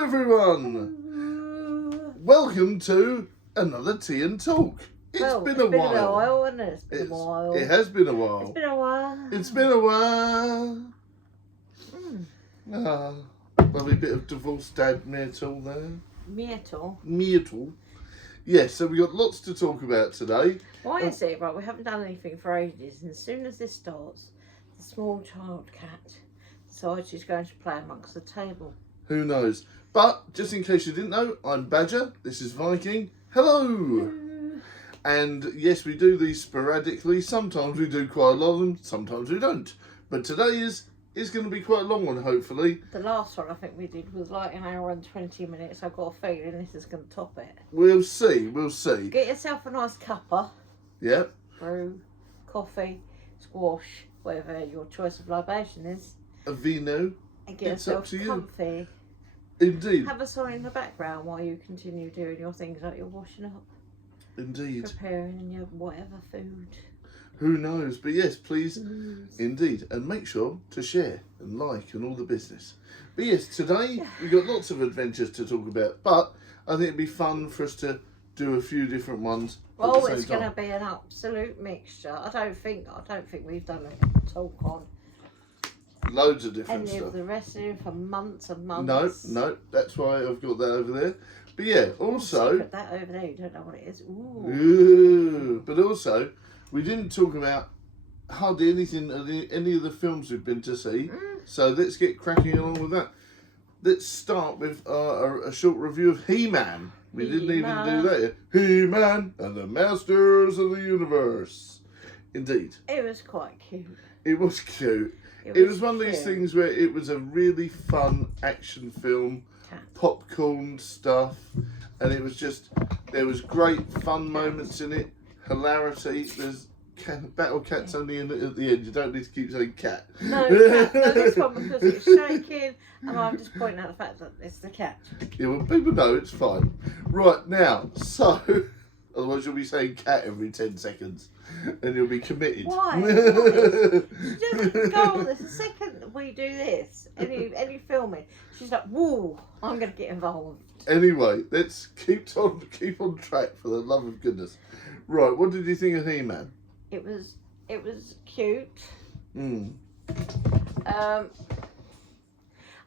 everyone! Welcome to another Tea and Talk. It's been a while, hasn't it? It's been a while. It has been a while. It's been a while. It's been a while. Lovely bit of divorced dad myrtle there. Myrtle. Yes, so we got lots to talk about today. Why is it? Right, we haven't done anything for ages, and as soon as this starts, the small child cat decides she's going to play amongst the table. Who knows? But, just in case you didn't know, I'm Badger, this is Viking. Hello! And yes, we do these sporadically. Sometimes we do quite a lot of them, sometimes we don't. But today is going to be quite a long one, hopefully. The last one I think we did was like an hour and 20 minutes. I've got a feeling this is going to top it. We'll see. Get yourself a nice cuppa. Yep. Brew, coffee, squash, whatever your choice of libation is. A vino. And get yourself comfy. Indeed. Have a song in the background while you continue doing your things like you're washing up. Indeed. Preparing your whatever food. Who knows? But yes, please, indeed. And make sure to share and like and all the business. But yes, today we've got lots of adventures to talk about. But I think it'd be fun for us to do a few different ones. Oh, it's going to be an absolute mixture. I don't think we've done a talk on loads of different any stuff. of the wrestling for months and months. No, that's why I've got that over there. But yeah, also put that over there. You don't know what it is. Ooh. But also, we didn't talk about hardly anything, any of the films we've been to see. So let's get cracking along with that. Let's start with a short review of He-Man. We didn't even do that yet. He-Man and the Masters of the Universe. Indeed. It was quite cute. It was cute. It was one of these things where it was a really fun action film, popcorn stuff, and it was just, there was great fun moments in it, hilarity. There's battle cats only in it at the end. You don't need to keep saying cat. No, this one because it's shaking, and I'm just pointing out the fact that it's the cat. Yeah, well, people know it's fine. Right, now, so, otherwise you'll be saying cat every 10 seconds. And you'll be committed. Why? Just go on. The second we do this, any filming, she's like, "Whoa, I'm going to get involved." Anyway, let's keep on track for the love of goodness. Right, what did you think of He-Man? It was cute. I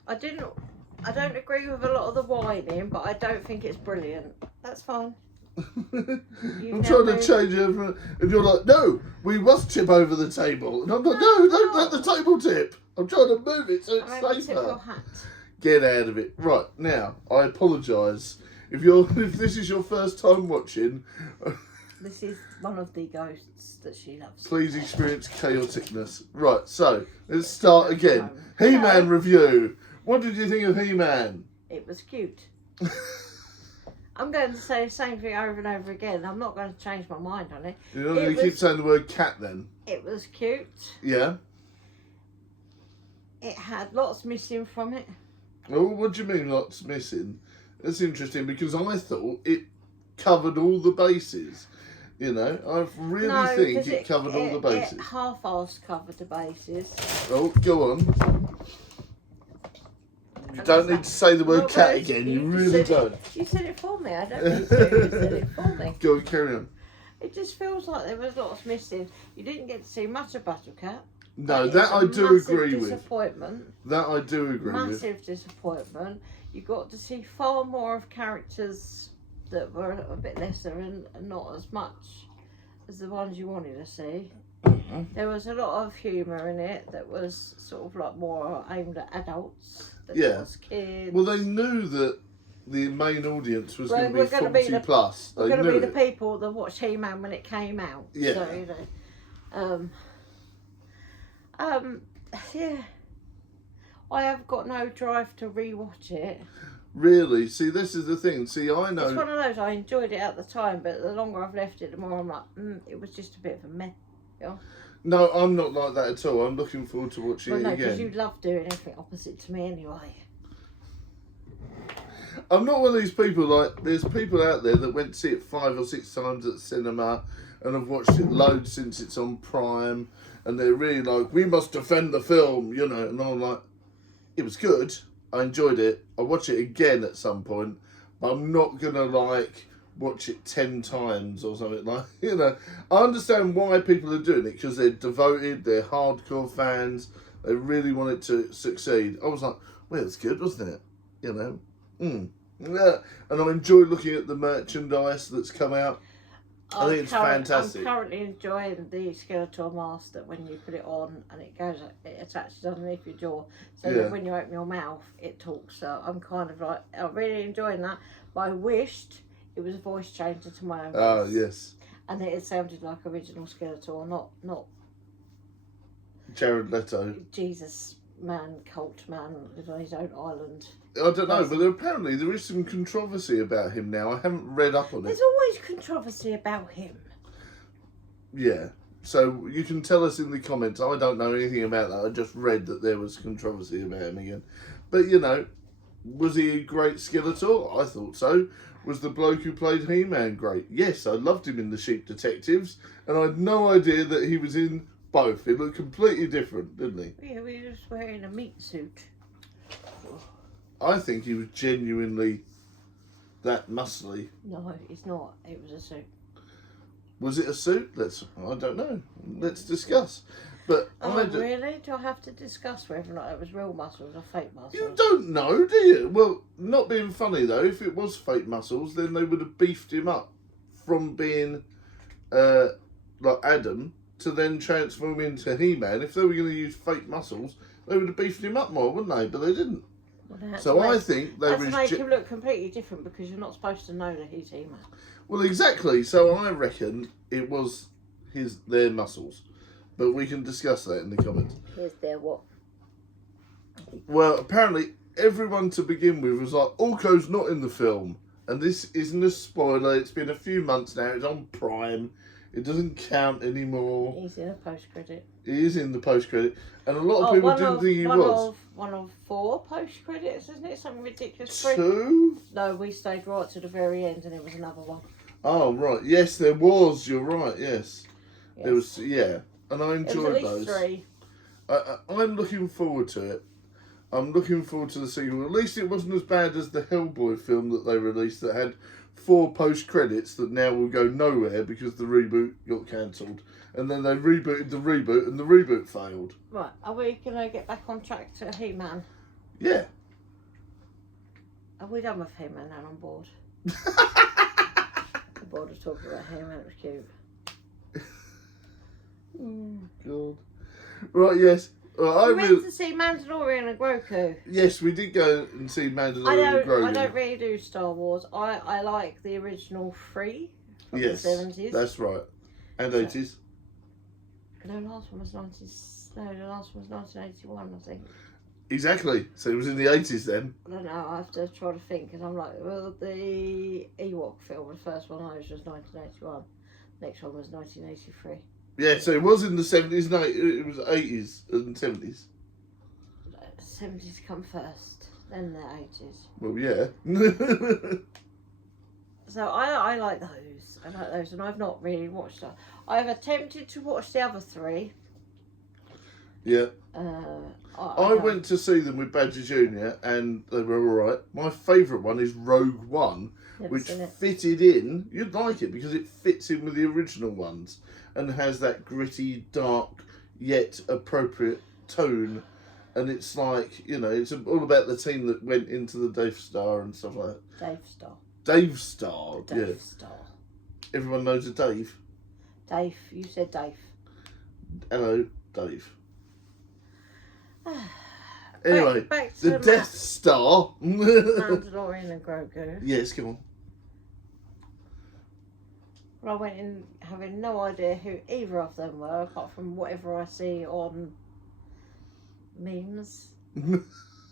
don't agree with a lot of the whining, but I don't think it's brilliant. That's fine. I'm trying to change it, and you're like, no, we must tip over the table. And I'm like, no, don't let the table tip. I'm trying to move it so it's safer. Your hat. Get out of it. Right, now, I apologise. If this is your first time watching, this is one of the ghosts that she loves. Please experience chaoticness. Right, so, let's start again. He-Man review. What did you think of He-Man? It was cute. I'm going to say the same thing over and over again. I'm not going to change my mind on it. You're not going to keep saying the word cat then? It was cute. Yeah. It had lots missing from it. Oh, what do you mean lots missing? That's interesting because I thought it covered all the bases. You know, I really think it covered all the bases. It half-assed covered the bases. Oh, go on. You don't need to say the word cat again, you really don't. You said it for me, I don't need to. You said it for me. Go on, carry on. It just feels like there was lots missing. You didn't get to see much of Battlecat. No, that I do agree with. Disappointment. That I do agree with. Massive disappointment. You got to see far more of characters that were a bit lesser and not as much as the ones you wanted to see. There was a lot of humour in it that was sort of like more aimed at adults than it was kids. Well, they knew that the main audience was going to be 40 plus. We're going to be the people that watched He-Man when it came out. Yeah. So, you know, yeah. I have got no drive to rewatch it. Really? See, this is the thing. See, I know. It's one of those, I enjoyed it at the time, but the longer I've left it, the more I'm like, it was just a bit of a meh. Yeah. No, I'm not like that at all. I'm looking forward to watching it again. Because you love doing everything opposite to me anyway. I'm not one of these people, like, there's people out there that went to see it 5 or 6 times at the cinema and have watched it loads since it's on Prime, and they're really like, we must defend the film, you know, and I'm like, it was good. I enjoyed it. I'll watch it again at some point, but I'm not gonna like watch it 10 times or something like. I understand why people are doing it because they're devoted, they're hardcore fans, they really want it to succeed. I was like, well, it's good, wasn't it? Yeah. And I enjoy looking at the merchandise that's come out. I think it's fantastic. I'm currently enjoying the Skeletor mask that when you put it on and it attaches underneath your jaw, so that when you open your mouth, it talks. So I'm kind of like, I'm really enjoying that. But I wished it was a voice changer to my own voice. Oh, yes. And that it sounded like original Skeletor, not Jared Leto. Jesus man, cult man, lives on his own island. I don't know, but apparently there is some controversy about him now. I haven't read up on it. There's always controversy about him. Yeah. So you can tell us in the comments. I don't know anything about that. I just read that there was controversy about him again. But, was he a great Skeletor? I thought so. Was the bloke who played He-Man great? Yes, I loved him in The Sheep Detectives. And I had no idea that he was in both. It looked completely different, didn't he? Yeah, he was wearing a meat suit. I think he was genuinely that muscly. No, it's not. It was a suit. Was it a suit? I don't know. Let's discuss. But really? Do I have to discuss whether or not it was real muscles or fake muscles? You don't know, do you? Well, not being funny though, if it was fake muscles, then they would have beefed him up from being like Adam to then transform into He-Man. If they were going to use fake muscles, they would have beefed him up more, wouldn't they? But they didn't. Well, so I think they to make him look completely different because you're not supposed to know that he's He-Man. Well, exactly. So I reckon it was their muscles, but we can discuss that in the comments. Here's their what? Well, apparently everyone to begin with was like, Orko's not in the film, and this isn't a spoiler. It's been a few months now. It's on Prime. It doesn't count anymore. He's in a post-credit. He is in the post-credit. And a lot of people didn't think he was. One of 4 post-credits, isn't it? Something ridiculous. 2? No, we stayed right to the very end and there was another one. Oh, right. Yes, there was. You're right, yes. There was, yeah. And I enjoyed those. At least 3. I'm looking forward to it. I'm looking forward to the sequel. At least it wasn't as bad as the Hellboy film that they released that had 4 post-credits that now will go nowhere because the reboot got cancelled. And then they rebooted the reboot and the reboot failed. Right, are we going to get back on track to He-Man? Yeah. Are we done with He-Man now? I'm bored. I'm bored of talking about He-Man, it was cute. Oh, God. Right, yes. We went to see Mandalorian and Grogu. Yes, we did go and see Mandalorian and Grogu. I don't really do Star Wars. I like the original 3 from the 70s. That's right. And 80s. No, the last one was 1981, I think. Exactly. So it was in the 80s then. I don't know. I have to try to think because I'm like, well, the Ewok film, the first one I was 1981. Next one was 1983. Yeah, so it was in the 70s. No, it was 80s and 70s. 70s come first, then the 80s. Well, yeah. So I like those. I like those, and I've not really watched that. I've attempted to watch the other 3. Yeah. I went to see them with Badger Jr. and they were alright. My favourite one is Rogue One, which fitted in. You'd like it because it fits in with the original ones and has that gritty, dark, yet appropriate tone. And it's like, it's all about the team that went into the Death Star and stuff like that. Dave Star. Dave Star. Everyone knows a Dave. Dave, you said Dave. Hello, Dave. Anyway, back to the Death Star. Mandalorian and Grogu. Yes, come on. Well, I went in having no idea who either of them were, apart from whatever I see on memes,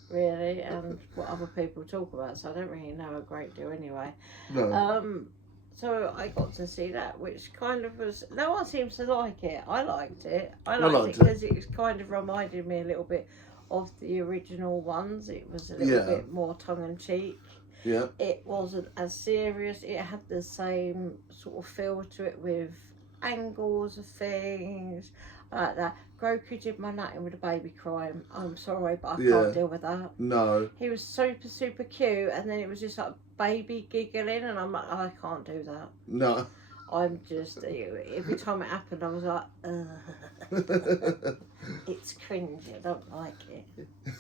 really, and what other people talk about. So I don't really know a great deal anyway. No. So I got to see that, which kind of was. No one seems to like it. I liked it. I liked it because it kind of reminded me a little bit of the original ones. It was a little bit more tongue in cheek. Yeah. It wasn't as serious. It had the same sort of feel to it with angles of things. like that. Groku did my nutting with a baby crying. I'm sorry, but I Yeah. can't deal with that. No. He was super, super cute, and then it was just like baby giggling, and I'm like, I can't do that. No. I'm just, every time it happened, I was like, it's cringy. I don't like it. It's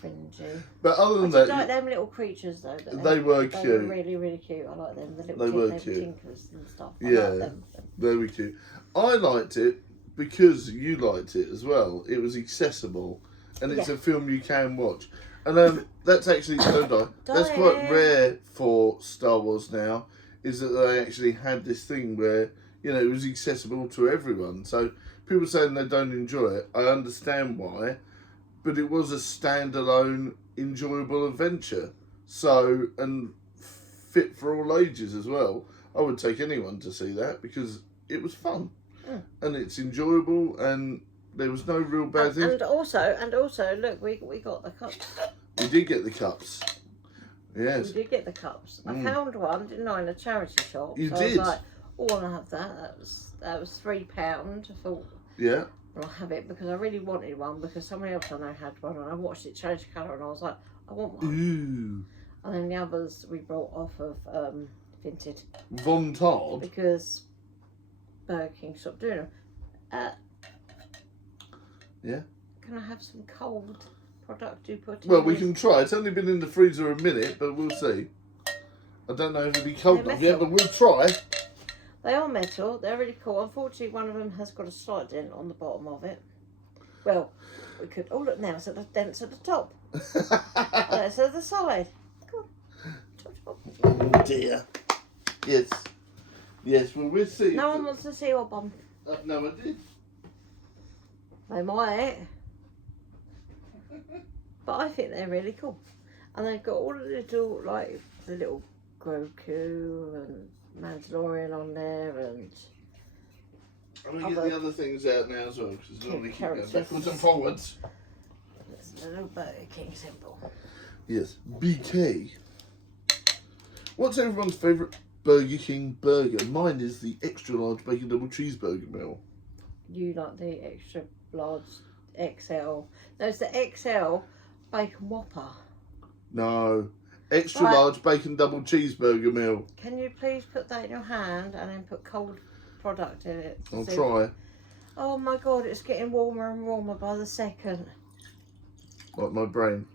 cringy. But other than I that, did like them little creatures though. they were They cute. were really, really cute. I like them. The little They were cute. tinkers and stuff. I Yeah. like them. They were cute. I liked it because you liked it as well. It was accessible, and it's a film you can watch. And that's actually that's quite rare for Star Wars now. Is that they actually had this thing where it was accessible to everyone. So people saying they don't enjoy it, I understand why, but it was a standalone, enjoyable adventure. So and fit for all ages as well. I would take anyone to see that because it was fun. And it's enjoyable, and there was no real bad things. And also, look, we got the cups. We did get the cups. Yes. We did get the cups. I found one, didn't I, in a charity shop. You so did. I was like, oh, I'll have that. That was £3. I thought, Yeah. I'll have it because I really wanted one because someone else I know had one, and I watched it change colour, and I was like, I want one. Ooh. And then the others we brought off of Vinted Von Todd. because Burger King stopped doing them. Yeah. Can I have some cold product you put in? Well, we can try. It's only been in the freezer a minute, but we'll see. I don't know if it'll be cold enough yet, but we'll try. They are metal. They're really cool. Unfortunately, one of them has got a slight dent on the bottom of it. Well, we could... Oh, look now. So the dent's at the top. It's at the side. Come on. Oh, dear. Yes. Yes, well, we'll see. No one wants to see your bum. No, I did. They might. But I think they're really cool. And they've got all the little, like, the little Grogu and Mandalorian on there, and I'm going to get the other things out now as well, because it's normally keep going backwards and forwards. There's a little Burger King symbol. Yes, BK. What's everyone's favourite Burger King burger? Mine is the extra large bacon double cheeseburger meal. You like the extra large XL. No, it's the XL bacon whopper. No. Extra large bacon double cheeseburger meal. Can you please put that in your hand and then put cold product in it? I'll try. Oh my god, it's getting warmer and warmer by the second. Like my brain.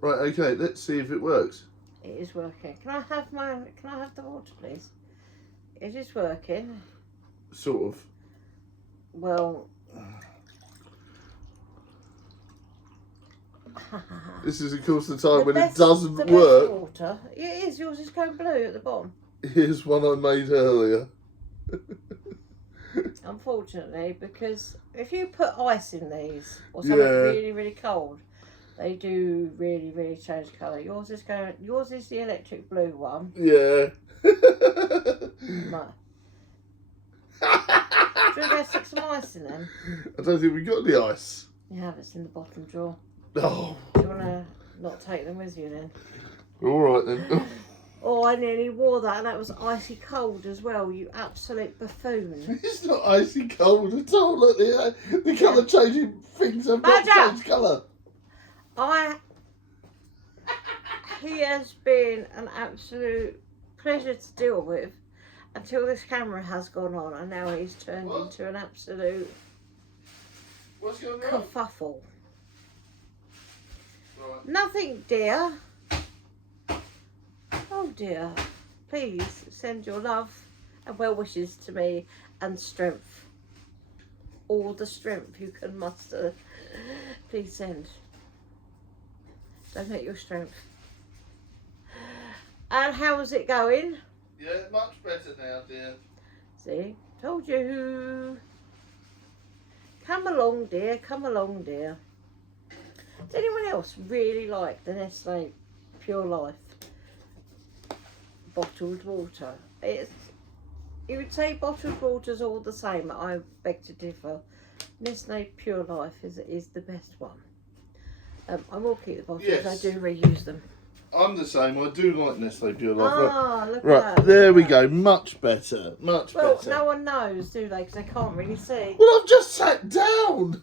Right, okay, let's see if it works. It is working. Can I have the water, please? It is working. Sort of. Well, this is of course the time when it the doesn't best work. Water. It is. Yours is going blue at the bottom. Here's one I made earlier. Unfortunately, because if you put ice in these or something really, really cold, they do really, really change colour. Yours is the electric blue one. Yeah. Right. Do you want to stick some ice in them? I don't think we got the ice. You have, it's in the bottom drawer. Oh. Do you want to not take them with you then? All right then. Oh, I nearly wore that, and that was icy cold as well, you absolute buffoon. It's not icy cold at all. Look, the colour changing things have not changed colour. He has been an absolute pleasure to deal with until this camera has gone on, and now he's turned into an absolute kerfuffle. Right. Nothing, dear. Oh dear. Please send your love and well wishes to me and strength. All the strength you can muster. Please send. Donate your strength. And how is it going? Yeah, much better now, dear. See? Told you. Come along, dear. Come along, dear. Does anyone else really like the Nestle Pure Life bottled water? You would say bottled water's all the same. I beg to differ. Nestle Pure Life is the best one. I will keep the bottles. Yes. I do reuse them. I'm the same. I do like Nestle Pure Life. Ah, look Right, at that. there look we at that. go. Much better. Much Well, better. no one knows, do they? Because they can't really see. Well, I've just sat down.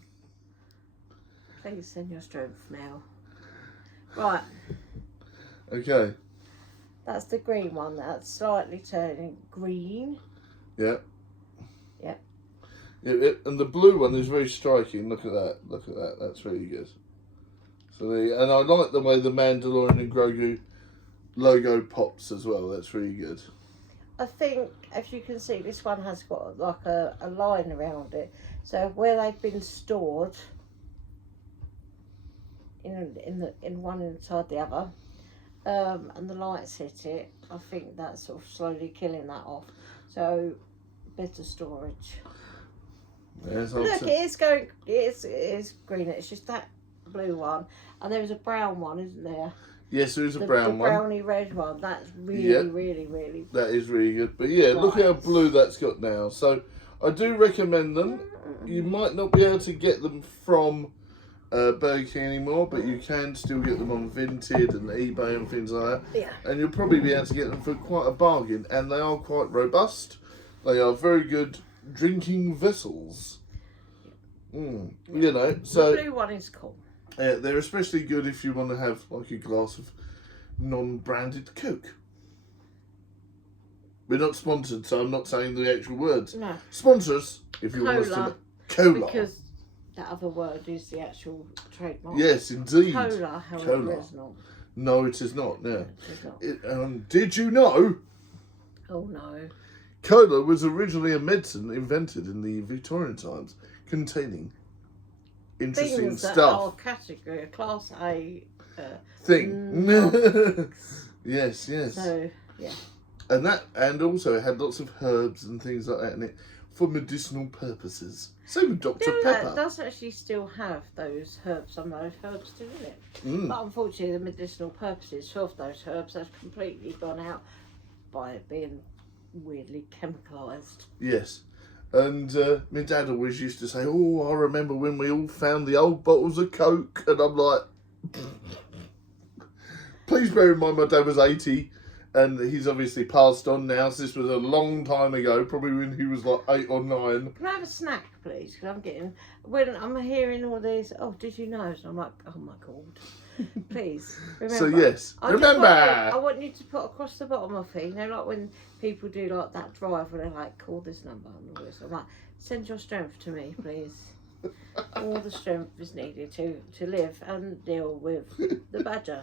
Please send your strength now. Right. Okay. That's the green one. That's slightly turning green. Yeah. Yep. Yeah, and the blue one is very striking. Look at that. Look at that. That's really good. So and I like the way the Mandalorian and Grogu logo pops as well. That's really good. I think, if you can see, this one has got like a line around it. So where they've been stored, in one inside the other, and the lights hit it, I think that's sort of slowly killing that off. So better storage. Yes, Look, it is green. It's just that blue one, and there was a brown one, isn't there? Yes, there is a brown the one. browny red one. That's really, Yep. really. That is really good. But yeah, look how blue that's got now. So I do recommend them. You might not be able to get them from Burger King anymore, but you can still get them on Vinted and eBay and things like that. Yeah. And you'll probably be able to get them for quite a bargain. And they are quite robust. They are very good drinking vessels. You know, so The blue one is cool. they're especially good if you want to have like a glass of non-branded Coke. We're not sponsored, so I'm not saying the actual words. No. Sponsor us if you want us to. Cola. Because that other word is the actual trademark. Yes, indeed. Cola, however, Cola. is not. No, it is not. No. It is not. Did you know? Oh no. Cola was originally a medicine invented in the Victorian times, containing interesting Things that stuff. are category, class A Thing. drugs. Yes. So yeah. And also it had lots of herbs and things like that in it for medicinal purposes. Same with Dr. Pepper. That does actually still have those herbs, some of those herbs still in it. But unfortunately, the medicinal purposes of those herbs have completely gone out by it being weirdly chemicalised. Yes. And my dad always used to say, "Oh, I remember when we all found the old bottles of Coke," and I'm like, please bear in mind my dad was 80 and he's obviously passed on now, so this was a long time ago, probably when he was like 8 or 9. Can I have a snack, please? Because when I'm hearing all these, oh, did you know? So I'm like, oh my God. Please, remember. So yes, remember. I want you to put across the bottom of it, you know, like when people do like that drive where they're like, call this number and all this. I'm like, send your strength to me, please. All the strength is needed to live and deal with the badger.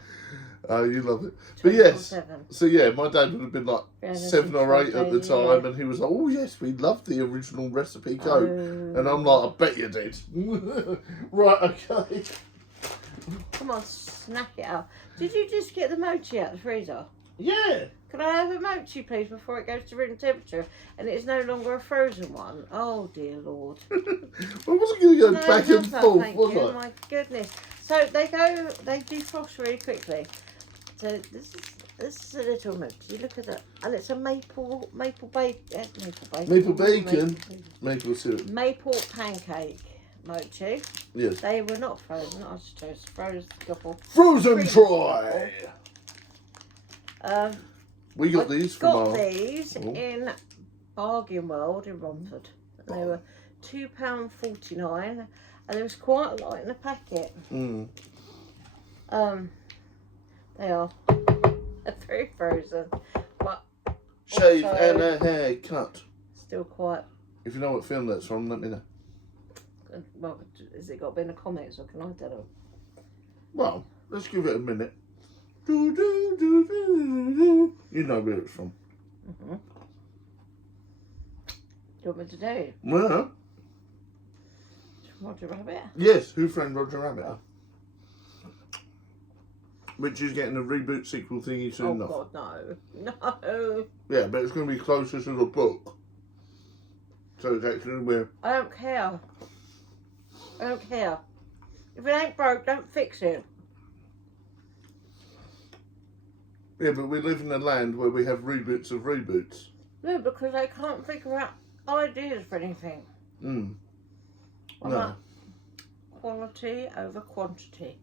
Oh, you love it. But yes, 24/7. so yeah, my dad would have been like 7 or 8 at the time, yeah. and he was like, "Oh yes, we loved the original recipe Coke," and I'm like, "I bet you did." Right, okay. Come on, snack it up. Did you just get the mochi out of the freezer? Yeah. Can I have a mochi, please, before it goes to room temperature and it's no longer a frozen one? Oh, dear Lord. I wasn't going to go back and forth, thank was you. I? My goodness. So they defrost really quickly. So this is a little mochi. Look at that. And it's a maple bacon. Maple syrup. Maple pancake mochi. Yes. They were not frozen. I just chose Frozen Troy. We got these from these in Bargain World in Romford. They were £2.49 and there was quite a lot in a packet. They are very frozen, but shave also and a haircut. still quite. If you know what film that's from, let me know. Well, has it got to be in the comics or can I tell them? Well, let's give it a minute. Do, do, do, do, do, do. You know where it's from. Do you want me to do it? Well, Roger Rabbit? yes, Who Framed Roger Rabbit? Which is getting a reboot sequel thingy soon enough. Oh God, no. Yeah, but it's going to be closer to the book. So it's actually where... I don't care. If it ain't broke, don't fix it. Yeah, but we live in a land where we have reboots of reboots. No, because they can't figure out ideas for anything. No. Like quality over quantity.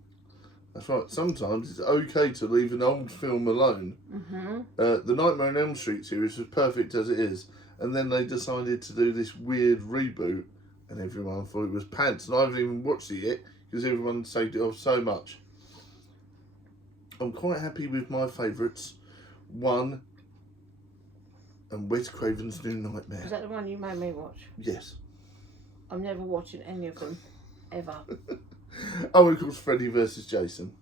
That's right. Sometimes it's okay to leave an old film alone. Mm-hmm. The Nightmare on Elm Street series was perfect as it is, and then they decided to do this weird reboot, and everyone thought it was pants. And I haven't even watched it yet because everyone saved it off so much. I'm quite happy with my favourites. 1 and Wes Craven's New Nightmare. Is that the one you made me watch? Yes. I'm never watching any of them, ever. Oh, and of course, Freddy versus Jason.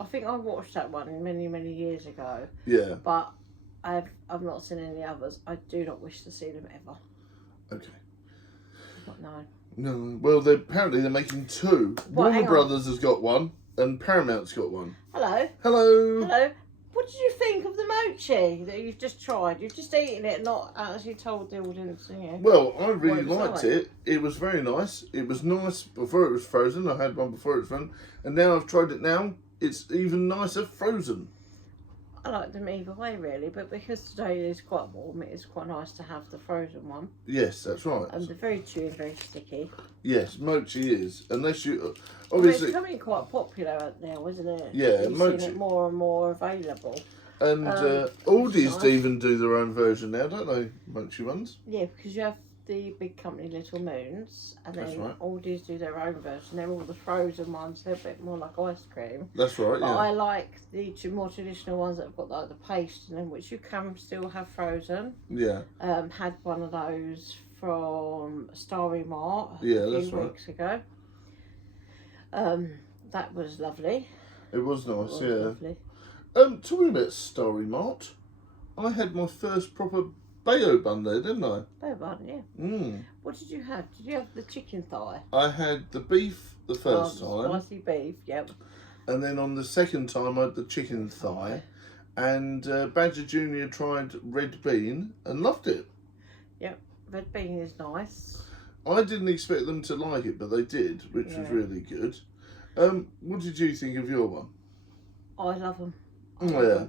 I think I watched that one many, many years ago. Yeah. But I've not seen any others. I do not wish to see them ever. Okay. But no. No. Well, apparently they're making 2. Well, Warner Brothers has got one, and Paramount's got one. Hello. Hello. Hello. What did you think of the mochi that you've just tried? You've just eaten it, not actually told the audience. Yeah. Well, I really liked like? it. It was very nice. It was nice before it was frozen. I had one before it was frozen. And now I've tried it now. It's even nicer frozen. I like them either way, really. But because today is quite warm, it is quite nice to have the frozen one. Yes, that's right. And they're very chewy and very sticky. Yes, mochi is. Unless you... Well, Obviously... it's becoming quite popular now, isn't it? Yeah, You're mochi. seeing it more and more available. And Aldi's nice. even do their own version now, don't they? Mochi ones. Yeah, because you have the big company Little Moons, and then That's right. Aldi's do their own version. They're all the frozen ones. They're a bit more like ice cream. That's right, But yeah. I like the more traditional ones that have got like the paste in them, which you can still have frozen. Yeah. Had one of those from Starry Mart Yeah, a that's few right. weeks ago. That was lovely. It was nice, It was yeah. lovely. Talking about Starry Mart, I had my first proper Bayo bun there, didn't I? Oh, bun, yeah. Mm. What did you have? Did you have the chicken thigh? I had the beef the first time, Spicy beef, yep. and then on the second time I had the chicken thigh, and Badger Jr. tried red bean and loved it. Yep, red bean is nice. I didn't expect them to like it, but they did, which was really good. What did you think of your one? I love them. Oh, yeah.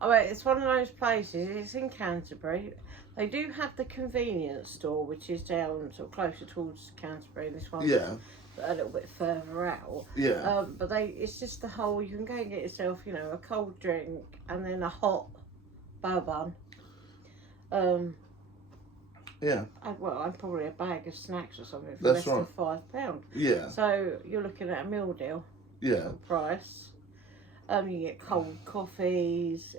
Oh, wait, it's one of those places, it's in Canterbury. They do have the convenience store, which is down sort of closer towards Canterbury. This one's Yeah. a little bit further out. Yeah. But it's just the whole, you can go and get yourself, a cold drink and then a hot bow bun. Yeah. And probably a bag of snacks or something for That's less than £5. Yeah. So you're looking at a meal deal Yeah. price. You get cold coffees,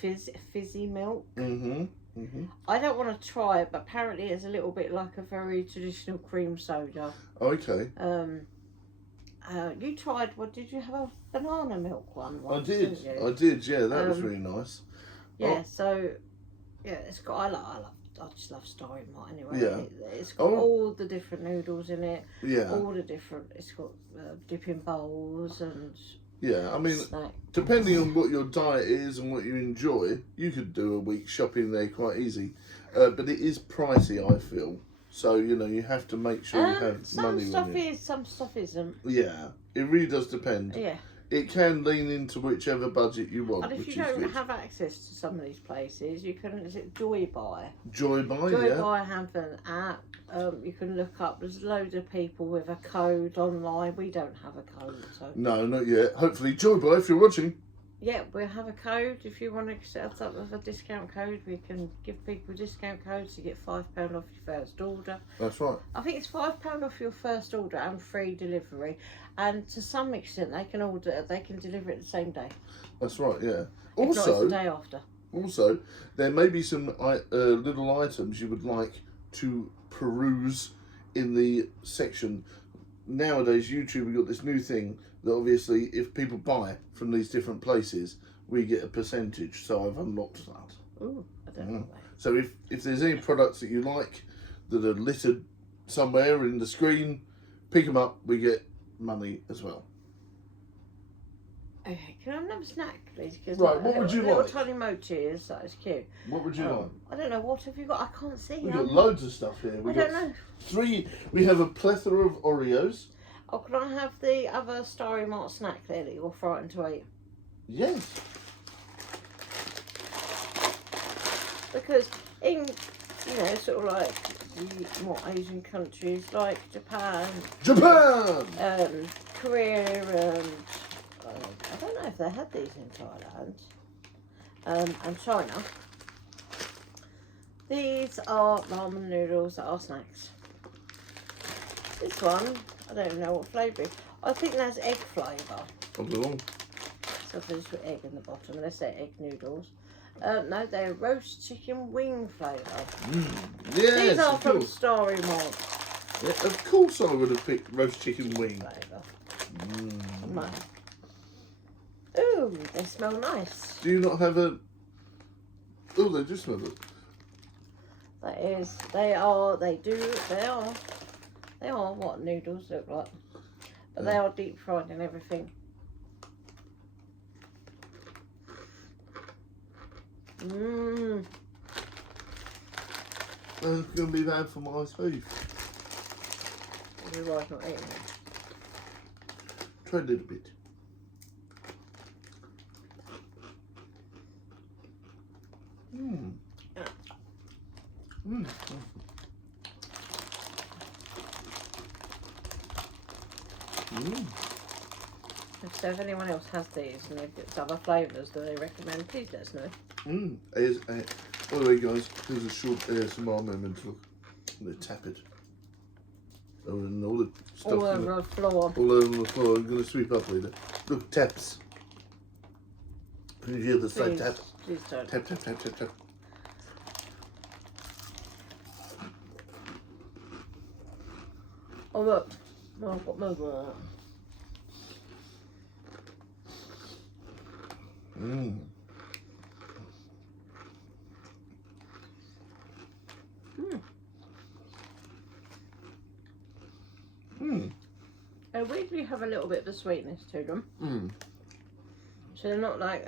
fizzy milk. Mm-hmm. Mm-hmm. I don't want to try it, but apparently it's a little bit like a very traditional cream soda. Okay. You tried, did you have a banana milk one once? I did. Didn't you? I did. Yeah, that was really nice. Yeah. So yeah, it's got. I just love Starry Mart anyway. Yeah. It's got all the different noodles in it. Yeah. All the different. It's got dipping bowls and. Yeah, I mean, snack. depending on what your diet is and what you enjoy, you could do a week shopping there quite easy. But it is pricey, I feel. So, you have to make sure you have money Some stuff with you. is, some stuff isn't. Yeah, it really does depend. Yeah. It can lean into whichever budget you want, And if which you is don't good. have access to some of these places, you can, is it Joy Buy? Joy Buy, Joy yeah. Buy have an app. You can look up, there's loads of people with a code online. We don't have a code, so. No, not yet. Hopefully, Joy Buy, if you're watching. Yeah, we have a code. If you want to set us up with a discount code, we can give people discount codes to get £5 off your first order. That's right. I think it's £5 off your first order and free delivery. And to some extent, they can deliver it the same day. That's right, yeah. If not, it's Also, the day after. Also, there may be some little items you would like to peruse in the section. Nowadays, YouTube have got this new thing that obviously, if people buy from these different places, we get a percentage. So I've unlocked that. Ooh, I don't know that. So if there's any products that you like that are littered somewhere in the screen, pick them up. We get money as well. Okay, can I have another snack, please? Cause Right, what would you little like? tiny mochi is, that is cute. What would you like? I don't know, what have you got? I can't see. We've got loads of stuff here. I don't know. We have a plethora of Oreos. Oh, can I have the other Starry Mart snack there that you're frightened to eat? Yes. Because in, sort of like the more Asian countries like Japan, Japan! Korea and I don't know if they had these in Thailand and China. These are ramen noodles that are snacks. This one, I don't even know what flavour it is. I think that's egg flavour. I don't know. So there's egg in the bottom, unless they're egg noodles. No, they're roast chicken wing flavour. Yes, These are of from course. Starry Malt Yeah, of course I would have picked roast chicken wing. flavour. Ooh, they smell nice. Do you not have a... Oh, they do smell it. That is, they are what noodles look like. But they are deep fried and everything. Mmm. That's going to be bad for my teeth. Otherwise not eating it. Try a little bit. Mmm. Mmm. Mmm. So if anyone else has these and they've got other flavours that they recommend, please let us know. Mmm. By the way, guys, here's a short ASMR moment. Look, they tap it. Oh, and all the stuff. All over the floor. All over the floor. I'm going to sweep up later. Look, taps. Can you hear the side tap? Please don't. Tap, tap, tap, tap, tap. Oh look, oh, I've got milk on that. Mmm. Mmm. They weirdly have a little bit of a sweetness to them. Mmm. So they're not like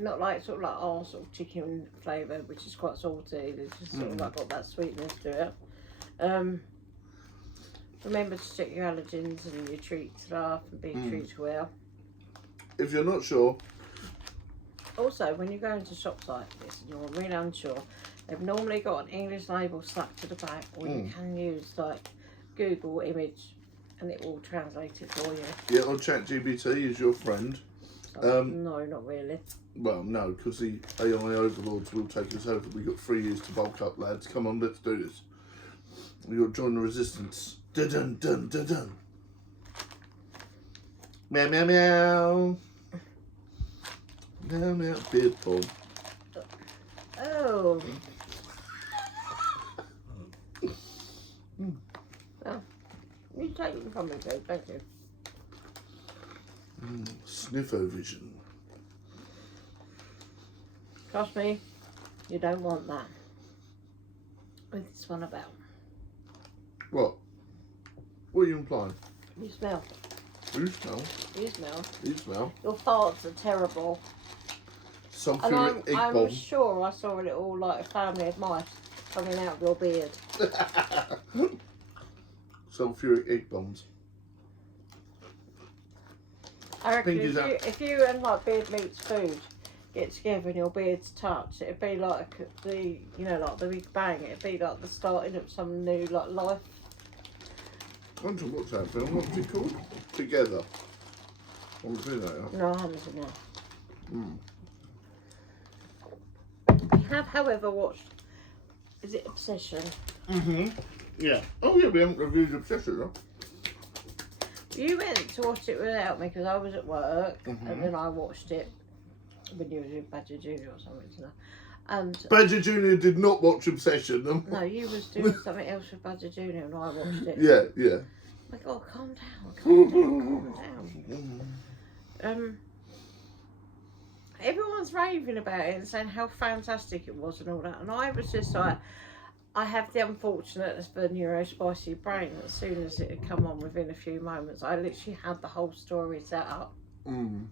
not like sort of like our sort of chicken flavour, which is quite salty. They just sort of like got that sweetness to it. Remember to check your allergens and your treats stuff and be treated well. If you're not sure, Also, when you go into shops like this and you're really unsure, they've normally got an English label stuck to the back, or you can use like Google image and it will translate it for you. yeah, on ChatGPT is your friend. No, not really. Well, no, because the AI overlords will take us over. We've got 3 years to bulk up, lads. Come on, let's do this. We've got to join the resistance. Dun dun dun dun dun. Meow meow meow. Meow meow. Beard porn. Oh. Well, you take it from me, babe. Thank you. Sniffovision. Trust me, you don't want that. What's this one about? What? What are you implying? You smell. You smell. You smell. You smell. Your farts are terrible. And Sulphuric egg I'm bomb. sure I saw a little like family of mice coming out of your beard. Sulphuric egg bombs. I reckon Think is if you and like Beard Meats Food get together and your beards touch, it'd be like the like the Big Bang. It'd be like the starting of some new like life. I wonder what's that film? What's it called? Together. I haven't seen that yet. No, I haven't seen that. Mm. We have, however, watched. Is it Obsession? Yeah. Oh yeah, we haven't reviewed Obsession though. You went to watch it without me because I was at work, and then I watched it when you were doing Badger Junior or something. So. And Badger Junior did not watch Obsession. no, you was doing something else with Badger Junior, and I watched it. Yeah, yeah. My God, calm down, calm down. Everyone's raving about it and saying how fantastic it was and all that, and I was just like, I have the unfortunate for neurospicy brain. As soon as it had come on, within a few moments, I literally had the whole story set up, and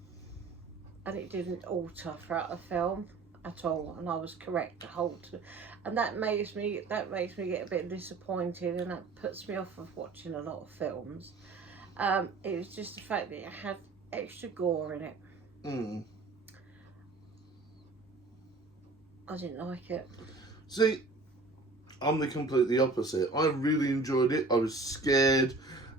it didn't alter throughout the film at all, and I was correct to hold to, and that makes me get a bit disappointed, and that puts me off of watching a lot of films. It was just the fact that it had extra gore in it. I didn't like it. See, I'm the completely opposite. I really enjoyed it. I was scared.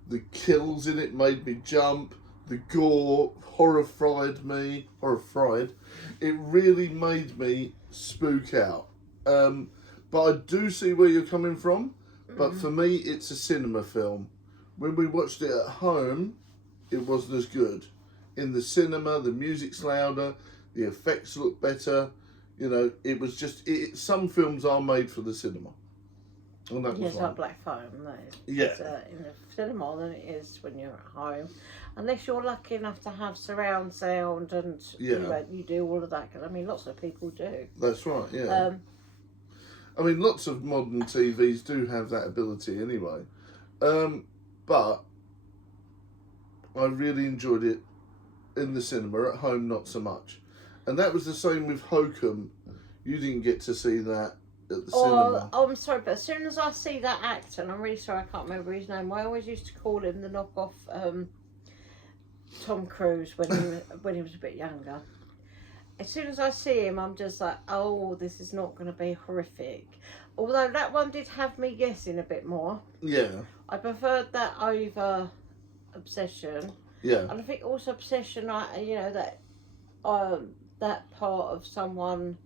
The kills in it made me jump. The gore horrified me. It really made me spook out. But I do see where you're coming from. But for me, it's a cinema film. When we watched it at home, it wasn't as good. In the cinema, the music's louder, the effects look better. You know, it was just... some films are made for the cinema. And that was Yes, fine. like black foam. That is. Yeah. It's, in the cinema than it is when you're at home. Unless you're lucky enough to have surround sound and you do all of that. Because, I mean, lots of people do. That's right, yeah. I mean, lots of modern TVs do have that ability anyway. But I really enjoyed it in the cinema. At home, not so much. And that was the same with Hokum. You didn't get to see that at the cinema. Oh, I'm sorry, but as soon as I see that actor, and I'm really sorry I can't remember his name, I always used to call him the knockoff Tom Cruise when he was a bit younger. As soon as I see him, I'm just like, oh, this is not going to be horrific. Although that one did have me guessing a bit more. Yeah. I preferred that over Obsession. Yeah. And I think also Obsession, that part of someone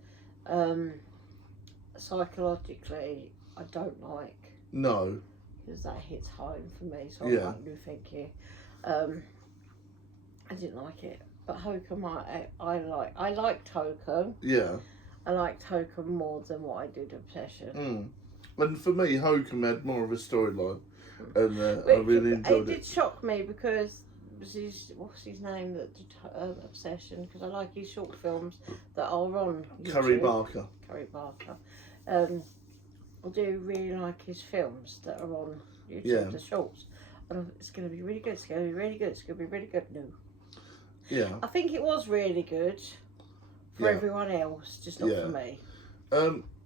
psychologically, I don't like. No. Because that hits home for me, so Yeah. I'm like, no, thank you. I didn't like it. But Hokum, I liked Hokum. Yeah. I liked Hokum more than what I did Obsession. And for me, Hokum had more of a storyline. And I really enjoyed it. It did shock me because what's his name that did Obsession? Because I like his short films that are on YouTube. Curry Barker. I do really like his films that are on YouTube, Yeah. the shorts. And it's going to be really good. It's going to be really good. It's going to be really good. No. Yeah. I think it was really good for everyone else, just not for me.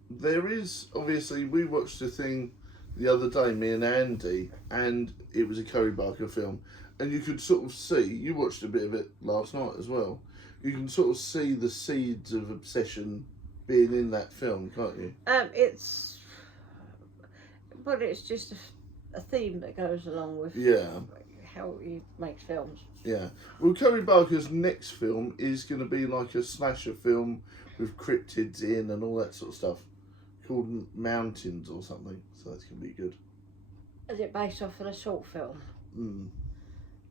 There is, obviously, we watched a thing the other day, me and Andy, and it was a Curry Barker film. And you could sort of see, you watched a bit of it last night as well, you can sort of see the seeds of obsession being in that film, can't you? It's just a theme that goes along with how he makes films. Yeah. Well, Curry Barker's next film is going to be like a slasher film with cryptids in and all that sort of stuff, called Mountains or something. So that's going to be good. Is it based off of a short film?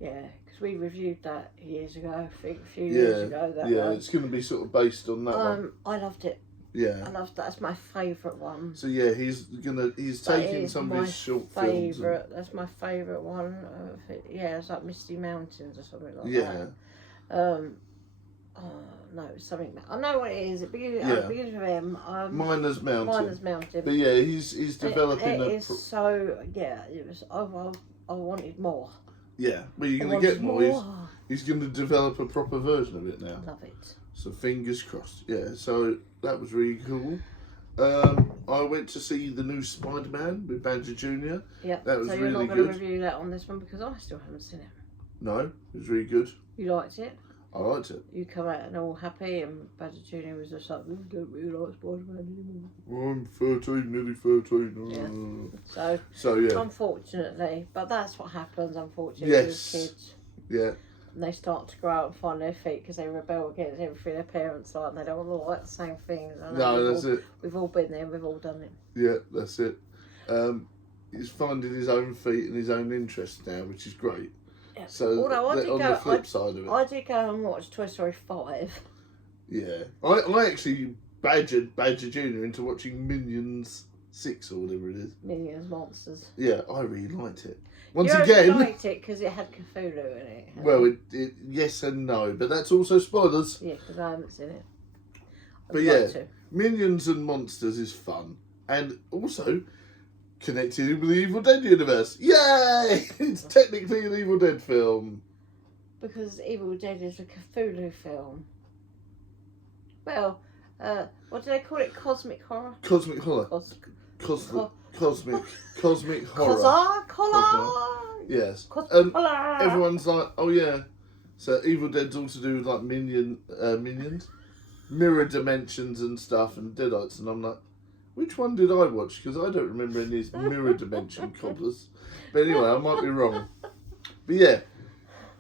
Yeah, because we reviewed that years ago, I think a few years ago. It's going to be sort of based on that one. I loved it. Yeah. I loved that. That's my favourite one. So yeah, he's taking some of his short films. That's my favourite one. It's like Misty Mountains or something like that. No, it's something. I know what it is. It begins with M. Miner's Mountain. Miner's Mountain. But yeah, he's developing it is so. Yeah, it was. I wanted more. Yeah, well, you're going to get more. He's going to develop a proper version of it now. Love it. So fingers crossed. Yeah, so that was really cool. I went to see the new Spider-Man with Badger Jr. Yeah, that was so really good. you're not going to review that on this one because I still haven't seen it. No, it was really good. You liked it? I liked it. You come out and all happy, and Badger Jr. was just like, I don't really like Spider-Man anymore. I'm 13, nearly 13. Yeah. So yeah. Unfortunately, but that's what happens, unfortunately, with kids. Yeah. And they start to grow out and find their feet because they rebel against everything their parents like, and they don't want to like the same things. No, that's it. We've all been there, we've all done it. Yeah, that's it. He's finding his own feet and his own interests now, which is great. Yeah. So on the flip side of it, I did go and watch Toy Story 5. Yeah, I actually badgered Badger Jr. into watching Minions 6 or whatever it is. Minions Monsters. Yeah, I really liked it. You only liked it because it had Cthulhu in it. Well, it yes and no, but that's also spoilers. Yeah, because I haven't seen it. But yeah, Minions and Monsters is fun, and also connected with the Evil Dead universe. Yay! It's technically an Evil Dead film. Because Evil Dead is a Cthulhu film. Well, what do they call it? Cosmic horror? Cosmic horror. Cosmic horror. Yes. Everyone's like, oh yeah. So Evil Dead's all to do with like minions, mirror dimensions and stuff, and deadites, and I'm like, which one did I watch? Because I don't remember any of these mirror dimension cobblers. But anyway, I might be wrong. But yeah,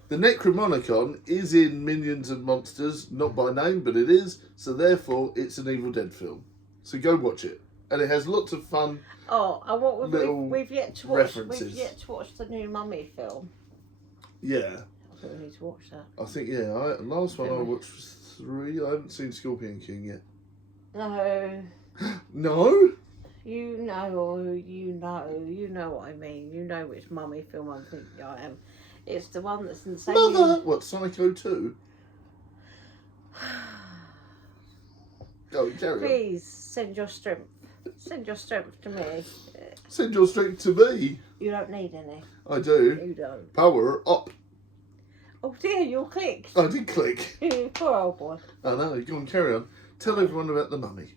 the Necromonicon is in Minions and Monsters, not by name, but it is. So therefore, it's an Evil Dead film. So go watch it, and it has lots of fun. Oh, and what little we've yet to watch. references. We've yet to watch the new Mummy film. Yeah, I think we need to watch that. I think last one I watched was 3. I haven't seen Scorpion King yet. No. No? You know what I mean. You know which Mummy film I'm thinking I am. It's the one that's in the same. Mother! What, Psycho 2? Oh, carry on. Please send your strength. Send your strength to me. Send your strength to me. You don't need any. I do. You don't. Power up. Oh dear, you clicked. I did click. Poor old boy. I know. Go on, carry on. Tell everyone about the Mummy.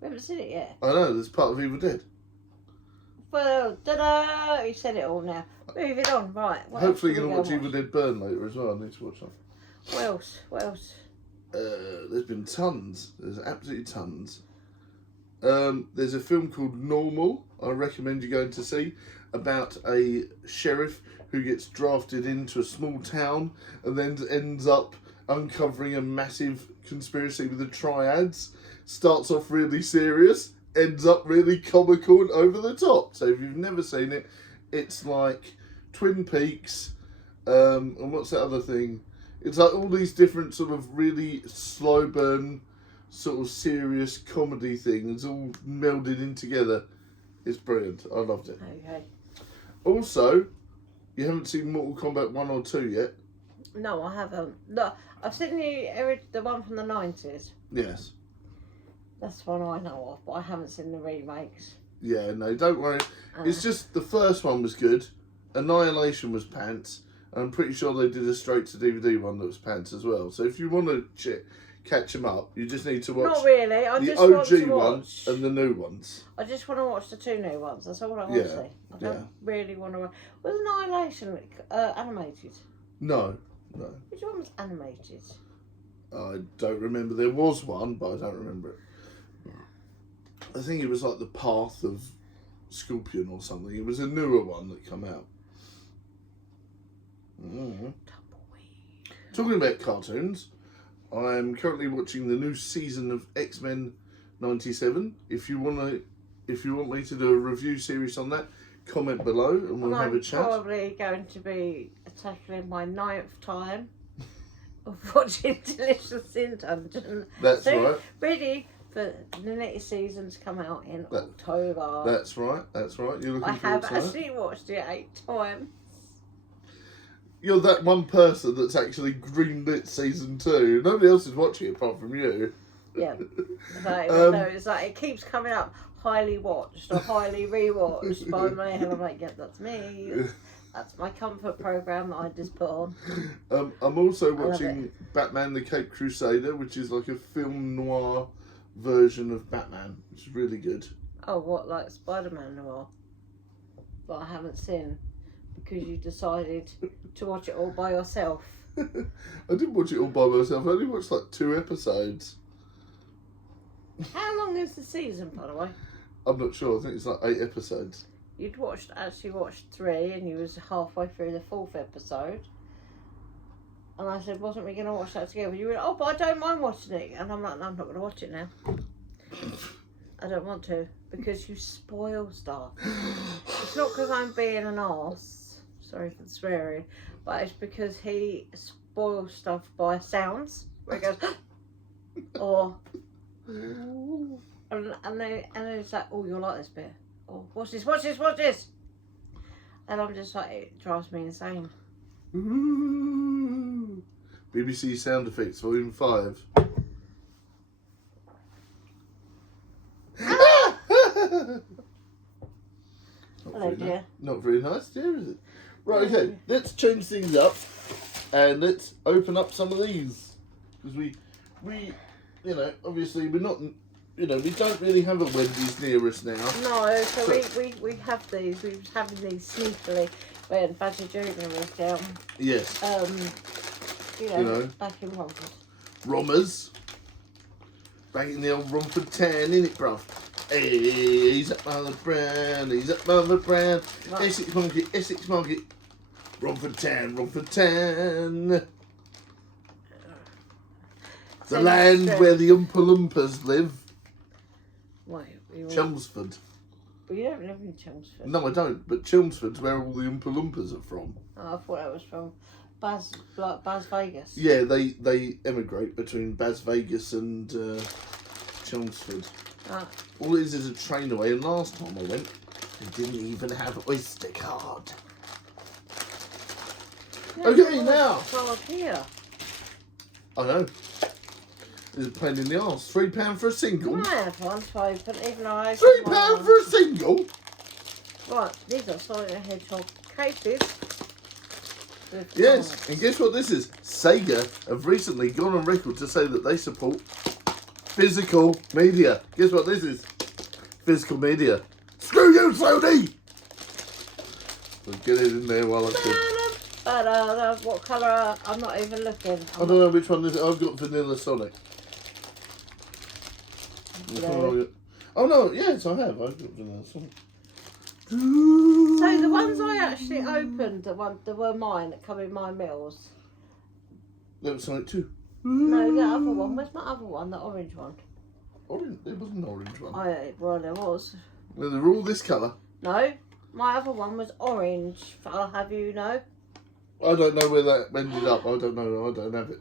We haven't seen it yet. I know, there's part of Evil Dead. Well, ta-da! You said it all now. Moving on, right. Hopefully you're going to watch Evil Dead Burn later as well. I need to watch that. What else? What else? There's been tons. There's absolutely tons. There's a film called Normal, I recommend you going to see, about a sheriff who gets drafted into a small town and then ends up uncovering a massive conspiracy with the triads. Starts off really serious, ends up really comical and over the top. So if you've never seen it, it's like Twin Peaks, and what's that other thing? It's like all these different sort of really slow burn, sort of serious comedy things all melded in together. It's brilliant. I loved it. Okay. Also, you haven't seen Mortal Kombat 1 or 2 yet? No, I haven't. No, I've seen the one from the 90s. Yes. That's the one I know of, but I haven't seen the remakes. Yeah, no, don't worry. It's just the first one was good. Annihilation was pants. And I'm pretty sure they did a straight to DVD one that was pants as well. So if you want to catch them up, you just need to watch Not really. I the just want to OG one watch. and the new ones. I just want to watch the 2 new ones. That's all I want to see. I don't really want to. Was Annihilation animated? No. Which one was animated? I don't remember. There was one, but I don't remember it. I think it was like The Path of Scorpion or something. It was a newer one that came out. Talking about cartoons, I'm currently watching the new season of X-Men '97. If you want me to do a review series on that, comment below and we'll have a chat. I'm probably going to be tackling my 9th time of watching Delicious in Dungeon. That's right. Ready for the next season to come out in October. That's right. You're looking I forward have to that. actually watched it 8 times. You're that one person that's actually greenlit season 2. Nobody else is watching it apart from you. Yeah. No, it's like it keeps coming up highly watched or highly rewatched by my head. I'm like, yeah, that's me. That's my comfort program that I just put on. I'm also watching Batman the Caped Crusader, which is like a film noir version of Batman, which is really good. Oh, what, like Spider-Man noir? But I haven't seen because you decided to watch it all by yourself. I didn't watch it all by myself. I only watched like 2 episodes. How long is the season, by the way? I'm not sure. I think it's like 8 episodes. You'd actually watched 3 and you was halfway through the 4th episode. And I said, wasn't we going to watch that together? You went, oh, but I don't mind watching it. And I'm like, no, I'm not going to watch it now. I don't want to, because you spoil stuff. It's not because I'm being an arse, sorry for the swearing, but it's because he spoils stuff by sounds, where he goes, or, and then it's like, oh, you'll like this bit. Oh, watch this. And I'm just like, it drives me insane. Ooh. BBC Sound Effects, Volume 5. Hello, dear. Not very nice, dear, is it? Right, okay, let's change things up and let's open up some of these. Because we, obviously we're not, we don't really have a Wendy's near us now. No, so we have these. We was having these sneakily when Badger Junior was down. Yes. Back in Romford. Rommers. Back in the old Romford town, innit, bruv? Hey, he's up Mother Brown, Right. Essex Market. Run for 10, run for 10. The Send land strength. where the Oompa Loompas live. Wait, Chelmsford. well, you don't live in Chelmsford. No, I don't, but Chelmsford's where all the Oompa Loompas are from. Oh, I thought that was from Baz Vegas. Yeah, they emigrate between Baz Vegas and Chelmsford. Ah. All it is a train away, and last time I went, they didn't even have Oyster card. Okay, now. Card here. I know. It's a pain in the arse. £3 for a single. I have one to open, even though I £3 for a single. Right, these are Sonic the Hedgehog cases. with Yes, cards. and guess what this is? Sega have recently gone on record to say that they support physical media. Guess what this is? Physical media. Screw you, Sony! So get it in there while I can. What colour? I'm not even looking. I don't know which one this is. I've got Vanilla Sonic. No. Oh no, yes I have. I've got Vanilla Sonic. So the ones I actually opened, the were mine that come in my meals. That was Sonic 2. No, the other one. Where's my other one? The orange one. Orange? There was an orange one. Well, there was. Well, they're all this colour. No, my other one was orange. I'll have you know. I don't know where that ended up. I don't know. I don't have it.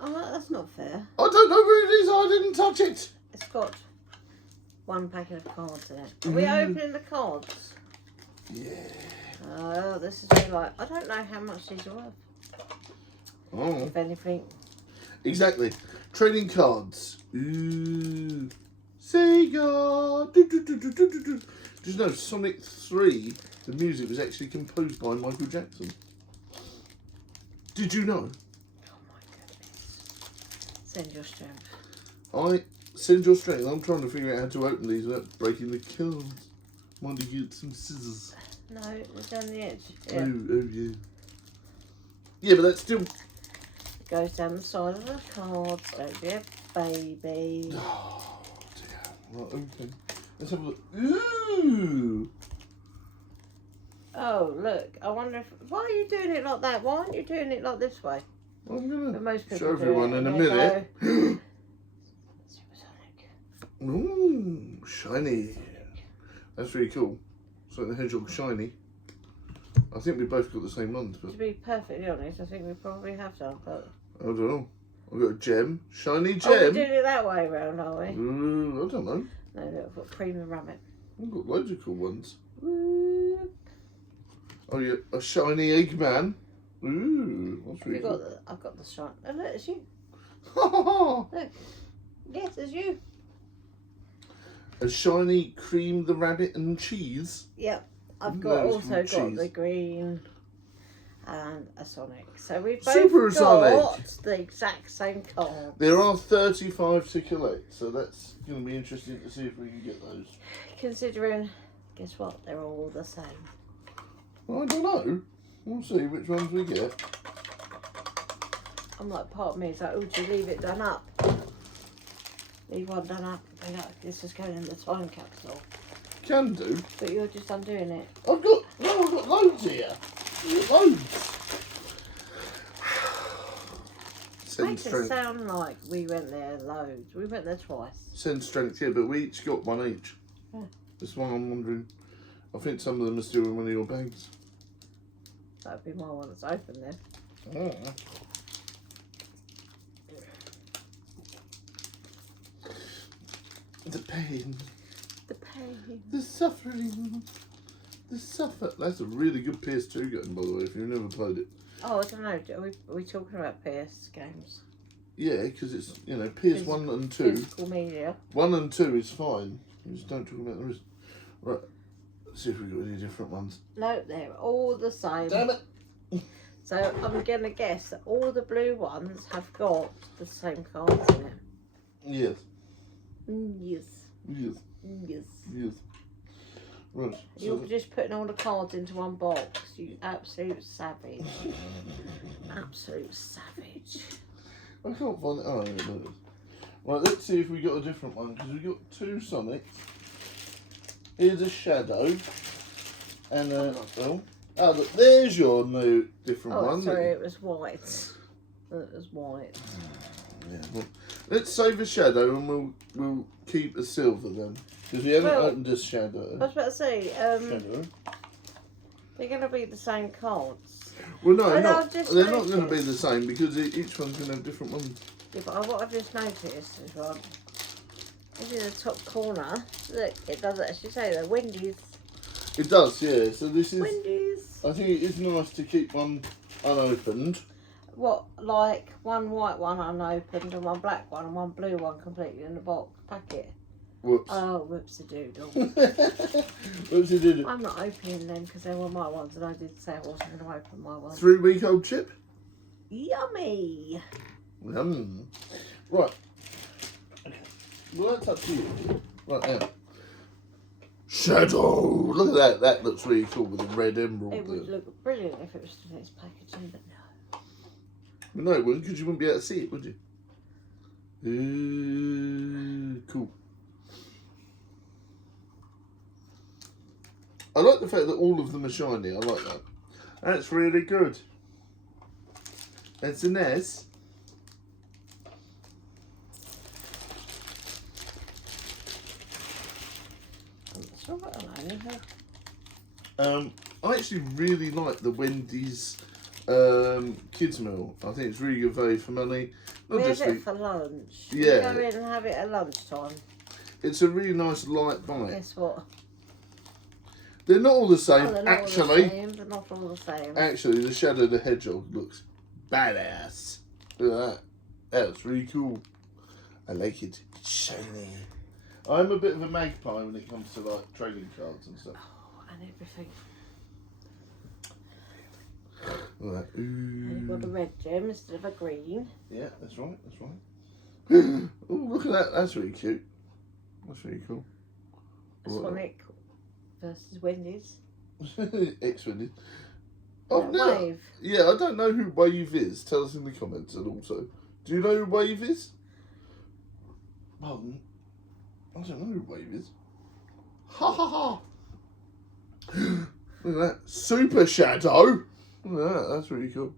Oh, that's not fair. I don't know where it is. I didn't touch it. It's got one packet of cards in it. Are we opening the cards? Yeah. Oh, this is really like, I don't know how much these are worth, Oh. if anything. Exactly. Trading cards. Ooh. Sega. Do, do, do, do, do, do, do. Did you know Sonic 3, the music was actually composed by Michael Jackson? Did you know? Oh my goodness. Send your strength. I send your strength. I'm trying to figure out how to open these without breaking the cards. Might you get some scissors? No, it's down the edge. Yeah. Oh yeah. Yeah, but that's still. It goes down the side of the cards. Don't be a baby. Oh dear. Right, okay. Let's have a look. Ooh. Oh, look. I wonder if... Why are you doing it like that? Why aren't you doing it like this way? I'm But gonna most people show do everyone it, in a and they minute. go, Supersonic. Ooh, shiny. That's really cool. So the Hedgehog shiny. I think we both got the same ones, but To be perfectly honest, I think we probably have done, but... I don't know. I've got a gem. Shiny Oh, we're gem. doing it that way round, are we? Ooh, I don't know. No, look, I've got premium rabbit. I've got loads of cool ones. Ooh. Oh yeah, a shiny Eggman. Ooh, that's really cool. I've got the shine. Oh, look, it's you. a Look. Yes, it's you. shiny Cream the Rabbit and cheese. Yep. I've No, got it's also from got cheese. the green and a Sonic. So we've both Super got Sonic. the exact same card. There are 35 to collect, so that's going to be interesting to see if we can get those. Considering, guess what? They're all the same. I don't know. We'll see which ones we get. I'm like, part of me is like, oh, do you leave it done up? Leave one done up. I know, this is going in the time capsule. Can do. But you're just undoing it. I've got loads here. I've got loads. Send Makes it strength. sound like we went there loads. We went there twice. Send strength, yeah, but we each got one each. Yeah. This one I'm wondering. I think some of them are still in one of your bags. That'd be my one that's open then. Oh. The pain, The pain. the suffering, the suffer. That's a really good PS2 game, by the way, if you've never played it. Oh, I don't know. Are we talking about PS games? Yeah, because it's, you know, PS1 and 2. Physical media. 1 and 2 is fine. You just don't talk about the rest. Right, let's see if we've got any different ones. No, they're all the same. Damn it! So I'm going to guess that all the blue ones have got the same cards in it. Yes. Yes. Yes. Yes. Yes. Right. You're just putting all the cards into one box. You absolute savage. Absolute savage. I can't find it. Oh, yeah, there it is. Right, let's see if we got a different one, because we've got two Sonics. Here's a Shadow. And a... Oh, Oh, look, there's your new different one. Sorry, it was white. It was white. Yeah, well, let's save a shadow and we'll keep a silver then. Because we haven't opened a shadow. I was about to say, Shadow. they're going to be the same cards. Well, no, they're not going to be the same because each one's going to have different ones. Yeah, but what I've just noticed is, well, in the top corner, look, it does actually say that Wendy's. It does, yeah. So this is. Wendy's. I think it is nice to keep one unopened. What, like one white one unopened and one black one and one blue one completely in the box packet? Whoops. Oh, whoops-a-doodle. Whoops-a-doodle. I'm not opening them because they were my ones and I did say I wasn't going to open my ones. 3-week-old chip? Yummy! Right. Okay. Well, that's up to you. Right now. Shadow! Look at that. That looks really cool with the red emerald. It would look brilliant if it was in its packaging, but no. Well, no, it wouldn't because you wouldn't be able to see it, would you? Cool. I like the fact that all of them are shiny. I like that. That's really good. That's an S. It's all right, I actually really like the Wendy's kids meal. I think it's really good value for money. We have it for lunch. Yeah. You go in and have it at lunchtime. It's a really nice light bite. Guess what? They're not all the same, They're not actually. all the same. They're not all the same. Actually, the Shadow the Hedgehog looks badass. Look at that. That's really cool. I like it. It's shiny. I'm a bit of a magpie when it comes to like trading cards and stuff. Oh, and everything. Look at that. Ooh. And you've got a red gem instead of a green. Yeah, that's right. That's right. Oh, look at that. That's really cute. That's really cool. Sonic versus Wendy's. Ex-Wendy's. Wave. Yeah, I don't know who Wave is. Tell us in the comments. And also, do you know who Wave is? Pardon? I don't know who Wave is. Ha ha ha! Look at that. Super Shadow! Look at that. That's really cool.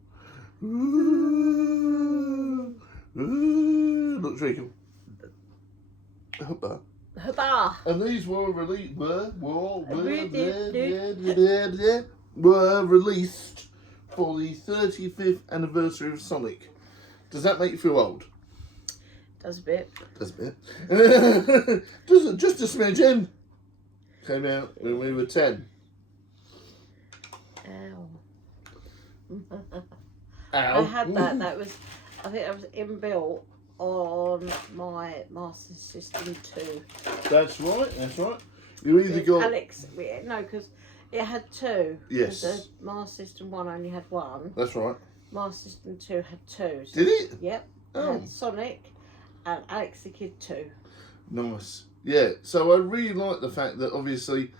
Looks really cool. Hoppa. Hurrah! And these were released. Were released for the 35th anniversary of Sonic. Does that make you feel old? Does a bit. Does a bit. Just a smidgen. Came out when we were 10. Ow. Ow. I had that. That was, I think that was inbuilt on my Master System 2. That's right. That's right. You either got Alex. No, because it had two. Yes. The Master System 1 only had one. That's right. Master System 2 had two. So Did it? Yep. Oh. Had Sonic and Alex the Kid 2. Nice. Yeah. So I really like the fact that obviously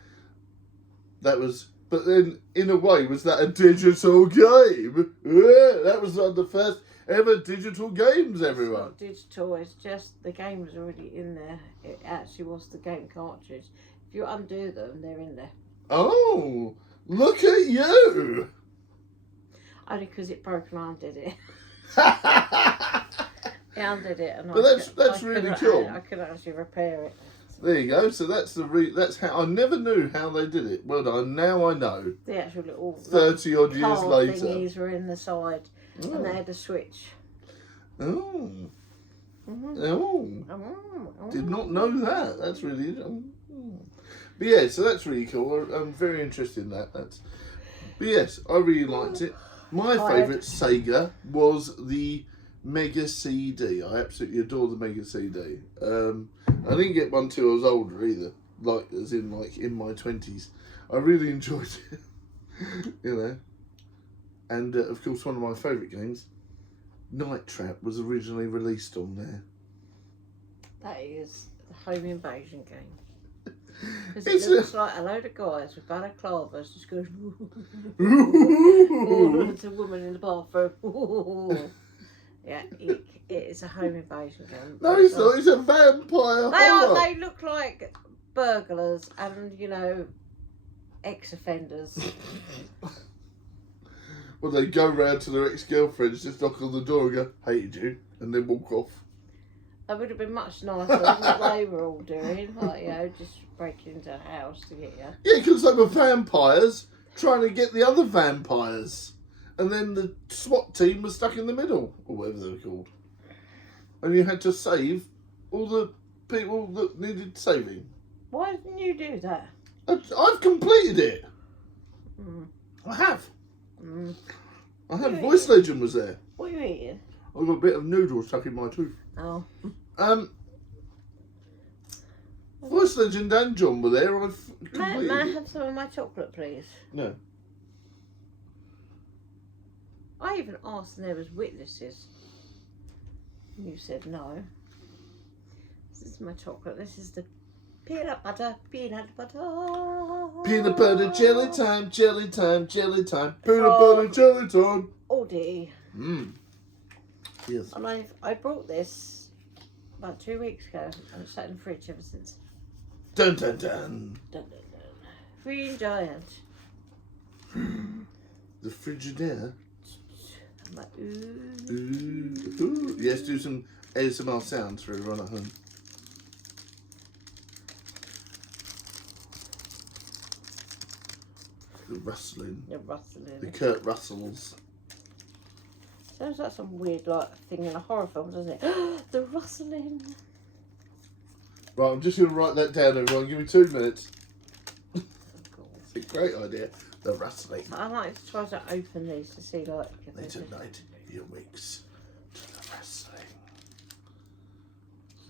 that was. But then, in a way, was that a digital game? Yeah, that was one of the first ever digital games, everyone. It's not digital, it's just the game was already in there. It actually was the game cartridge. If you undo them, they're in there. Oh, look at you! Only because it broke and I undid it. But I undid it, and that's really cool. I couldn't actually repair it. There you go. So that's that's how I never knew how they did it. Well done. Now I know. The actual little 30 odd years card later. thingies were in the side, and they had a switch. Oh. Mm-hmm. Oh. Did not know that. That's really. But yeah, so that's really cool. I'm very interested in that. But yes, I really liked it. My favourite Sega was the Mega CD. I absolutely adore the Mega CD. I didn't get one till I was older either, as in my 20s. I really enjoyed it, you know. And of course, one of my favourite games, Night Trap, was originally released on there. That is the home invasion game. Because it looks like a load of guys with balaclavas just going, oh, it's a woman in the bathroom. Yeah, it is a home invasion game. No, it's not. It's a vampire horror. They look like burglars and, ex-offenders. Well, they go round to their ex-girlfriends, just knock on the door and go, hated you, and then walk off. That would have been much nicer than what they were all doing. Like, just breaking into a house to get you. Yeah, because they were vampires trying to get the other vampires. And then the SWAT team was stuck in the middle, or whatever they were called. And you had to save all the people that needed saving. Why didn't you do that? I've completed it. I have. I have. Voice Legend was there. What are you eating? I've got a bit of noodles stuck in my tooth. Oh. Voice Legend and John were there. I've completed May I it. have some of my chocolate, please? No. I even asked and there was witnesses. You said no. This is my chocolate. This is the peanut butter. Peanut butter jelly time, jelly time, jelly time. Peanut butter jelly time. Aldi. Yes. And I brought this about 2 weeks ago and it's sat in the fridge ever since. Dun dun dun. Dun, dun, dun. Green Giant. The Frigidaire. I'm like, ooh. Ooh. Yes, do some ASMR sounds for everyone at home. The rustling. You're rustling. The Kurt Russells. Sounds like some weird thing in a horror film, doesn't it? The rustling. Right, I'm just going to write that down, everyone. Give me 2 minutes. Of course. It's a great idea. The rustling. I like to try to open these to see if Late at night, he awakes to the rustling.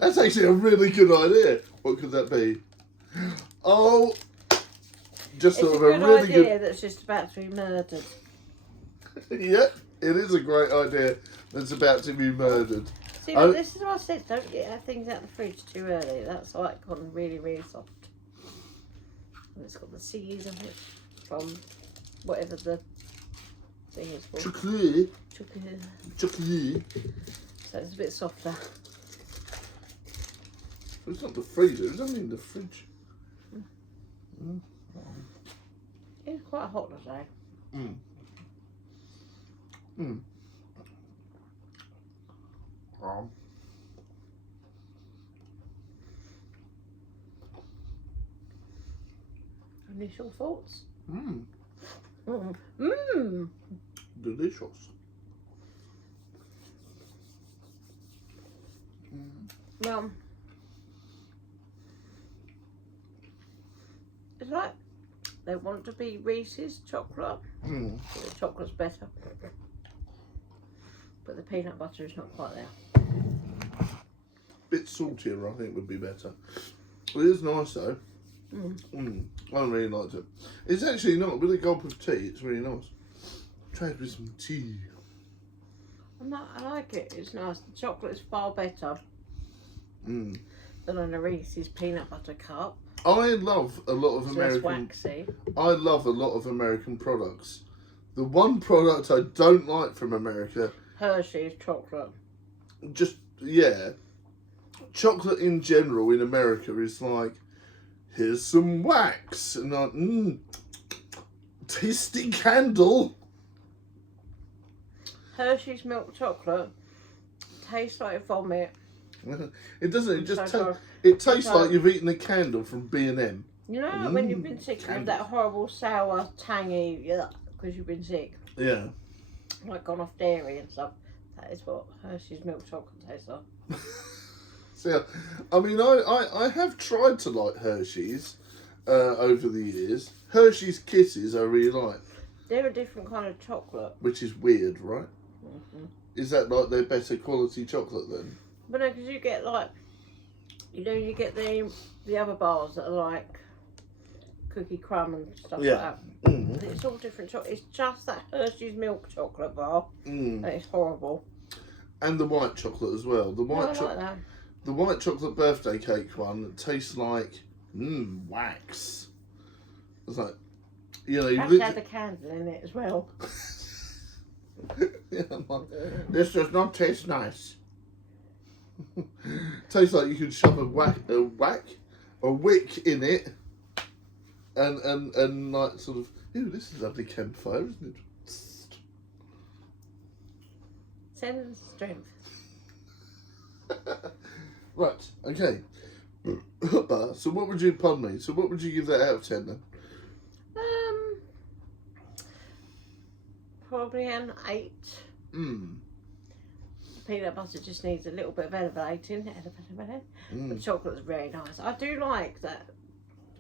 That's actually a really good idea. What could that be? Oh, just it's sort of a good really idea that's just about to be murdered. Yep, it is a great idea that's about to be murdered. See, look, this is what I said. Don't get things out of the fridge too early. That's like gone really, really soft. And it's got the seeds on it from whatever the thing is for. Chocolate. Chocolate. Chocolate. So it's a bit softer. It's not the freezer, it's only in the fridge. It's quite hot today. Initial thoughts? Delicious. Well, it's like they want to be Reese's chocolate. The chocolate's better. But the peanut butter is not quite there. Bit saltier, I think, would be better. It is nice though. I really liked it. It's actually not with a gulp of tea. It's really nice. Try it with some tea. I like it. It's nice. The chocolate is far better than on a Reese's peanut butter cup. I love a lot of So American. it's waxy. I love a lot of American products. The one product I don't like from America, Hershey's chocolate. just chocolate in general in America is like, here's some wax and like, tasty candle. Hershey's milk chocolate tastes like vomit. It doesn't. It just So it tastes like you've eaten a candle from B&M. You know, like when you've been sick, you have that horrible, sour, tangy, because you've been sick, Yeah. like gone off dairy and stuff. That is what Hershey's milk chocolate tastes like. So, I mean, I have tried to like Hershey's over the years. Hershey's Kisses I really like. They're a different kind of chocolate. Which is weird, right? Is that like their better quality chocolate then? But no, because you get like, you get the other bars that are like cookie crumb and stuff like that. It's all different chocolate. It's just that Hershey's milk chocolate bar. And it's horrible. And the white chocolate as well. The white I like that. The white chocolate birthday cake one tastes like wax. It's like, you know, you Perhaps had the candle in it as well. This does not taste nice. Tastes like you could shove a wick in it, and like sort of, ooh, this is a lovely campfire, isn't it? 10 strength. Right, okay. So what would you, pardon me, so what would you give that out of 10 then? Probably an 8. Peanut butter just needs a little bit of elevating. The chocolate's very nice. I do like that.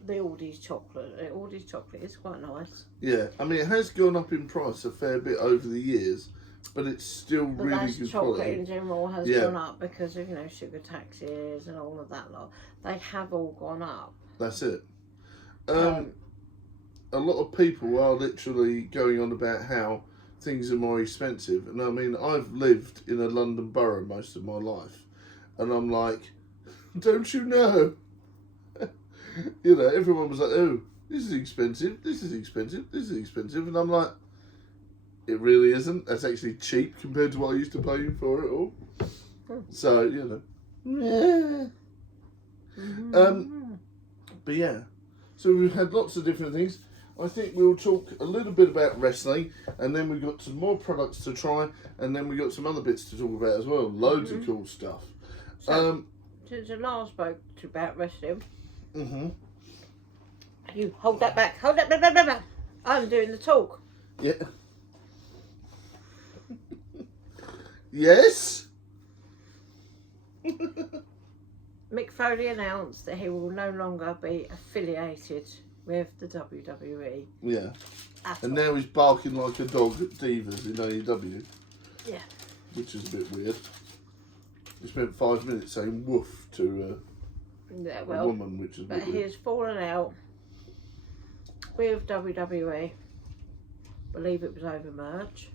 The Aldi's chocolate. The Aldi's chocolate is quite nice. Yeah, I mean it has gone up in price a fair bit over the years, but it's still really good chocolate quality. in general has gone up because of sugar taxes and all of that lot. They have all gone up. That's it. A lot of people are literally going on about how things are more expensive, and I mean I've lived in a London borough most of my life, and I'm like, don't you know? Everyone was like, oh, this is expensive, this is expensive, this is expensive, and I'm like, it really isn't. That's actually cheap compared to what I used to pay for it all. So but yeah, so we've had lots of different things. I think we'll talk a little bit about wrestling, and then we've got some more products to try, and then we got some other bits to talk about as well. Loads of cool stuff. So, since the last spoke about wrestling, you hold that back. Hold that back. I'm doing the talk. Yeah. Yes. Mick Foley announced that he will no longer be affiliated with the WWE. Yeah. And now he's barking like a dog at Divas in AEW. Yeah. Which is a bit weird. He spent 5 minutes saying woof to a woman, which is a bit weird. But he's fallen out with WWE. Believe it was over merch.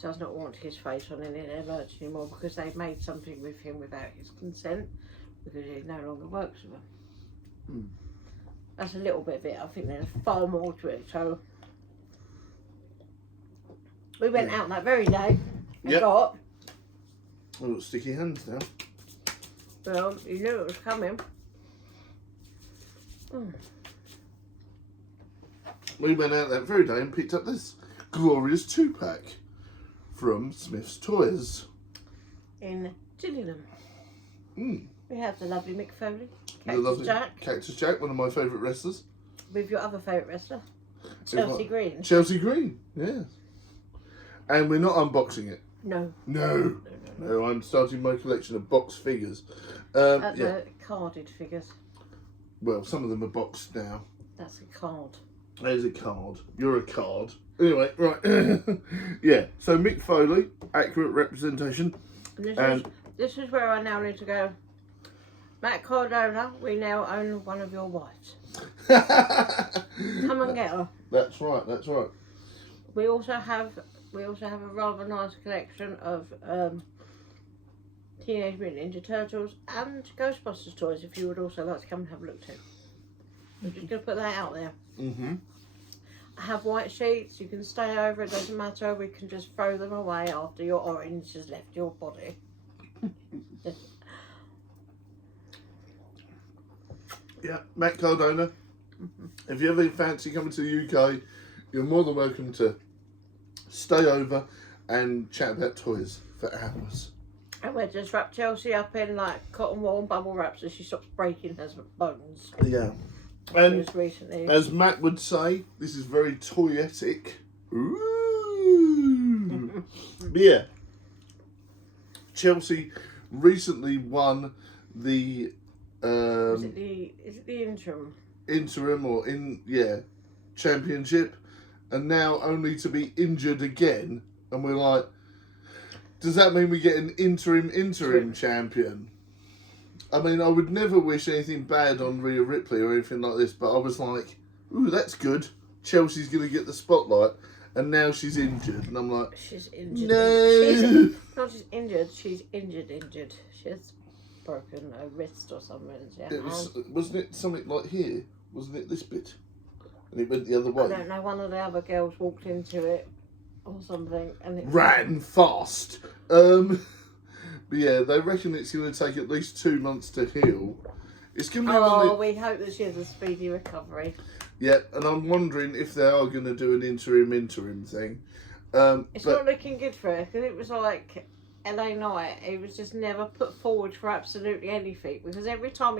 Does not want his face on any of their merch anymore because they've made something with him without his consent because he no longer works with them. That's a little bit of it. I think there's far more to it. So we went out that very day and got. I've got sticky hands now. Well, you knew it was coming. We went out that very day and picked up this glorious 2-pack from Smith's Toys in Gillingham. We have the lovely Mick Foley, Cactus Jack, one of my favourite wrestlers. With your other favourite wrestler, Chelsea Green. Chelsea Green, yes. And we're not unboxing it. No. No, I'm starting my collection of box figures. Carded figures. Well, some of them are boxed now. That's a card. There's a card. You're a card. Anyway, right. Yeah, so Mick Foley, accurate representation. This is where I now need to go. Matt Cardona, we now own one of your wives. Come and get her. That's right. We also have a rather nice collection of Teenage Mutant Ninja Turtles and Ghostbusters toys if you would also like to come and have a look too. I'm just going to put that out there. I have white sheets, you can stay over, it doesn't matter, we can just throw them away after your orange has left your body. Yeah, Matt Cardona. If you ever fancy coming to the UK, you're more than welcome to stay over and chat about toys for hours. And we'll just wrap Chelsea up in like cotton wool and bubble wrap so she stops breaking her bones. Yeah. And as Matt would say, this is very toyetic. Ooh. But yeah. Chelsea recently won the is it the interim championship, and now only to be injured again, and we're like, does that mean we get an interim champion? I mean, I would never wish anything bad on Rhea Ripley or anything like this, but I was like, ooh, that's good. Chelsea's going to get the spotlight, and now she's injured, and I'm like, she's injured. No. She's not just injured, she's injured. She's broken a wrist or something. Wasn't it something like here? Wasn't it this bit? And it went the other way. I don't know, one of the other girls walked into it or something and it ran fast. But yeah, they reckon it's going to take at least 2 months to heal. It's going to be we hope that she has a speedy recovery. Yeah, and I'm wondering if they are going to do an interim thing. It's but not looking good for her because it was like LA Knight. He was just never put forward for absolutely anything because every time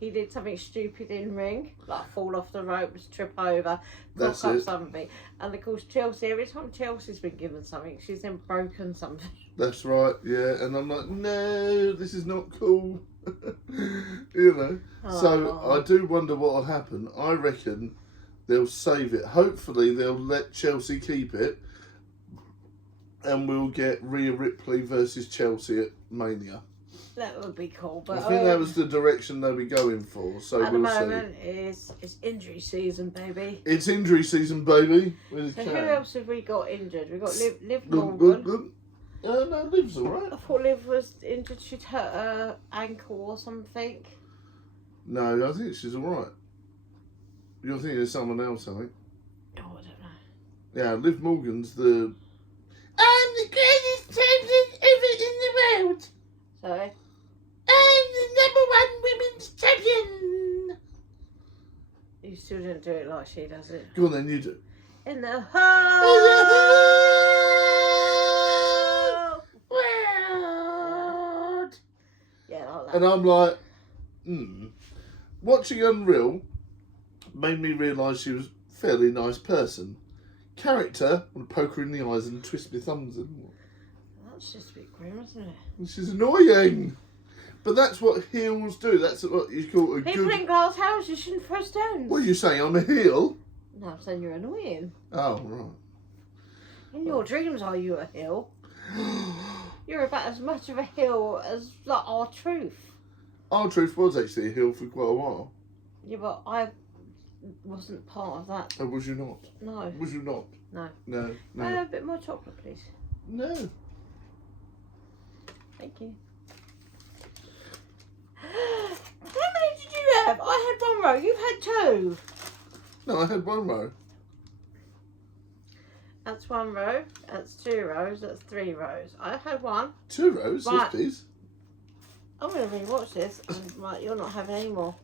he did something stupid in ring, like fall off the ropes, trip over, That's cock up it. something. And of course, Chelsea, every time Chelsea's been given something, she's then broken something. that's right, yeah. And I'm like, no, this is not cool. You know. So Oh. I do wonder what will happen. I reckon they'll save it. Hopefully they'll let Chelsea keep it. And we'll get Rhea Ripley versus Chelsea at Mania. That would be cool. But I think that was the direction they'll be going for. So at the we'll moment, see. it's injury season, baby. It's injury season, baby. So who else have we got injured? We got Liv Morgan. No, Liv's alright. I thought Liv was injured. She'd hurt her ankle or something. No, I think she's alright. You're thinking of someone else, I think. Oh, I don't know. Yeah, Liv Morgan's the... I'm the greatest champion ever in the world. Sorry. I'm the #1 women's champion. You still didn't do it like she does it. Go on then, you do. In the hole. World. Yeah, I like that. And I'm like, Watching Unreal made me realise she was a fairly nice person. Character, I want to poke her in the eyes and twist my thumbs in. That's just a bit grim, isn't it? Which is annoying. But that's what heels do. That's what you call a People good... in glass houses shouldn't throw stones. What are you saying? I'm a heel? No, I'm saying you're annoying. Oh, right. In your dreams, are you a hill? You're about as much of a hill as like our truth. R-Truth was actually a heel for quite a while. Yeah, but I wasn't part of that. Oh, was you not? No. Was you not? No. No, no. A bit more chocolate, please. No. Thank you. How many did you have? I had one row. You've had two. No, I had one row. That's one row. That's 2 rows. That's 3 rows. I had one. 2 rows, Right. yes please. I'm going to rewatch this. And, right, you're not having any more.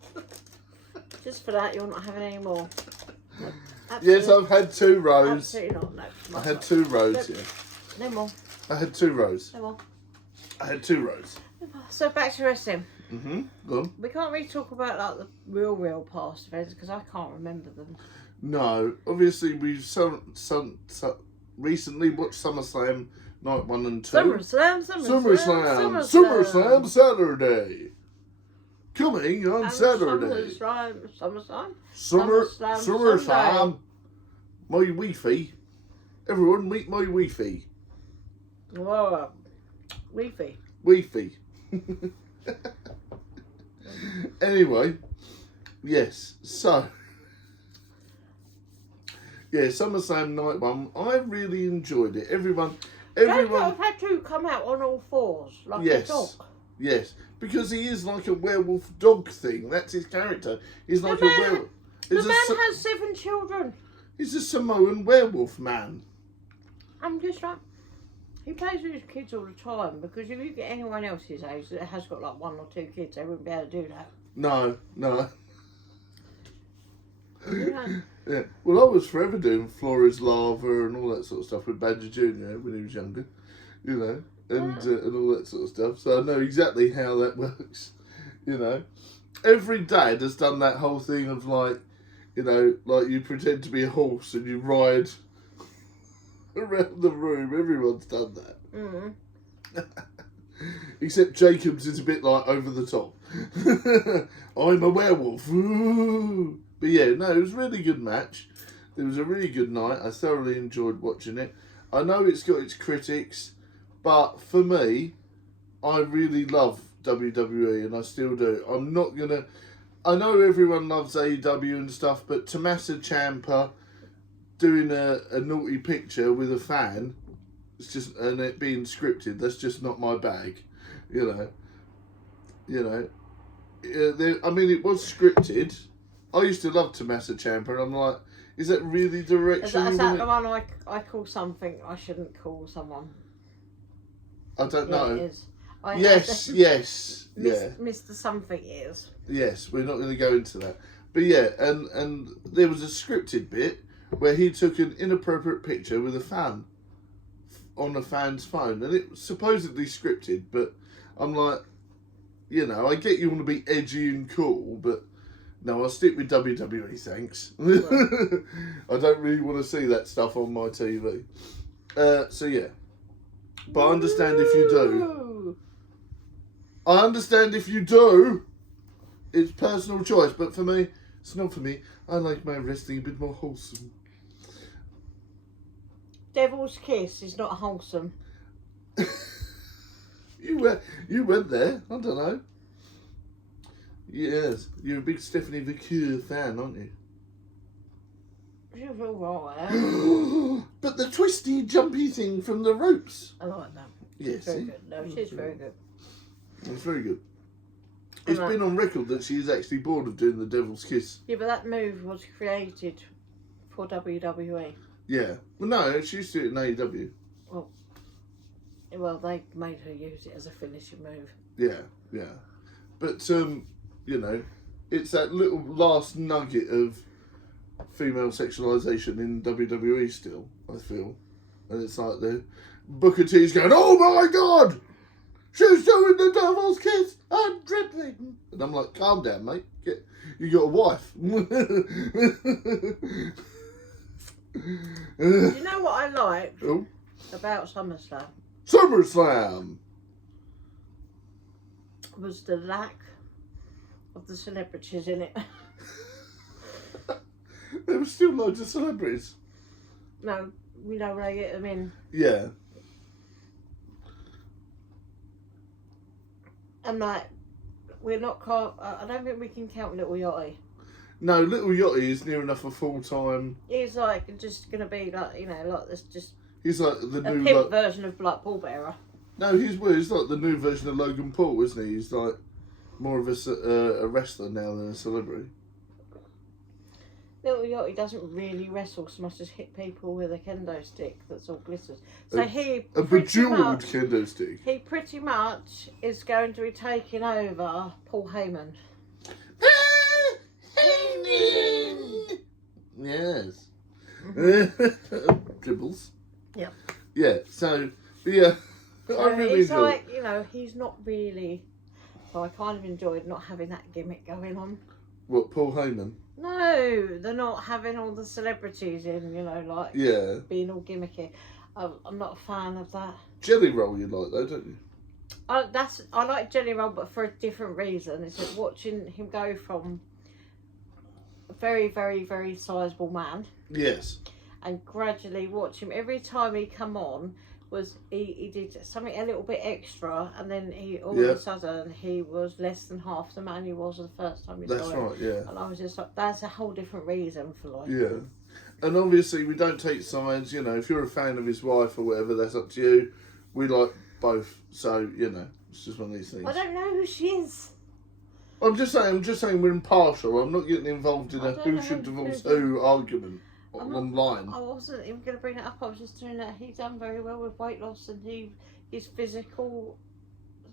Just for that, you're not having any more. No, Yes, I've had 2 rows. Absolutely not. No. I had 2 rows, Nope. yeah. No more. I had 2 rows. No more. I had 2 rows. So back to wrestling. Go on. We can't really talk about like the real past events because I can't remember them. No, obviously we've recently watched SummerSlam Night 1 and 2. SummerSlam Saturday. Coming on Saturday. SummerSlam. SummerSlam. My Wi-Fi. Everyone meet my Wi-Fi. Whoa. Leafy. Wi-Fi. Anyway, yes, so yeah, SummerSlam Night 1, I really enjoyed it. Everyone I've had to come out on all fours like a dog. Yes, because he is like a werewolf dog thing. That's his character. He's like a werewolf. The man has 7 children. He's a Samoan werewolf man. I'm just like, he plays with his kids all the time because if you get anyone else his age that has got like 1 or 2 kids, they wouldn't be able to do that. No. Yeah. Yeah. Well, I was forever doing Flores Lava and all that sort of stuff with Badger Jr. when he was younger, you know, and all that sort of stuff. So I know exactly how that works, you know. Every dad has done that whole thing of like, you know, like you pretend to be a horse and you ride around the room. Everyone's done that. Mm-hmm. Except Jacob's is a bit like over the top. I'm a werewolf. Ooh. But yeah, no, it was a really good match. It was a really good night. I thoroughly enjoyed watching it. I know it's got its critics, but for me, I really love WWE and I still do. I'm not going to... I know everyone loves AEW and stuff, but Tommaso Ciampa doing a naughty picture with a fan, it's just, and it being scripted, that's just not my bag, you know. I mean, it was scripted. I used to love Tommaso Ciampa, and I'm like, is that really direction? Is that the one I call something I shouldn't call someone? I don't know. It is. Yes. Yeah. Mr. Something is. Yes, we're not going to go into that. But yeah, and there was a scripted bit where he took an inappropriate picture with a fan. on a fan's phone, and it was supposedly scripted, but I'm like, you know, I get you want to be edgy and cool, but no, I'll stick with WWE, thanks. I don't really want to see that stuff on my TV. So yeah, but I understand if you do. I understand if you do. It's personal choice, but for me, it's not for me. I like my wrestling a bit more wholesome. Devil's Kiss is not wholesome. You went there. I don't know. Yes, you're a big Stephanie McHugh fan, aren't you? She's all right. But the twisty, jumpy thing from the ropes. I like that. Yes, Very good. No, she's very good. It's very good. It's been on record that she is actually bored of doing the Devil's Kiss. Yeah, but that move was created for WWE. Yeah. Well, no, she used to do it in AEW. Well, they made her use it as a finishing move. Yeah. But, you know, it's that little last nugget of female sexualisation in WWE still, I feel. And it's like the Booker T's going, oh my God! She's doing the Devil's Kiss! I'm dribbling! And I'm like, calm down, mate. You got a wife. You know what I liked Oh. about SummerSlam? SummerSlam! Was the lack of the celebrities in it. There were still loads of celebrities. No, we know where they get them in. Yeah. And like, we're not I don't think we can count Little Yachty. No, Little Yachty is near enough a full-time... He's like just going to be like, you know, like this just... He's like the a new... pimp version of like Paul Bearer. No, he's like the new version of Logan Paul, isn't he? He's like more of a wrestler now than a celebrity. Little Yachty doesn't really wrestle so much as hit people with a kendo stick that's all glitters. So a bejeweled kendo stick. He pretty much is going to be taking over Paul Heyman. Heyman! Yes. Dribbles. Yeah. Yeah, so, yeah. So I really it's enjoy like, you know, he's not really... So I kind of enjoyed not having that gimmick going on. What, Paul Heyman? No, they're not having all the celebrities in, you know, like being all gimmicky. I'm not a fan of that. Jelly Roll you like though, don't you? I like Jelly Roll, but for a different reason. It's like watching him go from a very, very, very sizable man. Yes. And gradually watch him every time he come on. He did something a little bit extra, and then all of a sudden he was less than half the man he was the first time you saw him. That's right, yeah. And I was just like, that's a whole different reason for life. Yeah. And obviously we don't take sides, you know, if you're a fan of his wife or whatever, that's up to you. We like both, so, you know, it's just one of these things. I don't know who she is. I'm just saying we're impartial. I'm not getting involved in a who should divorce who argument online. I wasn't even going to bring it up. I was just doing that. He's done very well with weight loss and his physical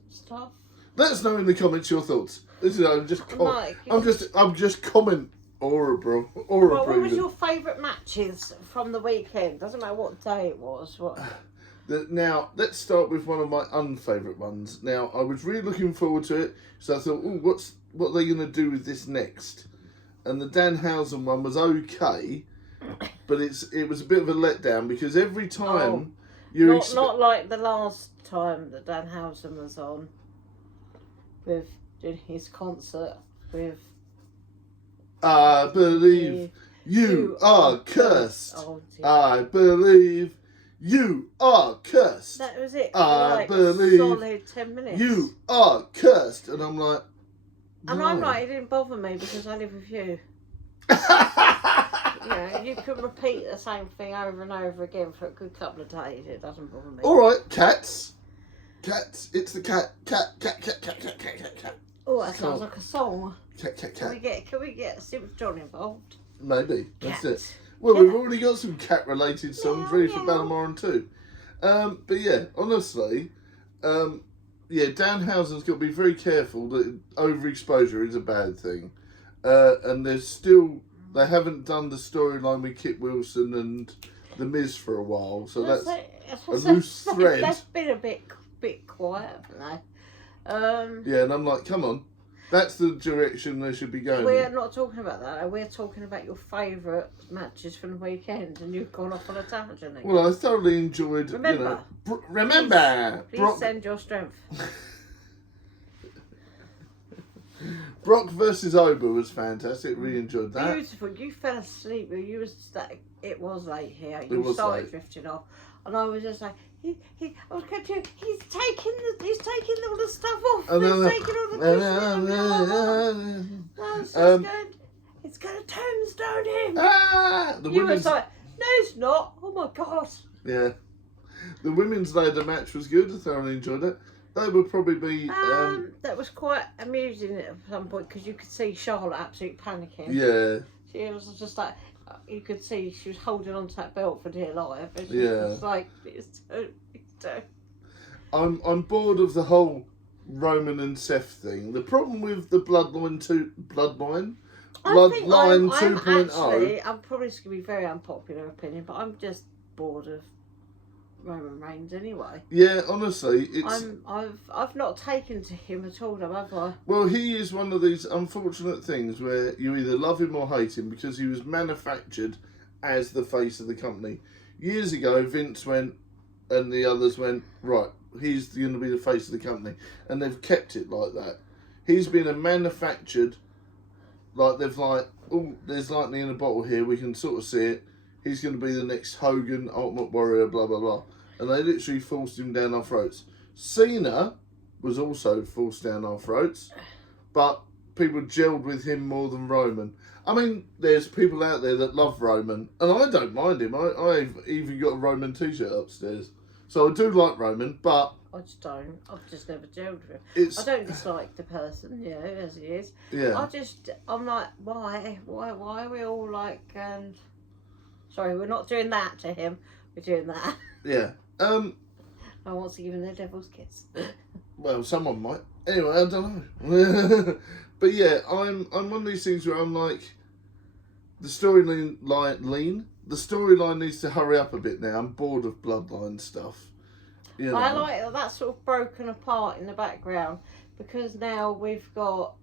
stuff. Let us know in the comments your thoughts. This is I'm just comment bro. What was your favourite matches from the weekend? Doesn't matter what day it was. What? Now let's start with one of my unfavourite ones. Now I was really looking forward to it, so I thought, what are they going to do with this next? And the Danhausen one was okay, but it was a bit of a letdown because every time not like the last time that Danhausen was on with doing his concert with. I believe you are cursed. Oh, dear. I believe you are cursed. That was it. I believe solid 10 minutes. You are cursed, and I'm like. And I'm like, it didn't bother me because I live with you. You know, you can repeat the same thing over and over again for a good couple of days. It doesn't bother me. All right, cats. It's the cat. Oh, that sounds like a song. Cat. Can we get Simp John involved? Maybe. That's Cat. it. Well, we've already got some cat-related songs ready for Balmoral too. But yeah, honestly, Danhausen's got to be very careful that overexposure is a bad thing. And they haven't done the storyline with Kit Wilson and The Miz for a while, so a loose thread. That's been a bit quiet, haven't they? Yeah, and I'm like, come on. That's the direction they should be going. We're not talking about that. We're talking about your favourite matches from the weekend, and you've gone off on a tangent. Well, I thoroughly enjoyed. Remember. Please send your strength. Brock versus Oba was fantastic. Really enjoyed that. Beautiful. You fell asleep. It was late here. It You was started late. drifting off, and I was just like, I was going to. He's taking all the stuff off. He's taking all the I was just going. It's going to tombstone him. You were like, no, it's not. Oh my god. Yeah. The women's ladder match was good. I thoroughly enjoyed it. They would probably be. That was quite amusing at some point because you could see Charlotte absolutely panicking. Yeah. She was just like, you could see she was holding on to that belt for dear life. And she Yeah. was like, it's too. I'm bored of the whole Roman and Seth thing. The problem with the Bloodline 2.0. I'm probably just going to be very unpopular opinion, but I'm just bored of Roman Reigns anyway. Yeah, honestly, it's. I've not taken to him at all, have I? Well, he is one of these unfortunate things where you either love him or hate him because he was manufactured as the face of the company. Years ago, Vince went and the others went, right, he's going to be the face of the company. And they've kept it like that. He's been a manufactured, like they've like, oh, there's lightning in a bottle here, we can sort of see it. He's going to be the next Hogan, Ultimate Warrior, blah, blah, blah. And they literally forced him down our throats. Cena was also forced down our throats, but people gelled with him more than Roman. I mean, there's people out there that love Roman, and I don't mind him. I've even got a Roman t-shirt upstairs. So I do like Roman, but... I just don't. I've just never gelled with him. It's... I don't dislike the person, as he is. Yeah. I'm like, why are we all like, sorry, we're not doing that to him. We're doing that. Yeah. I want to give him the devil's kiss. Well, someone might. Anyway, I don't know. But yeah, I'm one of these things where I'm like, the storyline needs to hurry up a bit now. I'm bored of Bloodline stuff. You know. I like that sort of broken apart in the background because now we've got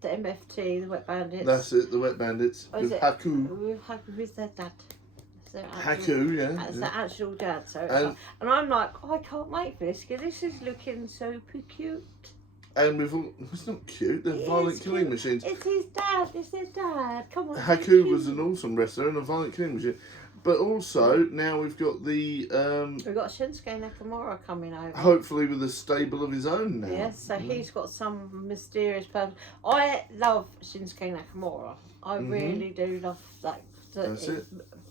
the MFT, the Wet Bandits. That's it, the Wet Bandits. With Haku. With Haku, who's their dad? Haku, yeah. That's the actual dad. So and I'm like, I can't wait for this because this is looking super cute. And we've all, it's not cute, they're violent killing machines. It's his dad, it's their dad. Come on. Haku was an awesome wrestler and a violent killing machine. But also, now we've got the... we've got Shinsuke Nakamura coming over. Hopefully with a stable of his own now. Yes, so he's got some mysterious person. I love Shinsuke Nakamura. I really do love that. That's it.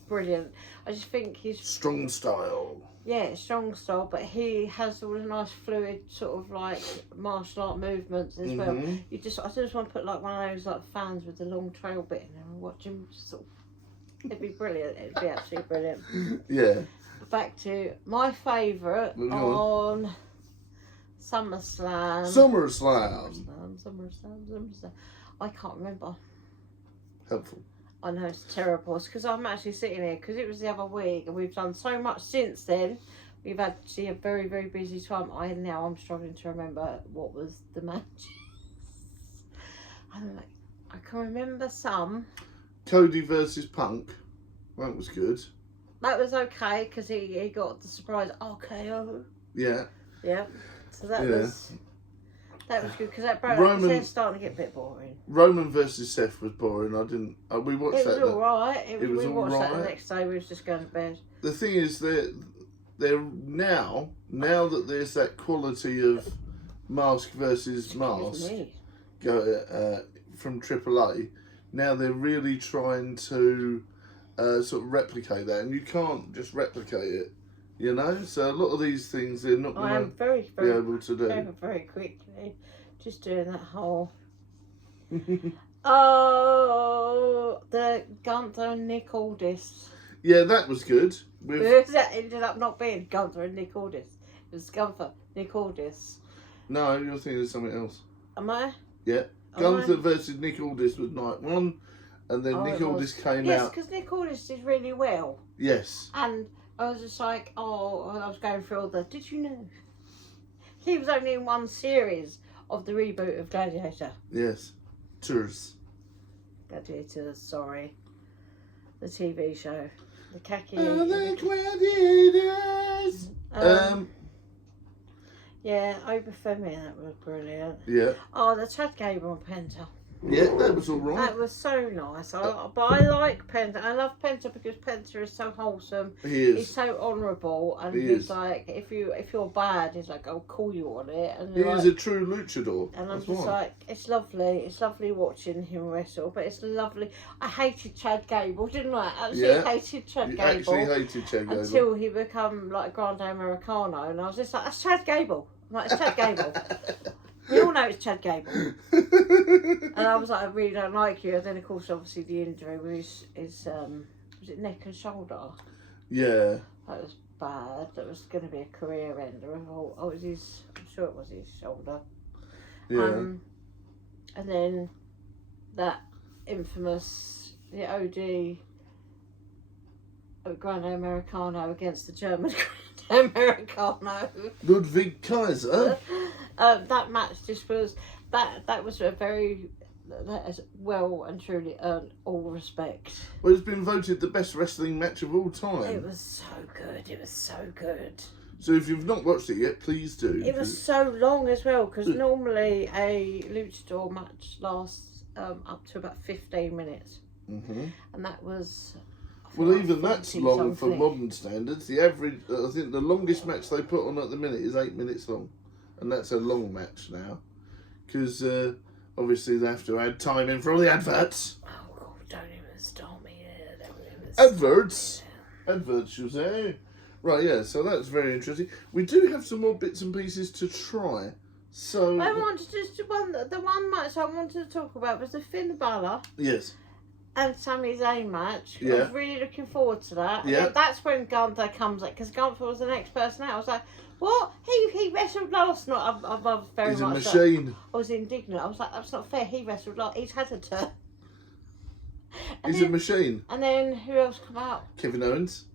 Brilliant. I just think he's... Strong style. Yeah, strong style, but he has all the nice fluid sort of like martial art movements as well. I just want to put like one of those like fans with the long trail bit in there and watch him sort of... It'd be brilliant. It'd be absolutely brilliant. Yeah. Back to my favourite on SummerSlam. SummerSlam. I can't remember. Helpful. I know it's terrible. It's because I'm actually sitting here because it was the other week and we've done so much since then. We've actually a very, very busy time. I'm struggling to remember what was the match. I can remember some. Cody versus Punk. That was good. That was okay because he got the surprise RKO. Yeah. Yeah. So that was good because that they're starting to get a bit boring. Roman versus Seth was boring. I didn't. We watched that. It was alright. We watched all that right. the next day. We was just going to bed. The thing is they're now that there's that quality of mask versus mask from AAA. Now they're really trying to sort of replicate that, and you can't just replicate it, you know. So a lot of these things they're not going to be able to do. Very quickly, just doing that whole. Oh, the Gunther and Nick Aldis. Yeah, that was good. That ended up not being Gunther and Nick Aldis. It was Gunther, Nick Aldis. No, you're thinking of something else. Am I? Yeah. Gunther versus Nick Aldis was night one, and then Nick Aldis came out. Yes, because Nick Aldis did really well. Yes. And I was just like, oh, I was going through all the. Did you know? He was only in one series of the reboot of Gladiator. Yes. Tours. Gladiator, sorry. The TV show. The khaki. Oh, the gladiators. Yeah, Obafemi, that was brilliant. Yeah. Oh, the Chad Gable and Penta. Yeah, that was all right. That was so nice. But I like Penta. I love Penta because Penta is so wholesome. He is. He's so honourable, and He he's is. like, if you're bad, he's like, I'll call you on it. And He like, is a true luchador. and I'm That's just why. like, it's lovely. It's lovely watching him wrestle, but it's lovely. I hated Chad Gable, didn't I? Absolutely hated Chad You Gable. actually hated Chad Gable. Until he become like Grande Americano, and I was just like, that's Chad Gable. I'm like, it's Chad Gable. We all know it's Chad Gable. And I was like, I really don't like you. And then, of course, obviously the injury was his was it neck and shoulder? Yeah. That was bad. That was going to be a career ender. Oh, it was his. I'm sure it was his shoulder. Yeah. And then that infamous the OD Grande Americano against the German Grande Americano. Ludwig Kaiser. That match just was that was a very that has well and truly earned all respect. Well, it's been voted the best wrestling match of all time. It was so good. It was so good. So if you've not watched it yet, please do. It was so long as well because normally a luchador match lasts up to about 15 minutes, Mm-hmm. and that was. Well, even that's long something. for modern standards. The average, I think, the longest match they put on at the minute is 8 minutes long, and that's a long match now, because obviously they have to add time in for all the adverts. Oh God! Don't even start me here. Adverts, you say? Right, yeah. So that's very interesting. We do have some more bits and pieces to try. So I wanted just the one match I wanted to talk about was the Finn Balor yes, and Sami Zayn match. I Yeah. was really looking forward to that. Yeah. And that's when Gunther comes up because Gunther was the next person out. I was like, what? He wrestled last night. I very he's a much. machine. I was indignant. I was like, that's not fair. He wrestled last. He's had a turn. And He's a then, machine. and then who else come out? Kevin Owens.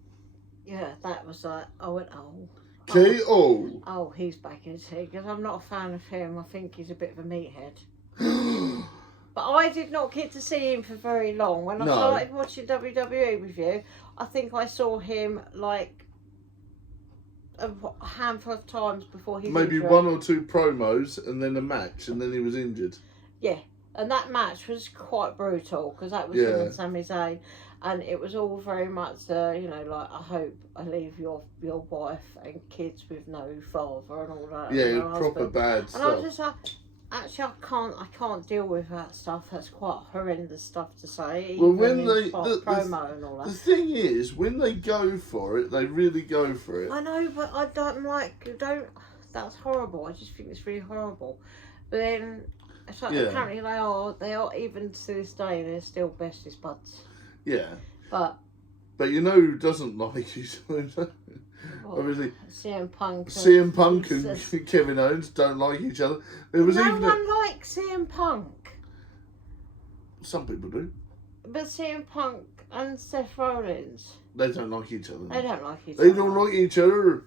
Yeah, that was like, I went, oh. K.O. Oh, he's back, is he? Because I'm not a fan of him. I think he's a bit of a meathead. But I did not get to see him for very long. When I No. started watching WWE with you, I think I saw him like a handful of times before he Maybe one or two promos and then a match, and then he was injured. Yeah, and that match was quite brutal because that was him Yeah. and Sami Zayn, and it was all very much, like I hope I leave your wife and kids with no father and all that. Yeah, and no proper husband. bad And I was stuff. just like, actually, I can't deal with that stuff. That's quite horrendous stuff to say. Well, even when in they promo and all the that. thing is, when they go for it, they really go for it. I know, but I don't like. That's horrible. I just think it's really horrible. But then, it's like Yeah. apparently they are even to this day they're still bestest buds. Yeah, But but who doesn't like each other? Obviously, CM Punk. CM Punk and Kevin Owens don't like each other. There was no even one likes CM Punk, some people do. but CM Punk and Seth Rollins, They don't like each other. they don't like each They other. don't like each other,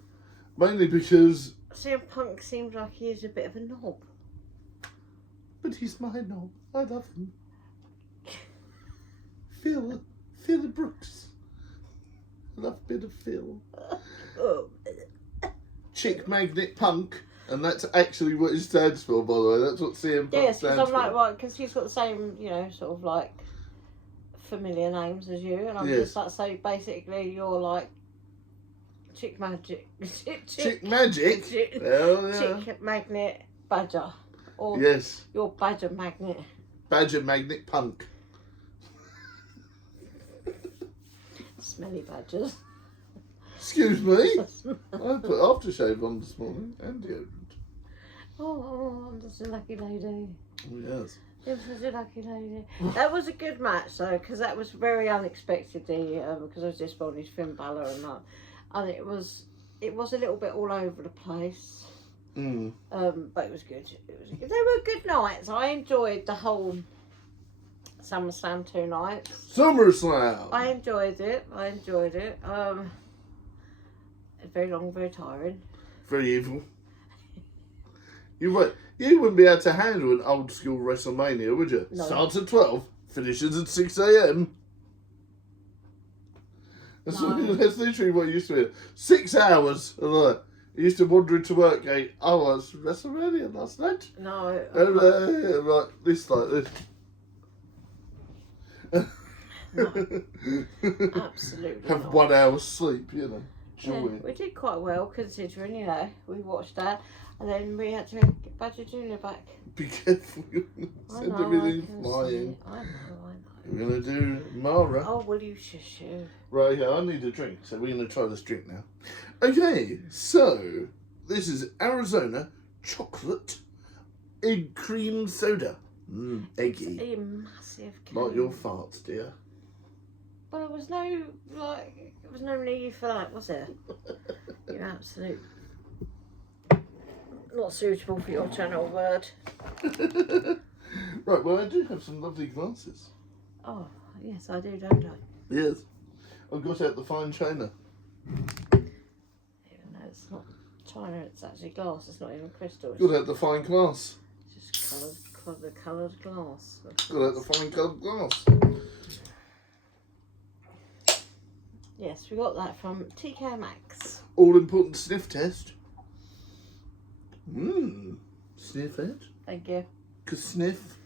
mainly because. CM Punk seems like he is a bit of a knob. But he's my knob. I love him. Phil Brooks. I love a bit of Phil. Oh. Chick Magnet Punk, and that's actually what it stands for, by the way. That's what CM Punk Yes, because stands I'm for. like, right, because he's got the same, sort of like familiar names as you, and I'm Yes. just like, so basically you're like Chick Magic. Chick Magic? Chick, Hell yeah. Chick Magnet Badger. Or Yes. your Badger Magnet. Badger Magnet Punk. Smelly badgers. Excuse me? I put aftershave on this morning and deodorant. Oh, I'm just a lucky lady. Oh, yes. You're such a lucky lady. That was a good match though, because that was very unexpectedly, because I was just on his Finn Balor and that. And it was a little bit all over the place. Mm. But it was good. They were good nights. I enjoyed the whole SummerSlam 2 nights. SummerSlam! I enjoyed it. Very long, very tiring. Very evil. You wouldn't be able to handle an old school WrestleMania, would you? No. Starts at 12, finishes at 6 a.m. That's literally what it used to be. 6 hours. You used to wander into work going, oh, it's WrestleMania last night. No. And, like this. No. Absolutely Have not. 1 hour's sleep, you know. Yeah, Joy. we did quite well considering, you know, we watched that and then we had to get Badger Junior back. Be careful. Send everything flying. I know. We're going to do Mara. Oh, will you shush you? Right, yeah, I need a drink, so we're going to try this drink now. Okay, so this is Arizona chocolate egg cream soda. Eggy. It's a massive can. Like your farts, dear. But there was no need for that, was there? You're absolute. Not suitable for your channel word. Right, well, I do have some lovely glasses. Oh, yes, I do, don't I? Yes. I've got out the fine china. Even though it's not china, it's actually glass, it's not even crystal. Got out the fine glass. It's just coloured glass. Got out the fine coloured glass. Yes, we got that from TK Maxx. All important sniff test. Sniff it. Thank you. Cause sniff.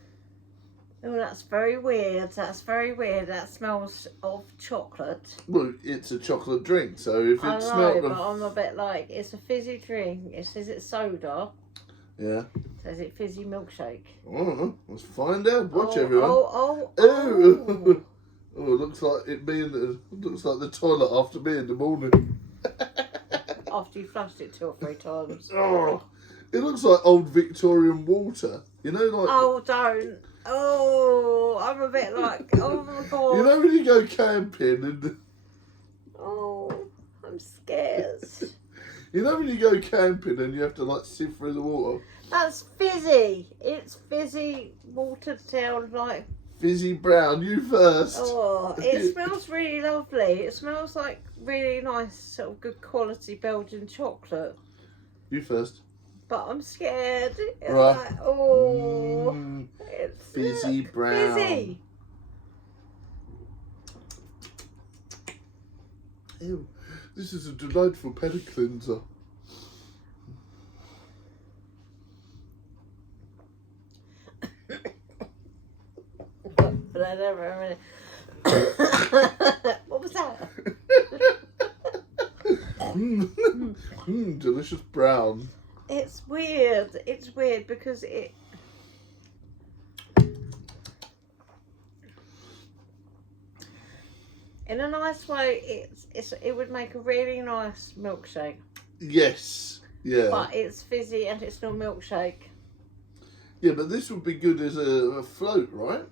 Oh, that's very weird. That's very weird. That smells of chocolate. Well, it's a chocolate drink, so if I it know, smelled but of... I'm a bit like, it's a fizzy drink. It says it's soda. Yeah. It says it's fizzy milkshake. Oh, let's find out. Watch everyone. Oh. Oh, it looks like looks like the toilet after me in the morning. After you flushed it 2 or 3 times. Oh, it looks like old Victorian water. You know, like... Oh, don't. Oh, I'm a bit like, oh my God. You know when you go camping and... Oh, I'm scared. You know when you go camping and you have to like sift through the water? That's fizzy. It's fizzy, watered down, like... Fizzy brown, you first. Oh, it smells really lovely. It smells like really nice, sort of good quality Belgian chocolate. You first. But I'm scared. It's Right. like, oh, it's Fizzy brown. Fizzy. Ew. This is a delightful palate cleanser. But I never really... What was that? Delicious brown. It's weird. It's weird because it... In a nice way, it would make a really nice milkshake. Yes. Yeah. But it's fizzy and it's not milkshake. Yeah, but this would be good as a float, right?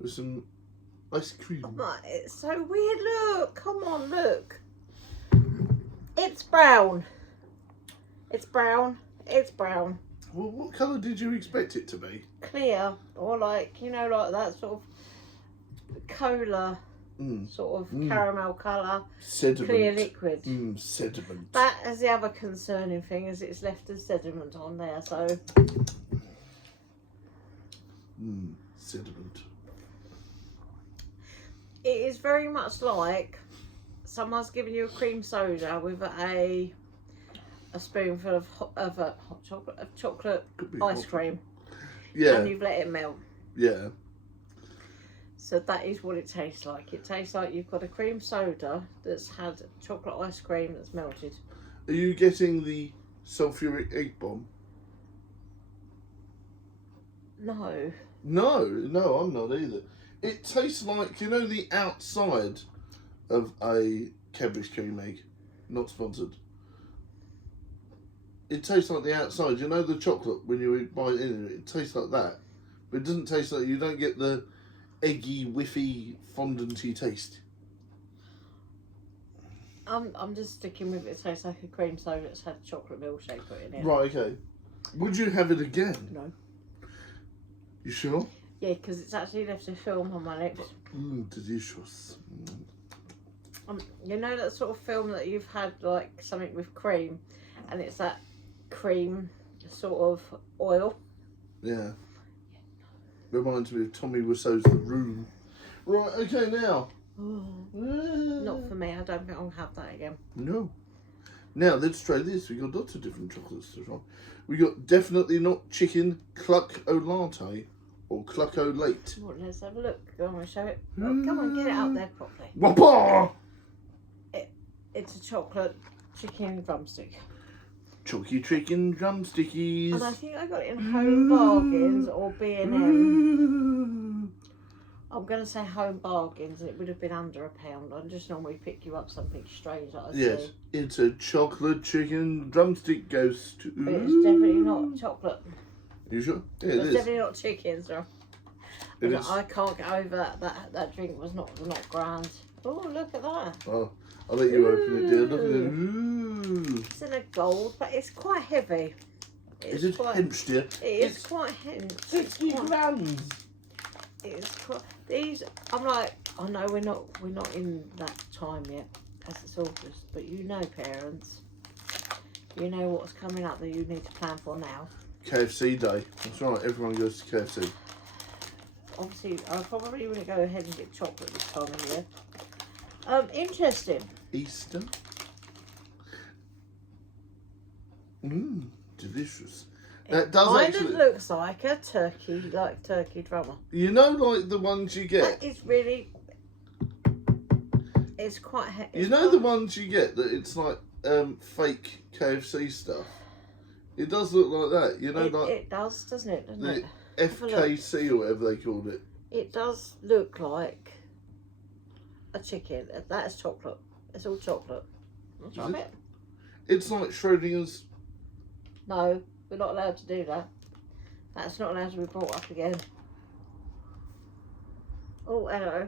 With some ice cream. But it's so weird. Look, come on, look. It's brown. It's brown. It's brown. Well, what colour did you expect it to be? Clear, or like, you know, like that sort of cola, sort of caramel colour. Sediment. Clear liquid. Sediment. That is the other concerning thing, is it's left as sediment on there, so... Sediment. It is very much like someone's giving you a cream soda with a spoonful of hot chocolate ice cream. Yeah. And you've let it melt. Yeah. So that is what it tastes like. It tastes like you've got a cream soda that's had chocolate ice cream that's melted. Are you getting the sulfuric egg bomb? No. No, I'm not either. It tastes like, you know, the outside of a Cadbury's cream egg. Not sponsored. It tastes like the outside. You know the chocolate when you bite into it? It tastes like that. But it doesn't taste like... You don't get the eggy, whiffy, fondanty taste. I'm just sticking with it. It tastes like a cream soda that's had chocolate milkshake put in it. Right, okay. Would you have it again? No. You sure? Yeah, because it's actually left a film on my lips. Delicious. You know that sort of film that you've had like something with cream, and it's that cream sort of oil. Yeah. Reminds me of Tommy Wiseau's The Room. Right, okay, now. Not for me. I don't think I'll have that again. No. Now, let's try this. We got lots of different chocolates to try. We got definitely not chicken cluck o latte or cluck o late. Well, let's have a look. Go on, show it. Oh, come on, get it out there properly. Whoppa! It's a chocolate chicken drumstick. Chalky chicken drumstickies. And I think I got it in Home Bargains or B&M. I'm going to say Home Bargains. It would have been under £1. I just normally pick you up something strange that I Yes, see. it's a chocolate chicken drumstick ghost. But it's definitely not chocolate. You sure? Yeah, It's definitely not chicken, so. It is. I can't get over that drink was not grand. Oh, look at that. Oh, I'll let you open it, dear. Look at it. Ooh. It's in a gold, but it's quite heavy. Is it hench, dear? It's quite hench. 60 grams. It's quite, these. I'm like, I know we're not in that time yet, as it's August, but you know, parents, you know what's coming up that you need to plan for now. KFC day. That's right. Everyone goes to KFC. Obviously, I probably wouldn't go ahead and get chocolate this time of year. Interesting. Easter. Delicious. That does kind actually. of looks like a turkey drummer. You know, like the ones you get. That is really. It's quite. You know the ones you get that it's like fake KFC stuff. It does look like that. You know, it does, doesn't it? Doesn't the it? FKC or whatever they called it. It does look like a chicken. That is chocolate. It's all chocolate. Let's try it. It's like Schrodinger's. No, we're not allowed to do that. That's not allowed to be brought up again. Oh, hello.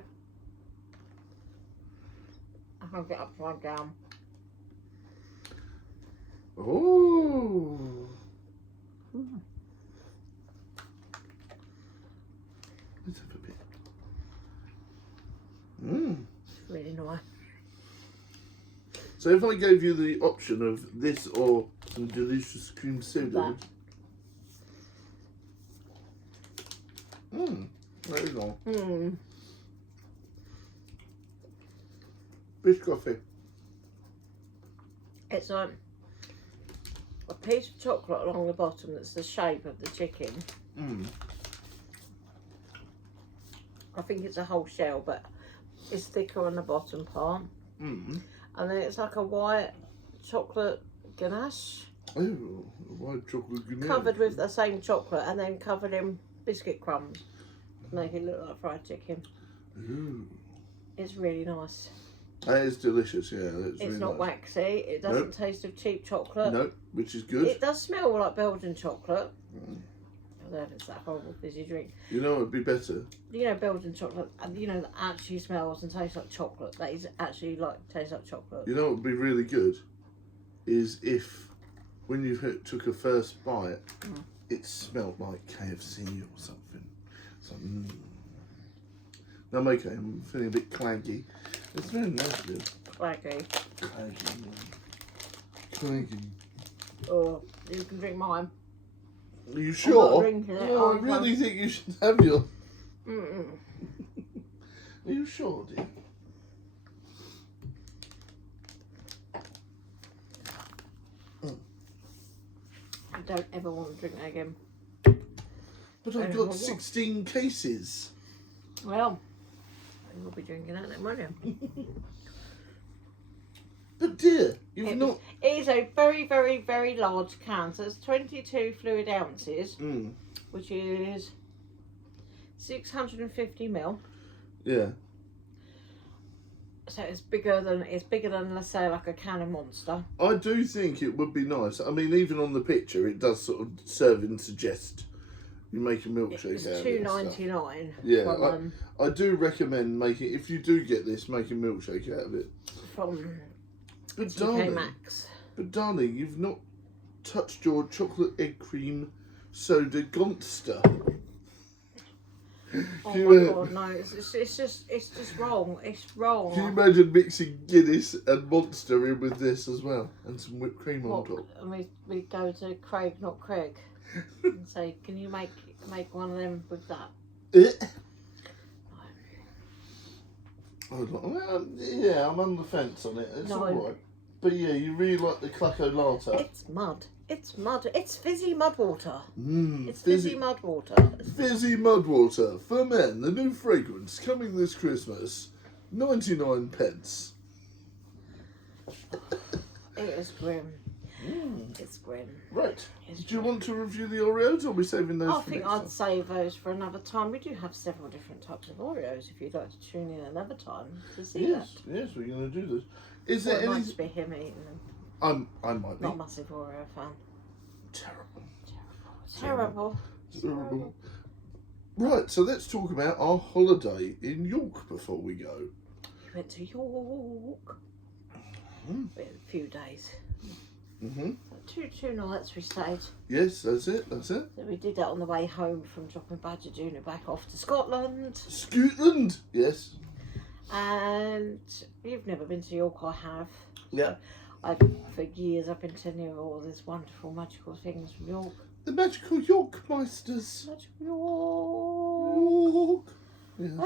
I can't get upside down. Oh. Let's have a bit. It's really nice. So if I gave you the option of this or some delicious cream soda. Very long. Fish coffee. It's a piece of chocolate along the bottom that's the shape of the chicken. I think it's a whole shell, but it's thicker on the bottom part. And then it's like a white chocolate ganache. Oh, white chocolate ganache. Covered with the same chocolate and then covered in biscuit crumbs to make it look like fried chicken. Ooh. It's really nice. That is delicious, yeah. It's really not nice. waxy. It doesn't taste of cheap chocolate. No, which is good. It does smell like Belgian chocolate. Although it's that horrible fizzy drink. You know what would be better? You know Belgian chocolate, you know, that actually smells and tastes like chocolate. That is actually tastes like chocolate. You know what would be really good? Is if, when you took a first bite, it smelled like KFC or something. So, Now I'm okay, I'm feeling a bit clanky. It's very nice, dude. Claggy. Clanky. Oh, you can drink mine. Are you sure? not drinking it, No, I I'm really think you should have your... Mm-mm. Are you sure, dear? I don't ever want to drink that again. But I've got 16 cases. Well, you'll be drinking that then, won't you? But dear, you've not... It is a very, very, very large can. So it's 22 fluid ounces, which is 650 ml. Yeah. So it's bigger than let's say like a can of Monster. I do think it would be nice. I mean, even on the picture, it does sort of serve and suggest you make a milkshake It's out of it. $2.99. Yeah, from, I do recommend making. If you do get this, make a milkshake out of it. from But UK darling, Max. you've not touched your chocolate egg cream soda gonster. Oh Can my you, god, no! It's just wrong. It's wrong. can you imagine mixing Guinness and Monster in with this as well, and some whipped cream on What? top? And we go to Craig, not Craig, and say, can you make one of them with that? Well, yeah, I'm on the fence on it. It's No. alright. But yeah, you really like the Clucko Latte. It's mud. It's mud. It's fizzy mud water. It's Fizzy fizzy mud water. Fizzy Mud Water for men, the new fragrance coming this Christmas. 99 pence. It is grim. It's grim. Right. It's Do you grim. want to review the Oreos, or are we saving those I for think next I'd time? save those for another time. We do have several different types of Oreos if you'd like to tune in another time to see Yes, that. yes, we're going to do this. Is Or there it might any... just be him eating them. I might be. Not a massive Oreo fan. Terrible. Terrible. Terrible. Right, so let's talk about our holiday in York before we go. We went to York. We had a few days. Mm-hmm. Two nights we stayed. Yes, that's it, that's it. So we did that on the way home from dropping Badger Junior back off to Scotland. Scotland! Yes. And you've never been to York, I have. Yeah. For years I've been telling you all these wonderful magical things from York. The magical York Meisters. Magical York. Yes.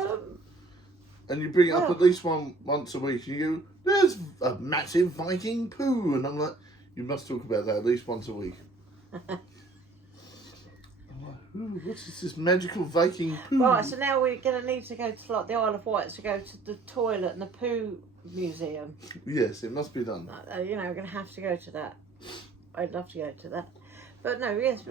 And you bring it up at least once a week, and you go, there's a massive Viking poo, and I'm like, you must talk about that at least once a week. I'm like, ooh, what is this magical Viking poo? Right, so now we're going to need to go to like the Isle of Wight to go to the toilet and the poo museum. Yes, it must be done. You know, we're going to have to go to that. I'd love to go to that. But no, yes,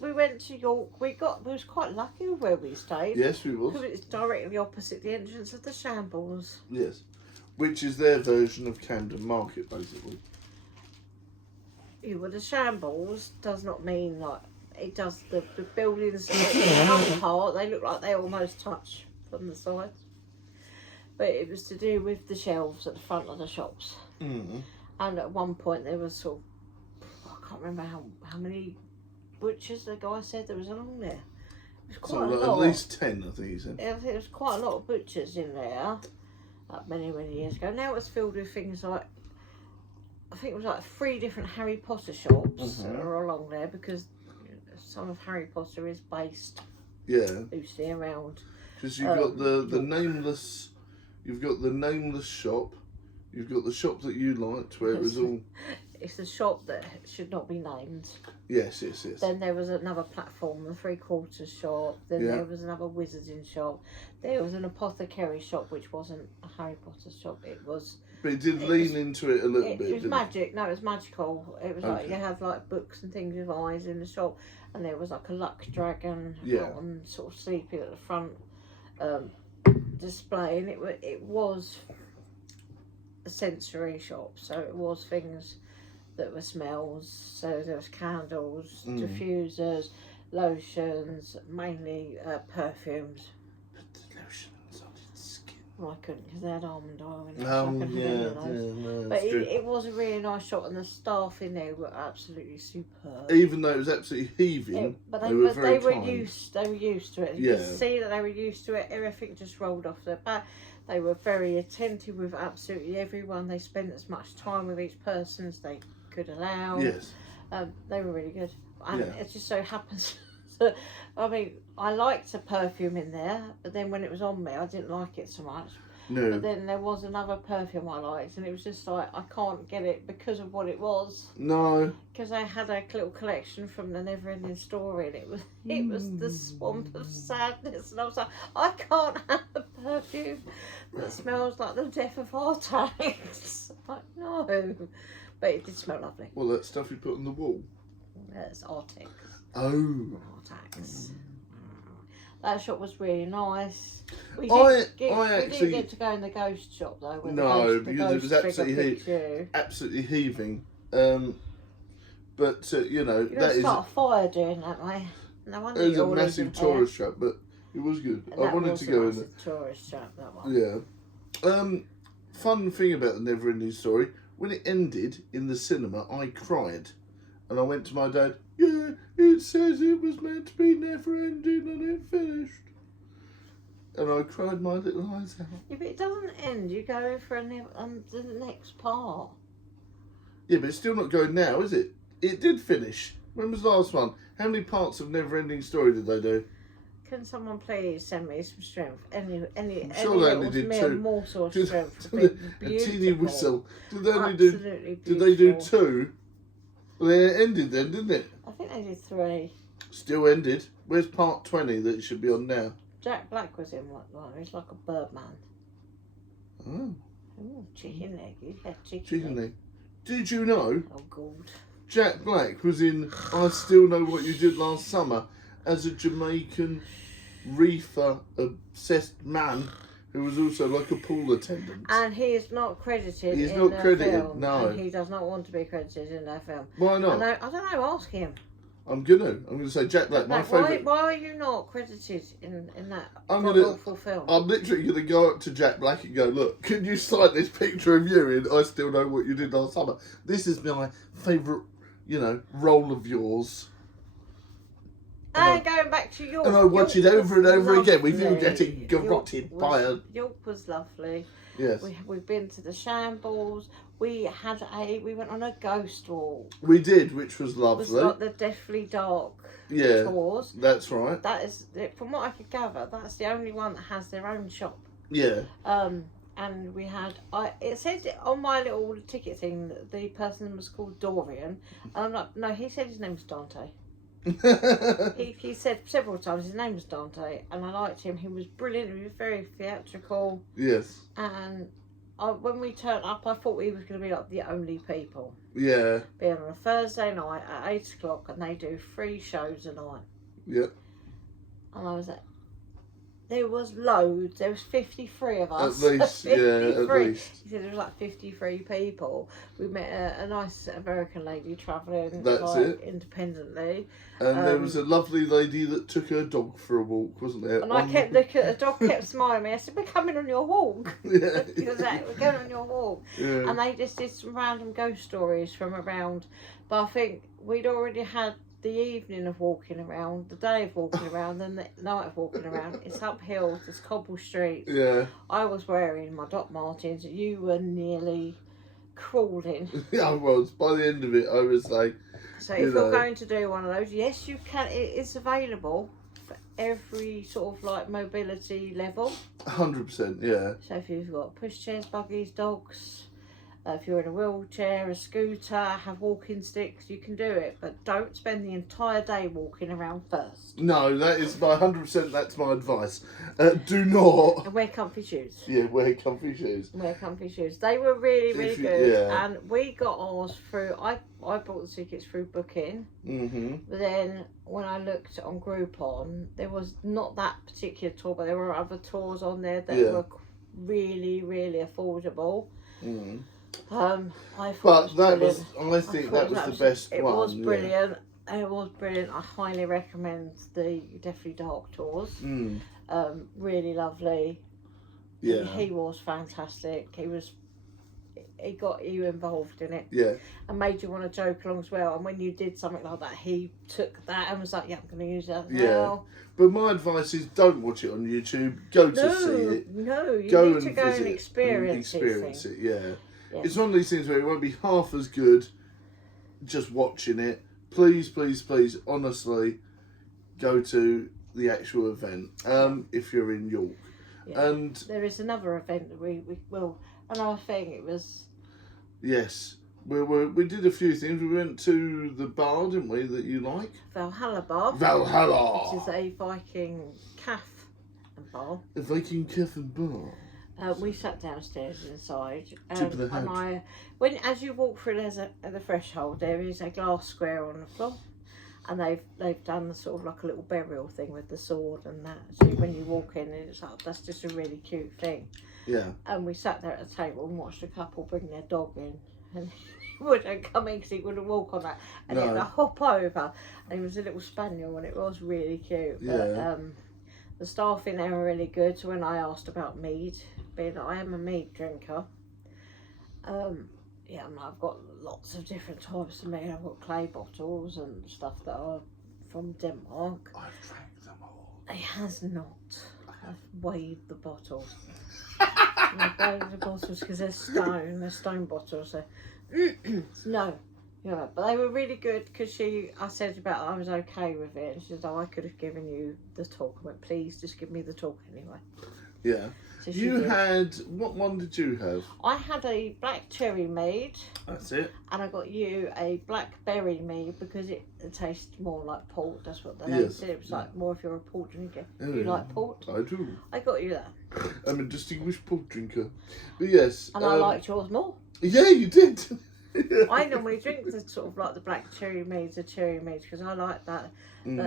we went to York. We was quite lucky with where we stayed. Yes, we was. Because it's directly opposite the entrance of the Shambles. Yes. Which is their version of Camden Market, basically. Yeah, well, the Shambles does not mean like it does the buildings. The front part, they look like they almost touch from the sides. But it was to do with the shelves at the front of the shops. Mm-hmm. And at one point there was sort of, I can't remember how many butchers the guy said there was along there. It was quite a lot. At least 10, I think he said. There was quite a lot of butchers in there, many years ago. Now it's filled with things like, I think it was like 3 different Harry Potter shops that are along there, because some of Harry Potter is based loosely around. Because you've got the nameless, you've got the nameless shop, you've got the shop that you liked where it was all. It's a shop that should not be named. Yes. Then there was another platform, the 3/4 shop. Then there was another wizarding shop. There was an apothecary shop, which wasn't a Harry Potter shop. It was. But it did lean into it a little bit. It was magic. No, it was magical. It was like you had like books and things with eyes in the shop, and there was like a luck dragon out on sort of sleeping at the front display, and it was a sensory shop, so it was things that were smells. So there was candles, diffusers, lotions, mainly perfumes. Put the lotions on his skin. Well, I couldn't because they had almond oil in it. So I couldn't have any of those. No, But it was a really nice shop, and the staff in there were absolutely superb. Even though it was absolutely heaving, they were very kind. They were used to it. Yeah. You could see that they were used to it. Everything just rolled off their back. They were very attentive with absolutely everyone. They spent as much time with each person as they could allow. Yes. They were really good. And it just so happens that, I mean, I liked the perfume in there, but then when it was on me, I didn't like it so much. No. But then there was another perfume I liked, and it was just like, I can't get it because of what it was. No. Because I had a little collection from the Never Ending Story, and it was the Swamp of Sadness, and I was like, I can't have a perfume that smells like the death of Artax. Like, no. But it did smell lovely. Well, that stuff you put on the wall. It's Artax. Oh. Artax. That shop was really nice. We I didn't get to go in the ghost shop though. No, because it was absolutely heaving. But you know, you don't start a fire doing that way. No wonder it was a massive tourist trap, but it was good. I wanted to go in it. Tourist trap, that one. Yeah. Fun thing about the Never Ending Story: when it ended in the cinema, I cried, and I went to my dad. Yeah, it says it was meant to be never ending, and it finished. and I cried my little eyes out. Yeah, but it doesn't end. You go for the next part. Yeah, but it's still not going now, is it? It did finish. When was the last one? How many parts of Never-Ending Story did they do? Can someone please send me some strength? Any sure they only did mere two. morsel of Did- strength. did would be a teeny beautiful. whistle. Did they only Absolutely Did they do beautiful. 2? Well, it ended then, didn't it? I think they did 3. Still ended. Where's part 20 that it should be on now? Jack Black was in one. He's like a Birdman. Oh, Ooh, chicken leg. He had chicken leg. leg. Did you know Oh, God. Jack Black was in I Still Know What You Did Last Summer as a Jamaican reefer obsessed man who was also like a pool attendant. And he is not credited He's in not the credited, film. no. And he does not want to be credited in that film. Why not? I don't know, ask him. I'm gonna say Jack Black, my favourite. Why are you not credited in that I'm gonna- awful film? I'm literally going to go up to Jack Black and go, look, can you cite this picture of you in I Still Know What You Did Last Summer? This is my favourite, role of yours. And going back to York. And I watch it York over and was over again with you lovely. getting garroted by a... York was lovely. Yes. We've been to the Shambles. We went on a ghost walk. We did, which was It lovely. was like the Deathly Dark Yeah, tours. that's right. That is, from what I could gather, that's the only one that has their own shop. Yeah. And we had, it said on my little ticket thing that the person was called Dorian. And I'm like, no, he said his name was Dante. He said several times his name was Dante, and I liked him. He was brilliant. He was very theatrical. Yes. And when we turned up, I thought we were going to be like the only people. Yeah. Being on a Thursday night at 8 o'clock, and they do 3 shows a night. Yep. And I was like, there was loads. There was 53 of us. At least, yeah, 53. at least. He said there was like 53 people. We met a nice American lady travelling That's it. independently. And there was a lovely lady that took her dog for a walk, wasn't there? And I kept looking at the dog, kept smiling at me. I said, we're coming on your walk. Yeah. He was like, we're going on your walk. Yeah. And they just did some random ghost stories from around. But I think we'd already had the evening of walking around, the day of walking around, and the night of walking around. It's uphill, it's cobble streets. Yeah. I was wearing my Doc Martens. You were nearly crawling. Yeah, I was. By the end of it, I was like... So if you're going to do one of those, yes, you can. It is available for every sort of like mobility level. 100%, yeah. So if you've got pushchairs, buggies, dogs, if you're in a wheelchair, a scooter, have walking sticks, you can do it. But don't spend the entire day walking around first. No, that is my 100%, that's my advice. Do not... And wear comfy shoes. Yeah, wear comfy shoes. Wear comfy shoes. They were really, really If you- good. yeah. And we got ours through, I bought the tickets through Booking. Mm-hmm. But then when I looked on Groupon, there was not that particular tour, but there were other tours on there that Yeah. were really, really affordable. Mm. I thought But it that brilliant. was, I think that was the best It one. was yeah. brilliant. It was brilliant. I highly recommend the Deathly Dark tours. Mm. Really lovely. Yeah. He was fantastic. He got you involved in it. Yeah. And made you want to joke along as well. And when you did something like that, he took that and was like, yeah, I'm going to use that Yeah. now. But my advice is don't watch it on YouTube. Go to see it. No, you Go need and to go visit and experience it. Yeah. Yeah. It's one of these things where it won't be half as good just watching it. Please, please, please, honestly, go to the actual event if you're in York. Yeah. And There is another event that we will, another thing, it was... yes, we did a few things. We went to the bar, didn't we, that you like? Valhalla Bar. Valhalla! Which is a Viking calf and bar. The Viking Cafe Bar. We sat downstairs inside, Tip of the and hat. as you walk through the threshold, there is a glass square on the floor, and they've done sort of like a little burial thing with the sword and that. So when you walk in, it's like that's just a really cute thing. Yeah. And we sat there at a table and watched a couple bring their dog in, and he wouldn't come in because he wouldn't walk on that, and he had to hop over, and he was a little spaniel, and it was really cute. But, Yeah. the staff in there were really good. So when I asked about mead, being that I am a mead drinker, I've got lots of different types of mead. I've got clay bottles and stuff that are from Denmark. I've drank them all. He has not. I I've weighed the bottles. I've weighed the bottles because they're stone bottles. So. No. Yeah, but they were really good because I said about I was okay with it. And she said, oh, I could have given you the talk. I went, please, just give me the talk anyway. Yeah. So What one did you have? I had a black cherry mead. That's it. And I got you a blackberry mead because it tastes more like port. That's what they said. It was like more if you're a port drinker. You like port? I do. I got you that. I'm a distinguished port drinker. But yes. And I liked yours more. Yeah, you did. I normally drink the sort of like the black cherry meads, because I like that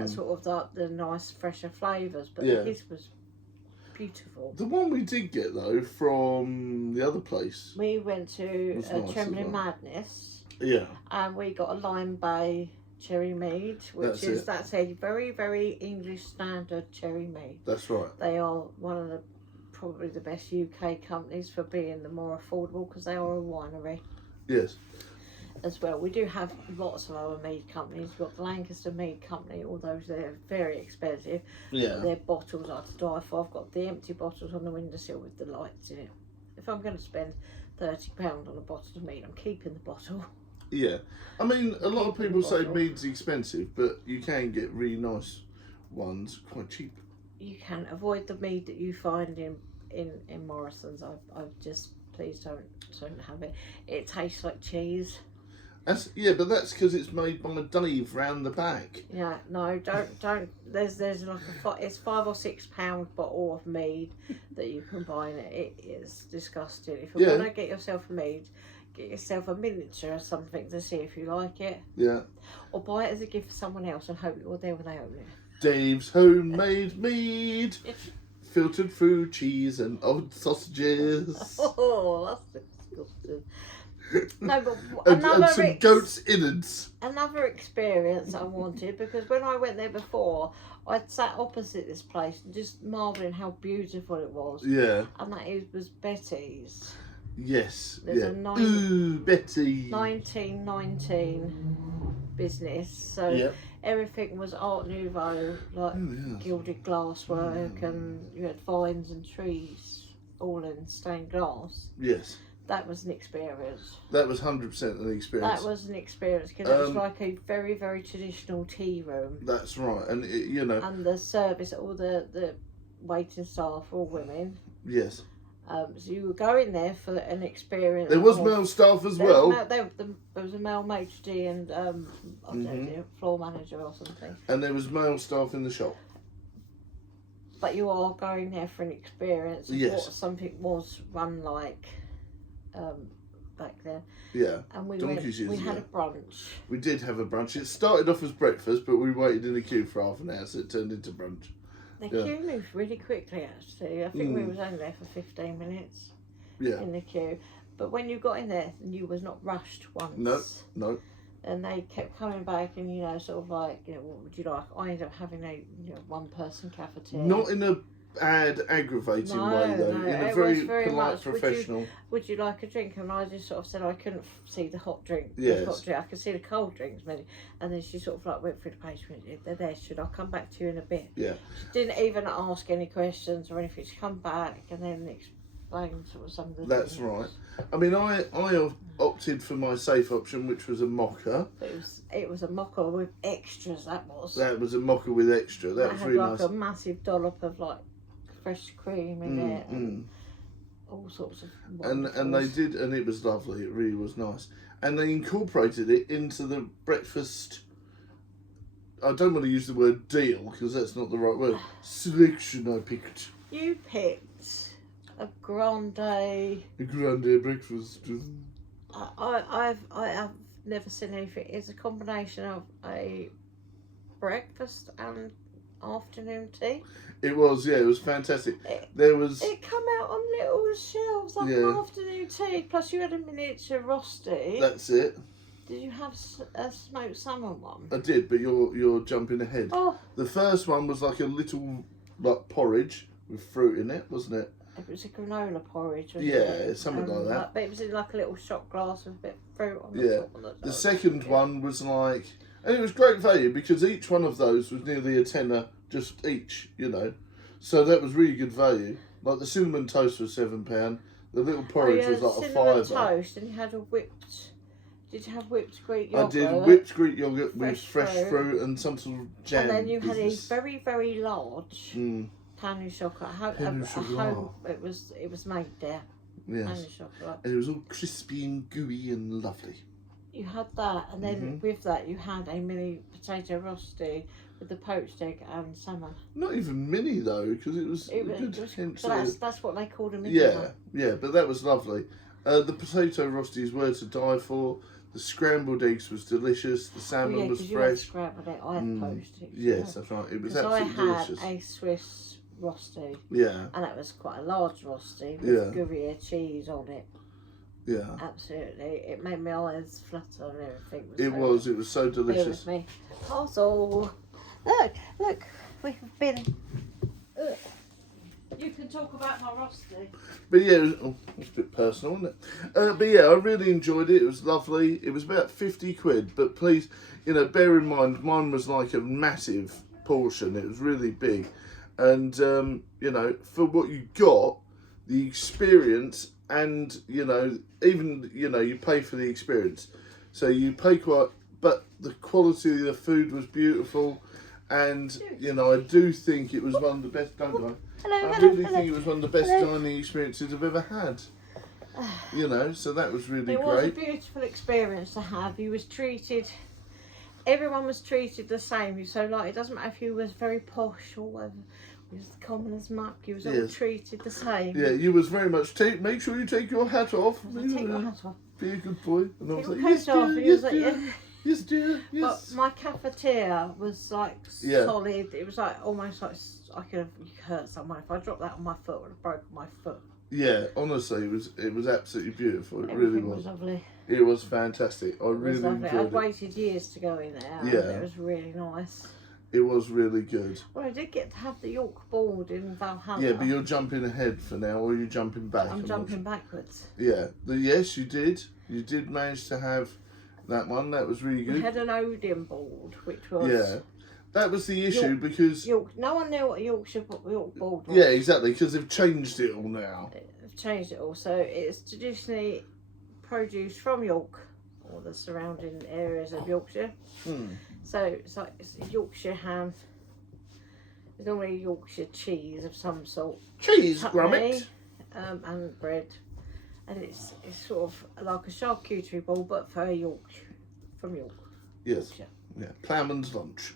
sort of the nice fresher flavours. But his was beautiful. The one we did get though from the other place. We went to Trembling Madness. Yeah. And we got a Lime Bay cherry mead, that's a very, very English standard cherry mead. That's right. They are one of probably the best UK companies for being the more affordable because they are a winery. Yes. As well, we do have lots of other mead companies. We've got the Lancaster Mead Company, although they're very expensive. Yeah. Their bottles are to die for. I've got the empty bottles on the windowsill with the lights in it. If I'm going to spend £30 on a bottle of mead, I'm keeping the bottle. Yeah. I mean, a lot of people say mead's expensive, but you can get really nice ones quite cheap. You can avoid the mead that you find in Morrison's. I've just, please don't have it. It tastes like cheese. But that's because it's made by Dave round the back. Yeah, no, don't. There's like it's £5 or £6 bottle of mead that you can buy in it. It is disgusting. If you're gonna get yourself a mead, get yourself a miniature or something to see if you like it. Yeah. Or buy it as a gift for someone else and hope you're there when they open it. Dave's homemade mead. Filtered fruit, cheese and old sausages. Oh, that's disgusting. No, but and some goat's innards. Another experience I wanted, because when I went there before, I'd sat opposite this place and just marvelling how beautiful it was. Yeah. And that was Betty's. Yes. There's a Betty. 1919 business. So everything was Art Nouveau, like gilded glasswork, and you had vines and trees all in stained glass. Yes. That was an experience. That was 100% an experience. That was an experience because it was like a very, very traditional tea room. That's right, and And the service, all the waiting staff were all women. Yes. So you were going there for an experience. There was male staff as well. There was a male maitre d' and I don't know, floor manager or something. And there was male staff in the shop. But you are going there for an experience of what something was run like. Back then. Yeah. And we had a brunch. We did have a brunch. It started off as breakfast, but we waited in the queue for half an hour, so it turned into brunch. The queue moved really quickly, actually. I think we was only there for 15 minutes in the queue. But when you got in there, you was not rushed once. No. And they kept coming back and, sort of like, what would you like? I ended up having a one-person cafeteria. Not in a bad, aggravating way, though. No, in a very polite, professional. Would you like a drink? And I just sort of said I couldn't see the hot drink. Yes. The hot drink. I could see the cold drinks, maybe. And then she sort of like went through the page. They're there. Should I come back to you in a bit? Yeah. She didn't even ask any questions or anything. She come back and then explain sort of some of the That's things. right. I mean, I opted for my safe option, which was a mocha. It was a mocha with extras. That was. That was a mocha with extra. That was really nice. Had like a massive dollop of like fresh cream in it and all sorts of and they did, and it was lovely. It really was nice, and they incorporated it into the breakfast. I don't want to use the word deal because that's not the right word. Selection I picked. You picked a grande breakfast. I've never seen anything. It's a combination of a breakfast and afternoon tea. It was, it was fantastic. It come out on little shelves like an afternoon tea. Plus, you had a miniature rosti. That's it. Did you have a smoked salmon one? I did, but you're jumping ahead. Oh. The first one was like a little porridge with fruit in it, wasn't it? It was a granola porridge, wasn't it? Something like that. But it was in like a little shot glass with a bit of fruit on the top. Yeah. The second one was like, and it was great value because each one of those was nearly a tenner just each, So that was really good value. Like the cinnamon toast was £7. The little porridge was like a cinnamon £5. toast, and you had a whipped. Did you have whipped Greek I yogurt? did whipped Greek yogurt with fresh fruit. fruit and some sort of jam. And then you business. had a very, very large pain au chocolat. It was made there. Yes. Pain au chocolat. And it was all crispy and gooey and lovely. You had that, and then with that you had a mini potato rosti with the poached egg and salmon. Not even mini though, because it was that's what they called a mini. Yeah, but that was lovely. The potato rostis were to die for. The scrambled eggs was delicious. The salmon was fresh. You had scrambled it. I had poached it. Yes, that's right. It was absolutely delicious. I had a Swiss rosti. Yeah. And that was quite a large rosti with Gruyere cheese on it. Yeah. Absolutely. It made my eyes flutter and everything. It was so delicious. Bear with me. Also, look, we've been. You can talk about my rosti. But yeah, it's a bit personal, isn't it? But yeah, I really enjoyed it. It was lovely. It was about 50 quid. But please, bear in mind, mine was like a massive portion. It was really big. And, for what you got, the experience and, even, you pay for the experience. So you pay but the quality of the food was beautiful. And, I do think it was one of the best, don't I? I really think it was one of the best dining experiences I've ever had. So that was really great. It was a beautiful experience to have. Everyone was treated the same. So, like, it doesn't matter if you was very posh or whatever. You was common as muck. You was all treated the same. Yeah, you was very much, make sure you take your hat off. Take your hat off. Be a good boy. And I was like, yes, dear. Yes, dear. Yes. But my cafetiere was like solid. It was like almost like I could hurt someone if I dropped that on my foot. I would have broken my foot. Yeah, honestly, it was absolutely beautiful. It really was. Lovely. It was fantastic. I really enjoyed it. I'd waited years to go in there. Yeah, it was really nice. It was really good. Well, I did get to have the York board in Valhalla. Yeah, but you're jumping ahead for now, or are you jumping back? I'm jumping backwards. Yeah, yes, you did. You did manage to have that one. That was really good. We had an Odeon board, which was... Yeah. That was the issue because... no one knew what a York board was. Yeah, exactly, because they've changed it all now. They've changed it all. So it's traditionally produced from York or the surrounding areas of Yorkshire. So it's Yorkshire ham. There's normally Yorkshire cheese of some sort. Cheese, grommet. And bread. And it's sort of like a charcuterie bowl, but for from York. Yes. Yorkshire. Yeah, Plowman's lunch.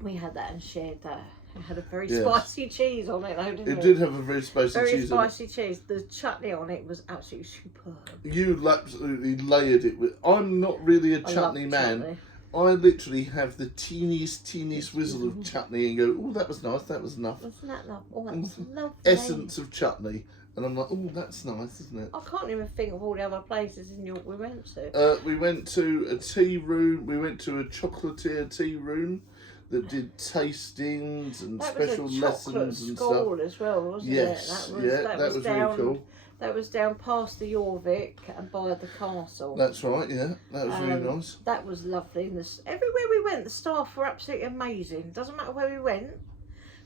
We had that and shared that. It had a very spicy cheese on it, though, didn't it? It did have a very spicy cheese on it. Very spicy cheese. The chutney on it was absolutely superb. You absolutely layered it with... I'm not really a chutney man. Chutney. I literally have the teeniest whizzle of chutney and go, oh, that was nice, that was enough. Wasn't that lovely? Oh, that was lovely. Essence of chutney. And I'm like, oh, that's nice, isn't it? I can't even think of all the other places in York we went to. We went to a tea room. We went to a chocolatier tea room that did tastings and special lessons and stuff. School as well, wasn't yes, it? That was really cool. That was down past the Jorvik and by the castle. That's right, yeah. That was really nice. That was lovely. Everywhere we went, the staff were absolutely amazing. Doesn't matter where we went,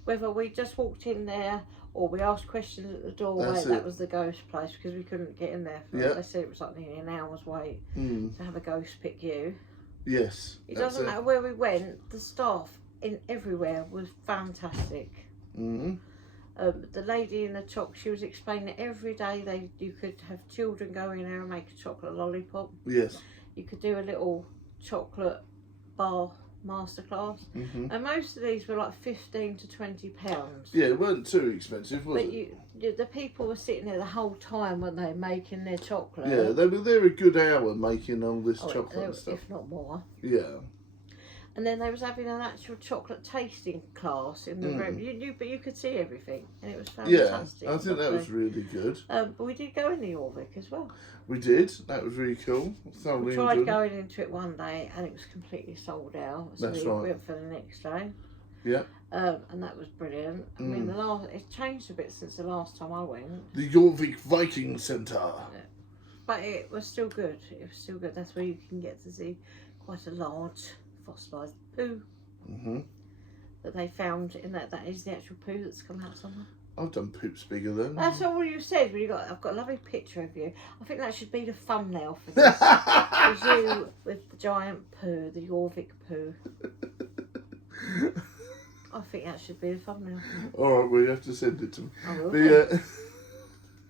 whether we just walked in there or we asked questions at the doorway. That was the ghost place because we couldn't get in there. They said it was like nearly an hour's wait to have a ghost pick you. Yes. It doesn't matter where we went, the staff in everywhere was fantastic. The lady in the choc, she was explaining that every day you could have children go in there and make a chocolate lollipop. Yes. You could do a little chocolate bar masterclass, and most of these were like £15 to £20. Yeah, it weren't too expensive, was it? But the people were sitting there the whole time, weren't they, making their chocolate? Yeah, they were there a good hour making all this chocolate and stuff. If not more. Yeah. And then they was having an actual chocolate tasting class in the room. But you could see everything, and it was fantastic. Yeah, I think that was really good. But we did go in the Jorvik as well. We did. That was really cool. We tried going into it one day, and it was completely sold out. So we went for the next day. Yeah. And that was brilliant. I mean, it changed a bit since the last time I went. The Jorvik Viking Centre. But it was still good. It was still good. That's where you can get to see quite a large fossilised poo. that they found in that is the actual poo that's come out somewhere. I've done poops bigger than. That's all you said. When I've got a lovely picture of you. I think that should be the thumbnail for this. Is you with the giant poo, the Jorvik poo. I think that should be the thumbnail. All right, well, you have to send it to me. I will.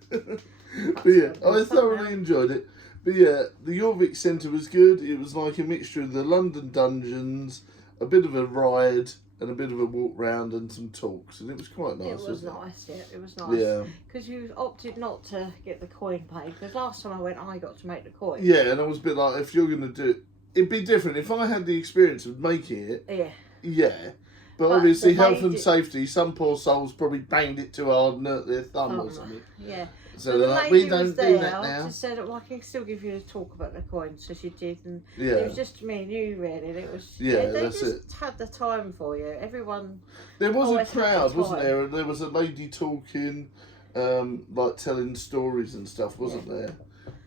But yeah, I thoroughly enjoyed it. But yeah, the Jorvik Centre was good. It was like a mixture of the London dungeons, a bit of a ride, and a bit of a walk round and some talks, and it was quite nice. It was nice, yeah. It was nice. Yeah. Because you opted not to get the coin paid. Because last time I went, I got to make the coin. Yeah, and I was a bit like, if you're going to do it, it'd be different. If I had the experience of making it, yeah. But obviously, health and safety, some poor souls probably banged it too hard and hurt their thumb or something. Yeah. So but they're like, we don't do that now. She said, well, I can still give you a talk about the coin. So she did. And yeah. It was just me and you, really. And it was, they just it. had the time for you. Everyone. There was a crowd, wasn't there? And there was a lady talking, like telling stories and stuff, wasn't there?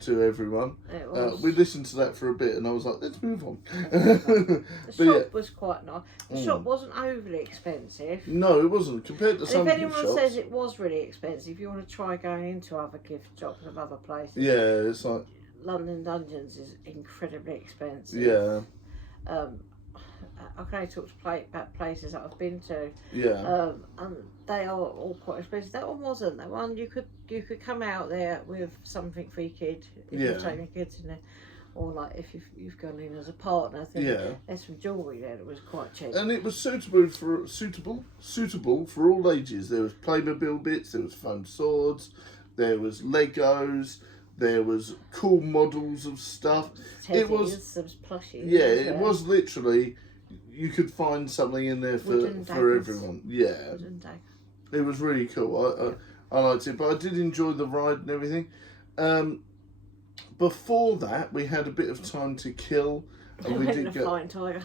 To everyone. It was. We listened to that for a bit and I was like, let's move on. The shop was quite nice. The shop wasn't overly expensive. No, it wasn't. Compared to some shops. If anyone shops, says it was really expensive, you want to try going into other gift shops of other places. Yeah, it's like... London Dungeons is incredibly expensive. Yeah. I can only talk about places that I've been to. Yeah. And they are all quite expensive. That one wasn't. That one you could come out there with something for your kid if you've taken your kids in there, or like if you've gone in as a partner. There's some jewellery there that was quite cheap. And it was suitable for all ages. There was Playmobil bits. There was foam swords. There was Legos. There was cool models of stuff. Teddies, it was some plushies. Yeah, it was literally. You could find something in there for everyone. Yeah, it was really cool. I liked it, but I did enjoy the ride and everything. Before that, we had a bit of time to kill, and we did go. Flying Tiger.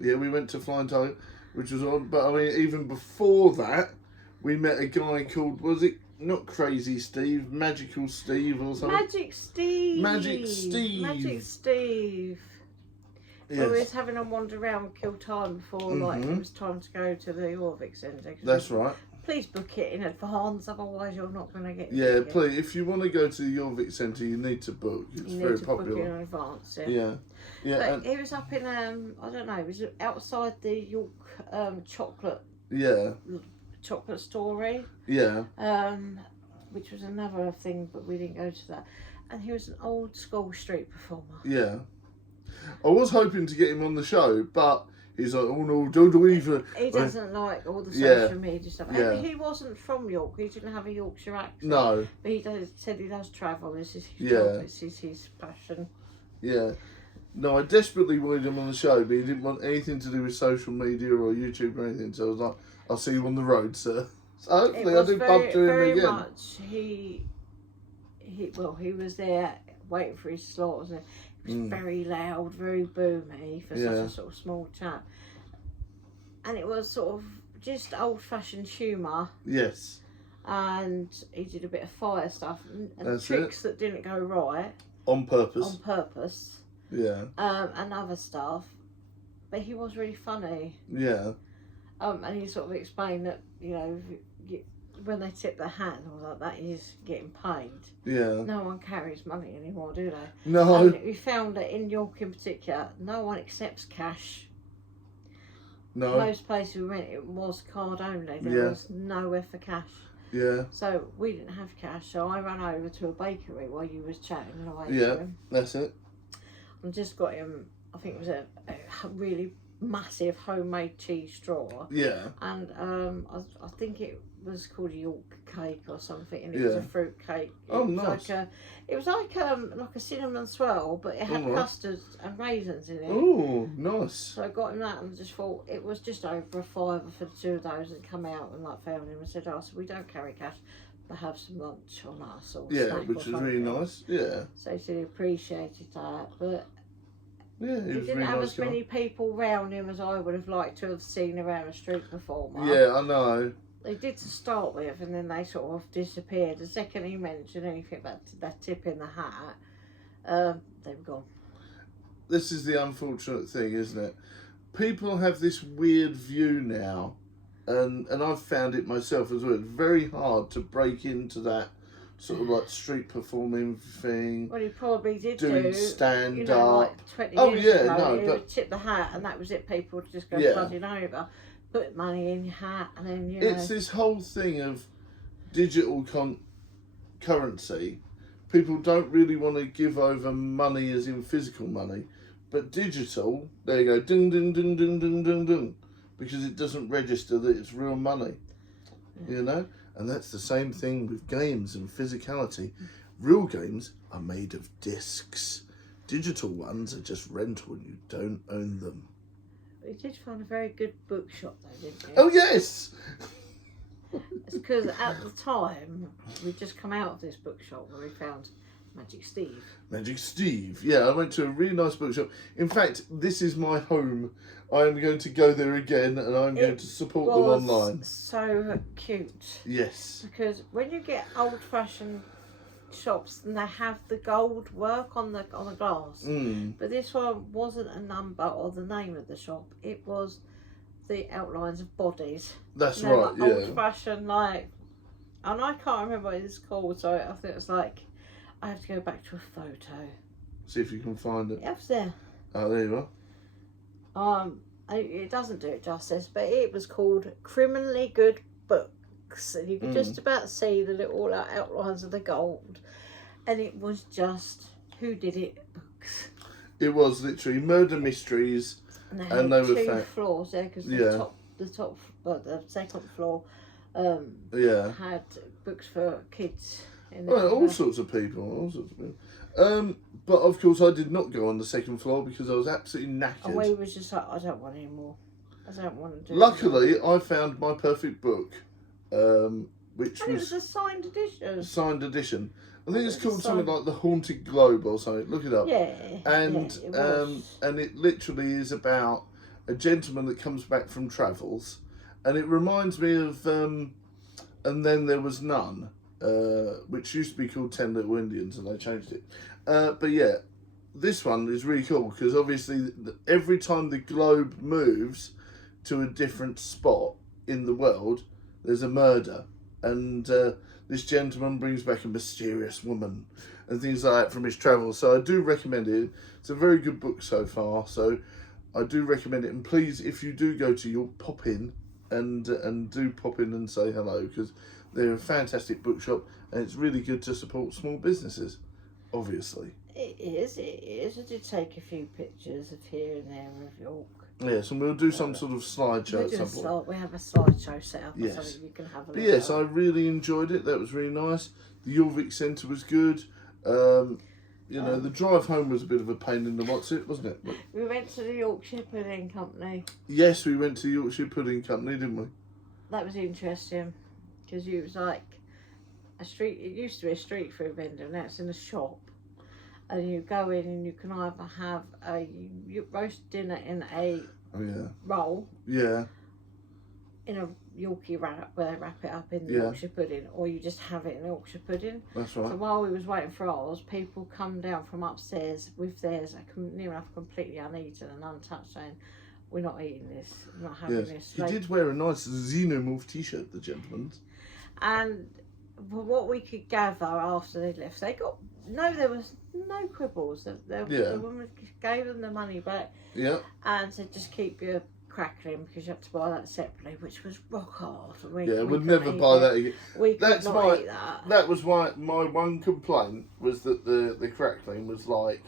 Yeah, we went to Flying Tiger, which was on. But I mean, even before that, we met a guy called, was it not Crazy Steve, Magical Steve or something? Magic Steve. Yes. We was having a wander around, kill time before like it was time to go to the Jorvik Centre. That's right. Please book it in advance, otherwise you're not going to get. Yeah, please. If you want to go to the Jorvik Centre, you need to book. It's very popular. Book it in advance. Yeah. But it was up in I don't know. It was outside the York chocolate. Yeah. Chocolate Story. Yeah. Which was another thing, but we didn't go to that. And he was an old school street performer. Yeah. I was hoping to get him on the show, but he's like, oh no, don't do it. He doesn't like all the social media stuff. Yeah. And he wasn't from York. He didn't have a Yorkshire accent. No. But he said he does travel. This is his job. This is his passion. Yeah. No, I desperately wanted him on the show, but he didn't want anything to do with social media or YouTube or anything. So I was like, I'll see you on the road, sir. So hopefully I do bump into him again. Very much. He was there waiting for his slot, wasn't he? It was very loud, very boomy for such a sort of small chap. And it was sort of just old-fashioned humour. Yes. And he did a bit of fire stuff and tricks that didn't go right. On purpose. On purpose. Yeah. And other stuff. But he was really funny. Yeah. And he sort of explained that, you know, when they tip their hat and all that is getting paid. Yeah. No one carries money anymore, do they? No. And we found that in York in particular, no one accepts cash. No. Most places we went, it was card only. There was nowhere for cash. Yeah. So we didn't have cash, so I ran over to a bakery while you was chatting away to him. That's it. And just got him, I think it was a really massive homemade cheese straw. Yeah. And I think it was called a York cake or something, and it was a fruit cake. Nice. It was like a cinnamon swirl, but it had custard and raisins in it. Oh, nice. So I got him that and just thought it was just over a £5 for the two of those, and come out and like found him and said, "Oh, so we don't carry cash, but have some lunch on us or snack which or was really nice. Yeah. So he said he appreciated that, but. Yeah, he didn't have as many people round him as I would have liked to have seen around a street performer. Yeah, I know. They did to start with, and then they sort of disappeared. The second he mentioned anything about that tip in the hat, they were gone. This is the unfortunate thing, isn't it? people have this weird view now, and I've found it myself as well. It's very hard to break into that sort of like street performing thing. Well, he probably did doing stand you know, up. like 20 Oh, years yeah, ago, no, he but- would tip the hat, and that was it. People would just go Yeah. flooding over, put money in your hat, and then It's this whole thing of digital currency. People don't really want to give over money as in physical money, but digital, there you go, ding, ding, ding, ding, ding, ding, ding, because it doesn't register that it's real money, you know? And that's the same thing with games and physicality. Real games are made of discs. Digital ones are just rental and you don't own them. You did find a very good bookshop though, didn't you? Oh, yes! It's because at the time, we'd just come out of this bookshop where we found Magic Steve. Magic Steve. Yeah, I went to a really nice bookshop. In fact, this is my home. I'm going to go there again and I'm going to support them online. So cute. Yes. Because when you get old-fashioned shops and they have the gold work on the glass, but this one wasn't a number or the name of the shop. It was the outlines of bodies. That's You know, right, like yeah. old-fashioned, like, and I can't remember what it's called. So I think it's like I have to go back to a photo. See if you can find it. It was there. Oh, there you are. It doesn't do it justice, but it was called Criminally Good Books, and you could just about see the little outlines of the gold, and it was just who did it books. It was literally murder mysteries. And they And had they were two floors there because the second floor Yeah. had books for kids. In Well, all sorts of people. But of course, I did not go on the second floor because I was absolutely knackered. And we was just like, I don't want any more. I don't want to do. Luckily, I found my perfect book, which And it was was a signed edition. signed edition. I think it's It's called something signed. like The Haunted Globe or something. Look it up. Yeah. And yeah, it was. and it literally is about a gentleman that comes back from travels, and it reminds me of And Then There Was None, which used to be called 10 Little Indians, and they changed it. But yeah, this one is really cool because obviously every time the globe moves to a different spot in the world, there's a murder, and this gentleman brings back a mysterious woman and things like that from his travels. So I do recommend it. It's a very good book so far. So I do recommend it. And please, if you do go to York, pop in and do pop in and say hello because they're a fantastic bookshop and it's really good to support small businesses, obviously. It is. I did take a few pictures of here and there of York. Yes, and we'll do some sort of slideshow at some point. We have a slideshow set up Yes. or something you can have a look But yes, at. I really enjoyed it. That was really nice. The Jorvik Centre was good. The drive home was a bit of a pain in the what's-it, wasn't it? But We went to the Yorkshire Pudding Company. yes, we went to the Yorkshire Pudding Company, didn't we? That was interesting because it was like a street. It used to be a street food vendor, now it's in a shop. And you go in and you can either have a roast dinner in a roll, Yeah, in a Yorkie wrap where they wrap it up in the Yeah. Yorkshire pudding, or you just have it in Yorkshire pudding. that's So right. while we was waiting for ours, people come down from upstairs with theirs, near enough completely uneaten and untouched, saying, "We're not eating this. We're not having Yes, this." he They- did wear a nice Xenomorph t-shirt, the gentleman. And from what we could gather after they left, there was no quibbles. The woman gave them the money back Yeah, and said, "Just keep your crackling because you have to buy that separately," which was rock hard. We we'd couldn't never eat buy it. that again. We could That's not why- eat that. That was why my one complaint was that the crackling was like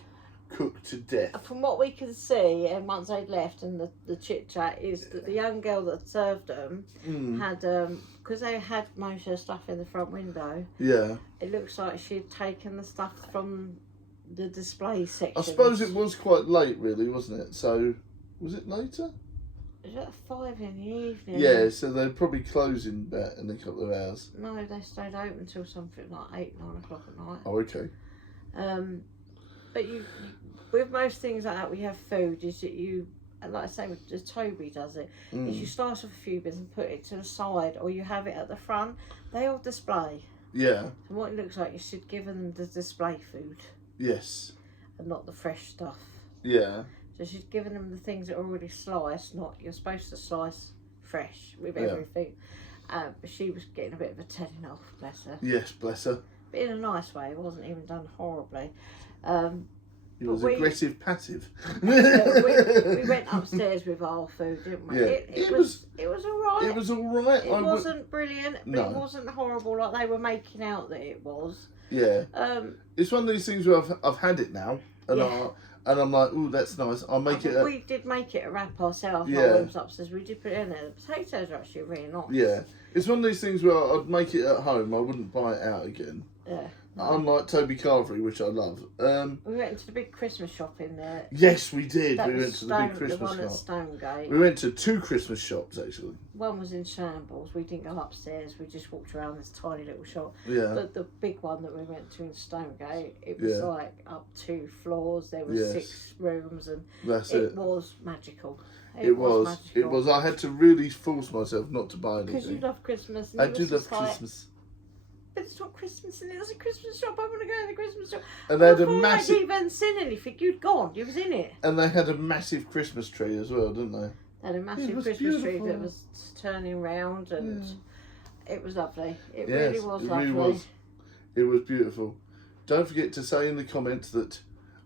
cooked to death. From what we can see, and once they'd left, and the chit chat is that the young girl that served them had, because they had most of the stuff in the front window. Yeah, It looks like she'd taken the stuff from the display section. I suppose it was quite late, really, wasn't it? So, was it later? It was at 5 in the evening. Yeah, so they're probably closing that in a couple of hours. No, they stayed open until something like 8, 9 o'clock at night. Oh, okay. But you with most things like that, we have food. Is that you, like I say, as Toby does it, is you start off a few bits and put it to the side, or you have it at the front. They all display. Yeah. And what it looks like, you should give them the display food Yes. and not the fresh stuff. Yeah. So she's given them the things that are already sliced. Not you're supposed to slice fresh with everything. But she was getting a bit of a telling off, bless her. Yes, bless her. But in a nice way. It wasn't even done horribly. It was aggressive, passive. we went upstairs with our food, didn't we? Yeah. It was alright. It was alright. It wasn't brilliant, but it wasn't horrible like they were making out that it was. Yeah. It's one of these things where I've had it now, and I'm like, ooh, that's nice. I'll make it. We did make it a wrap ourselves. Yeah. Our rooms upstairs. We did put it in there. The potatoes are actually really nice. Yeah. It's one of these things where I'd make it at home. I wouldn't buy it out again. Yeah. Unlike Toby Carvery, which I love. We went to the big Christmas shop in there. Yes, we did. We went to the big Christmas the one shop. at Stonegate. We went to 2 Christmas shops, actually. One was in shambles. We didn't go upstairs. We just walked around this tiny little shop. Yeah. But the big one that we went to in Stonegate, it was like up 2 floors. There were 6 rooms, and it was magical. It was. Magical. It was. I had to really force myself not to buy anything. Because you love Christmas. And I do love Christmas. But it's not Christmas, and it's a Christmas shop. I want to go in the Christmas shop. And they had a Before massive. I'd even seen anything, you'd gone. You was in it. And they had a massive Christmas tree as well, didn't they? They had a massive was Christmas tree beautiful. that was turning round, and it was lovely. It Yes, really was it lovely. really was. It was beautiful. Don't forget to say in the comments that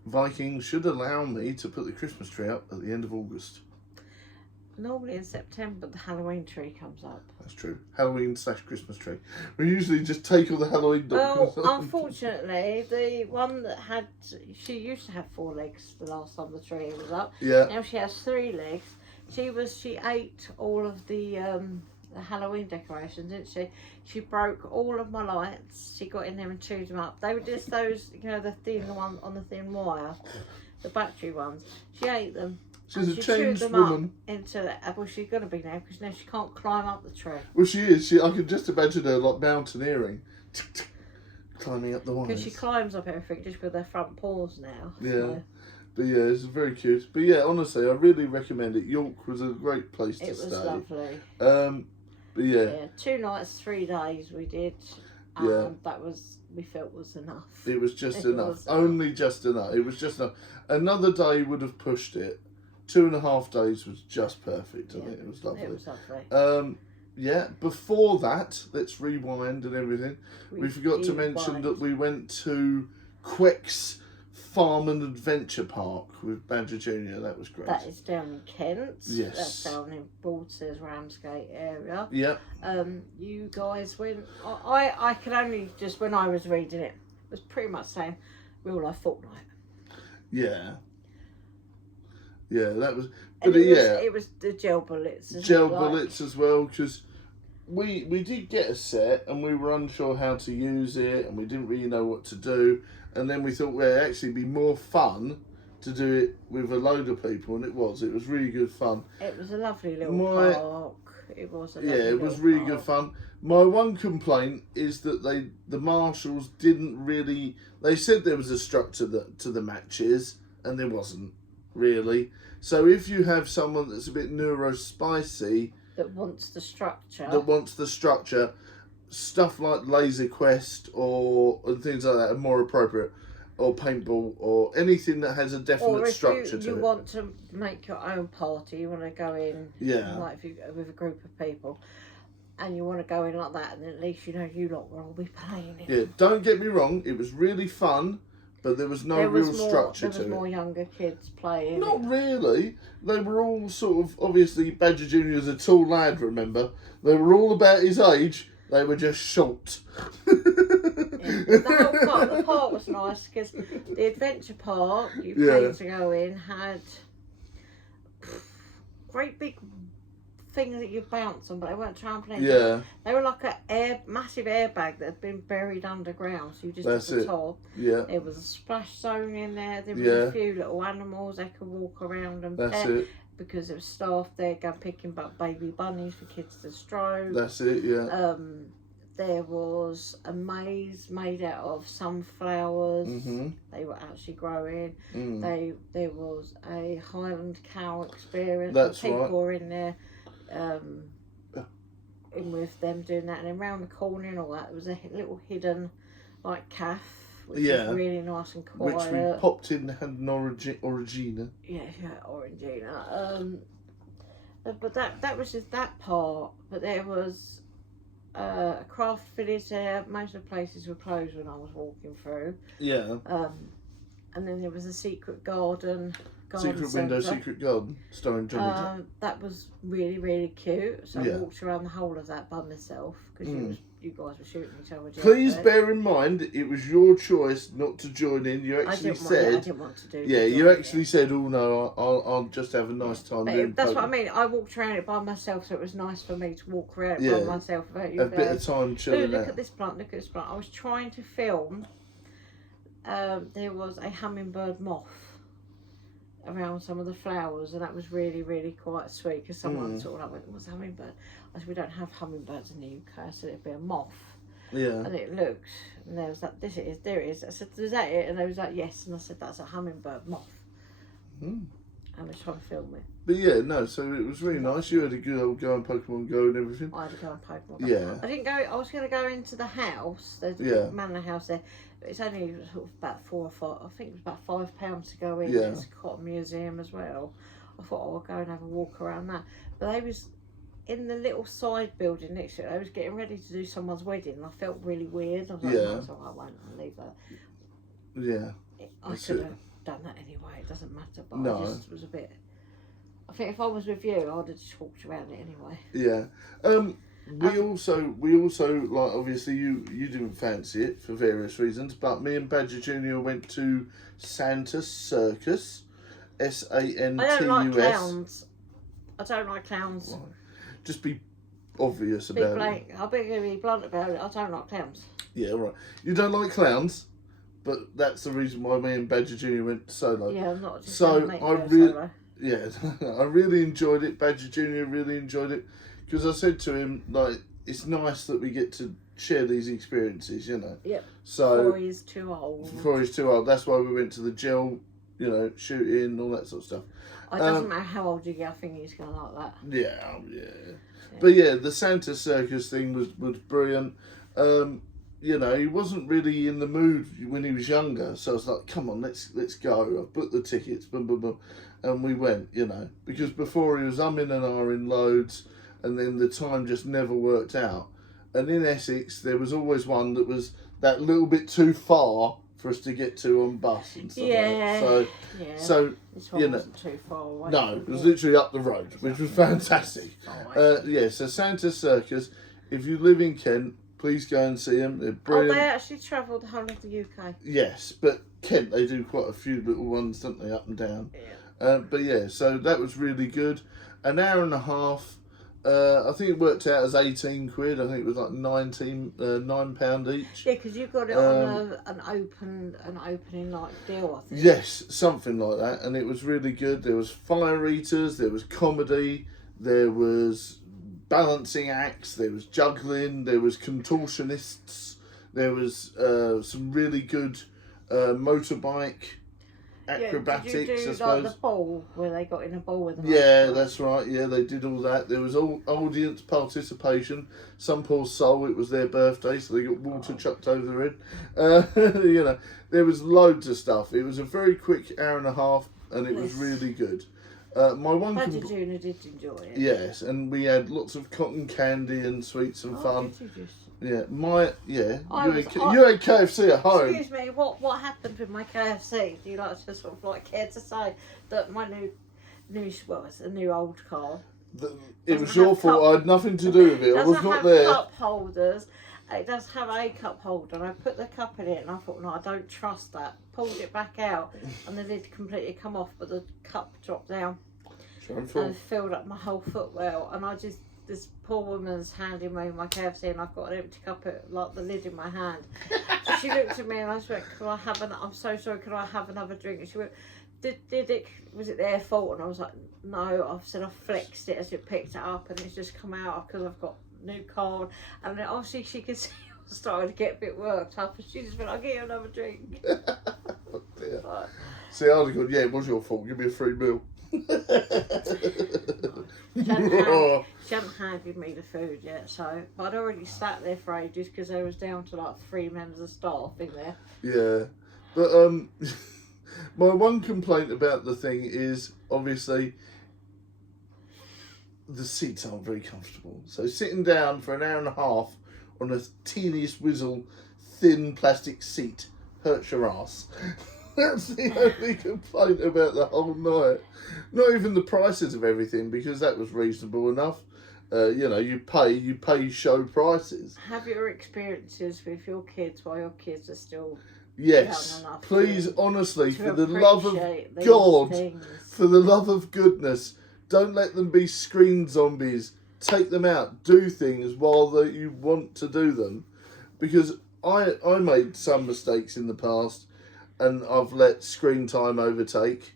Viking should allow me to put the Christmas tree up at the end of August. Normally in September, the Halloween tree comes up. That's true. Halloween/Christmas tree. We usually just take all the Halloween Well, documents. unfortunately, the one that had, she used to have 4 legs the last time the tree was up. Yeah. Now she has 3 legs. She ate all of the Halloween decorations, didn't she? She broke all of my lights. She got in there and chewed them up. They were just those, the one on the thin wire, the battery ones. She ate them. She's a she changed chewed them woman. Up into that. Well, she's going to be now because now she can't climb up the tree. Well, she is. I can just imagine her like mountaineering, climbing up the wires. Because she climbs up everything just with her front paws now. Yeah. So. But yeah, it's very cute. But yeah, honestly, I really recommend it. York was a great place to stay. It was lovely. But yeah. 2 nights, 3 days we did. Yeah. That was, we felt was enough. It was just enough. Only just enough. It was just enough. Another day would have pushed it. 2.5 days was just perfect. I think it was lovely. It was lovely. Yeah, before that, let's rewind and everything. We forgot to mention that we went to Queck's Farm and Adventure Park with Badger Jr. That was great. That is down in Kent. Yes. That's down in Broadstairs, Ramsgate area. Yeah. You guys went. I could only just, when I was reading it, was pretty much saying real life Fortnite. Yeah. Yeah, that was. And But it was the gel bullets. Bullets as well, because we did get a set and we were unsure how to use it and we didn't really know what to do, and then we thought, well, it'd actually be more fun to do it with a load of people, and it was really good fun. It was a lovely little park. It was a lovely it was little really park. good fun. My one complaint is that the marshals didn't really. They said there was a structure to the matches, and there wasn't really. So if you have someone that's a bit neurospicy, that wants the structure, stuff like Laser Quest and things like that are more appropriate, or paintball, or anything that has a definite structure to it. Or if you want to make your own party, you want to go in, like if you with a group of people, and you want to go in like that, and at least you know you lot will all be playing it. Yeah, don't get me wrong, it was really fun, but there was no real structure to it. There was more younger kids playing. Not really. They were all sort of, obviously Badger Jr. is a tall lad, remember? They were all about his age. They were just short. The park was nice because the adventure park you paid to go in had great big things that you bounce on, but they weren't trampolines. Yeah. They were like a massive airbag that had been buried underground, so you just took the top. Yeah. There was a splash zone in there. There was a few little animals they could walk around and pet. Because there was staff there going picking up baby bunnies for kids to stroke. That's it, yeah. There was a maze made out of sunflowers. Mm-hmm. They were actually growing. There was a Highland cow experience. That's people right. were in there, in with them doing that, and then round the corner and all that, there was a little hidden, like cafe which Yeah. was really nice and quiet. Which we popped in and had an Orangina. Yeah, Orangina. But that was just that part. But there was a craft village there. Most of the places were closed when I was walking through. Yeah. And then there was a secret garden Secret Window, centre. Secret Garden, starring Johnny Depp. That was really, really cute. So Yeah. I walked around the whole of that by myself because you guys were shooting each other. Please bear in mind, it was your choice not to join in. You actually said, I didn't want to do. yeah, you actually said, "Oh no, I'll just have a nice time doing." That's what I mean. I walked around it by myself, so it was nice for me to walk around Yeah. by myself without you a bit of time chilling look out. at this plant. Look at this plant. I was trying to film. There was a hummingbird moth around some of the flowers, and that was really, really quite sweet because someone sort of like went, "What's a hummingbird?" I said, "We don't have hummingbirds in the UK," so it'd be a moth. Yeah. And it looked, and there was like, there it is. I said, "Is that it?" And they was like, "Yes." And I said, "That's a hummingbird moth." I was trying to film it. But yeah, no, so it was really nice. You had a good old go on Pokemon Go and everything. I had to go on Pokemon Go. Yeah. I didn't go. I was going to go into the house. There's a Yeah. manor house there. But it's only sort of about £4 or £5. I think it was about £5 to go in. Yeah. It's quite a museum as well. I thought I'll go and have a walk around that. But they was in the little side building next to it. I was getting ready to do someone's wedding. And I felt really weird. I was like, Yeah. no, so I won't. I'll leave that. Yeah. I That's could it. have done that anyway. It doesn't matter. But No. I just was a bit. I think if I was with you, I'd have just walked around it anyway. Yeah. We also like, obviously you didn't fancy it for various reasons, but me and Badger Junior went to Santa Circus, SANTUS. I don't like clowns. I don't like clowns. Right. Just be obvious Be about blank. it. I'll be going to be blunt about it. I don't like clowns. Yeah, right. You don't like clowns, but that's the reason why me and Badger Junior went solo. Yeah, I'm not just So, gonna make I go really- solo. Yeah, I really enjoyed it. Badger Junior really enjoyed it because I said to him, like, it's nice that we get to share these experiences, you know. Yep. So Before he's too old. before he's too old, that's why we went to the gel, you know, shooting, all that sort of stuff. It doesn't matter how old you get. I think he's gonna like that. Yeah. But yeah, the Santa Circus thing was brilliant. You know, he wasn't really in the mood when he was younger, so I was like, "Come on, let's go." I booked the tickets, boom, boom, boom, and we went. You know, because before he was umming and ahhing loads, and then the time just never worked out. And in Essex, there was always one that was that little bit too far for us to get to on bus and stuff. Yeah. Like that. Yeah. So This one you know, wasn't too far away. no, it was literally up the road, which was fantastic. Yeah, so Santa Circus, if you live in Kent, please go and see them. They're brilliant. they actually travelled the whole of the UK. Yes, but Kent, they do quite a few little ones, don't they, up and down. Yeah. But yeah, so that was really good. An hour and a half. I think it worked out as 18 quid. I think it was like £9 each. Yeah, because you got it on an opening like deal, I think. Yes, something like that, and it was really good. There was fire eaters, there was comedy, there was balancing acts, there was juggling, there was contortionists, there was some really good motorbike acrobatics, Did you do I like suppose. the ball where they got in a ball with them? Yeah, that's right. Yeah, they did all that. There was all audience participation. Some poor soul, it was their birthday, so they got water chucked over their head. You know, there was loads of stuff. It was a very quick hour and a half, and it was really good. My one Badger Junior did enjoy it. yes, and we had lots of cotton candy and sweets and fun. Did you just... Yeah, you I- had KFC at home. Excuse me, what happened with my KFC? Do you like to sort of like care to say that my new it's a new old car. It was Doesn't your have fault. cup- I had nothing to do with it. I was doesn't not have there. cup holders. It does have a cup holder, and I put the cup in it, and I thought, no, I don't trust that. Pulled it back out, and the lid completely come off, but the cup dropped down and filled up my whole footwell. And I just, this poor woman's handing me my KFC, and I've got an empty cup, like the lid in my hand. So she looked at me, and I just went, "Can I have I'm so sorry. Can I have another drink?" And she went, was it their fault? And I was like, no. I've said I flexed it as it picked it up, and it's just come out because I've got new card. And then obviously she could see I was starting to get a bit worked up, and she just went, "I'll get you another drink." Oh dear. But, See, I'd have gone, yeah, it was your fault. Give me a free meal. She hadn't handed me the food yet, so but I'd already sat there for ages because I was down to like 3 members of staff in there. Yeah, but my one complaint about the thing is obviously the seats aren't very comfortable. So sitting down for an hour and a half on a teeniest whizzle, thin plastic seat hurts your ass. That's the only complaint about the whole night. Not even the prices of everything, because that was reasonable enough. You pay show prices. Have your experiences with your kids while your kids are still Yes, young enough please, to honestly, for the appreciate love of these God, things. for the love of goodness, don't let them be screen zombies. Take them out, do things while you want to do them, because I made some mistakes in the past, and I've let screen time overtake,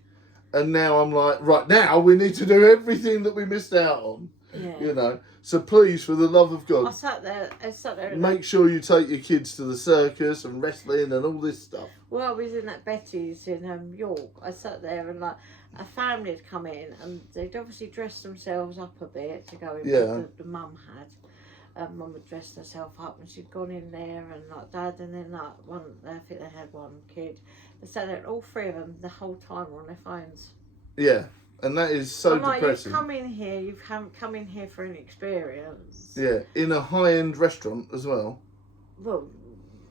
and now I'm like, right now we need to do everything that we missed out on. Yeah. So please, for the love of God, I sat there. make sure you take your kids to the circus and wrestling and all this stuff. Well, I was in that Betty's in York. I sat there and like a family had come in and they'd obviously dressed themselves up a bit to go in. Yeah. With the mum had. Mum had dressed herself up and she'd gone in there and like dad and then like one. I think they had one kid. They sat there, all three of them, the whole time were on their phones. Yeah. And that is so depressing. You've come in here. You've come in here for an experience. Yeah, in a high-end restaurant as well. Well,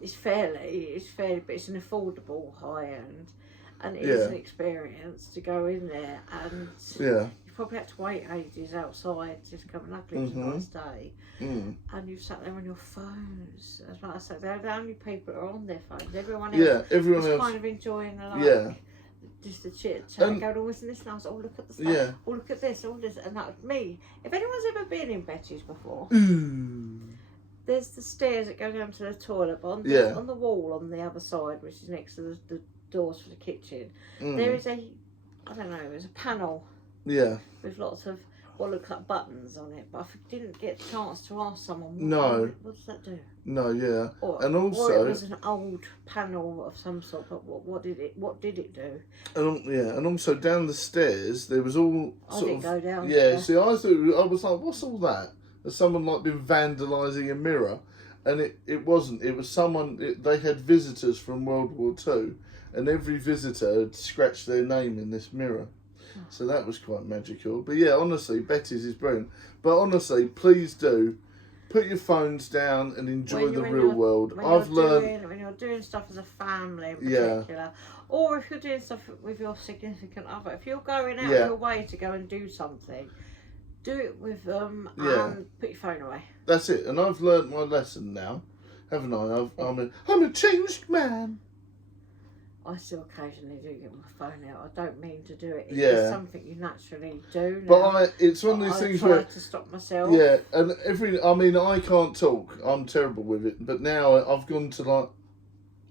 it's fairly, but it's an affordable high-end, and it is an experience to go in there. And you probably had to wait ages outside just to come and luckily it was a nice day. And you've sat there on your phones. As like I said, they're the only people that are on their phones. Everyone else, everyone else kind of enjoying the just the chit chat, going, oh, isn't this nice? Oh, look at the stuff. Yeah. Oh, look at this. All this, and that me. If anyone's ever been in Betty's before, there's the stairs that go down to the toilet, but on the wall on the other side, which is next to the doors for the kitchen, there is a panel. Yeah. With lots of what look like buttons on it, but I didn't get a chance to ask someone. What does that do? No, yeah. And also, or it was an old panel of some sort. But what did it do? And also down the stairs there was all I didn't go down. Yeah, see, I was like, what's all that? Has someone like been vandalising a mirror? And it wasn't. It was someone. They had visitors from World War II, and every visitor had scratched their name in this mirror. So that was quite magical. But yeah, honestly, Betty's is brilliant. But honestly, please do put your phones down and enjoy the real world. I've learned when you're doing stuff as a family in particular, or if you're doing stuff with your significant other, if you're going out of your way to go and do something, do it with them and put your phone away. That's it. And I've learned my lesson now, haven't I? I'm a changed man. I still occasionally do get my phone out. I don't mean to do it. It's Yeah. something you naturally do. But it's one of these things I where try to stop myself. Yeah, and I can't talk. I'm terrible with it. But now I've gone to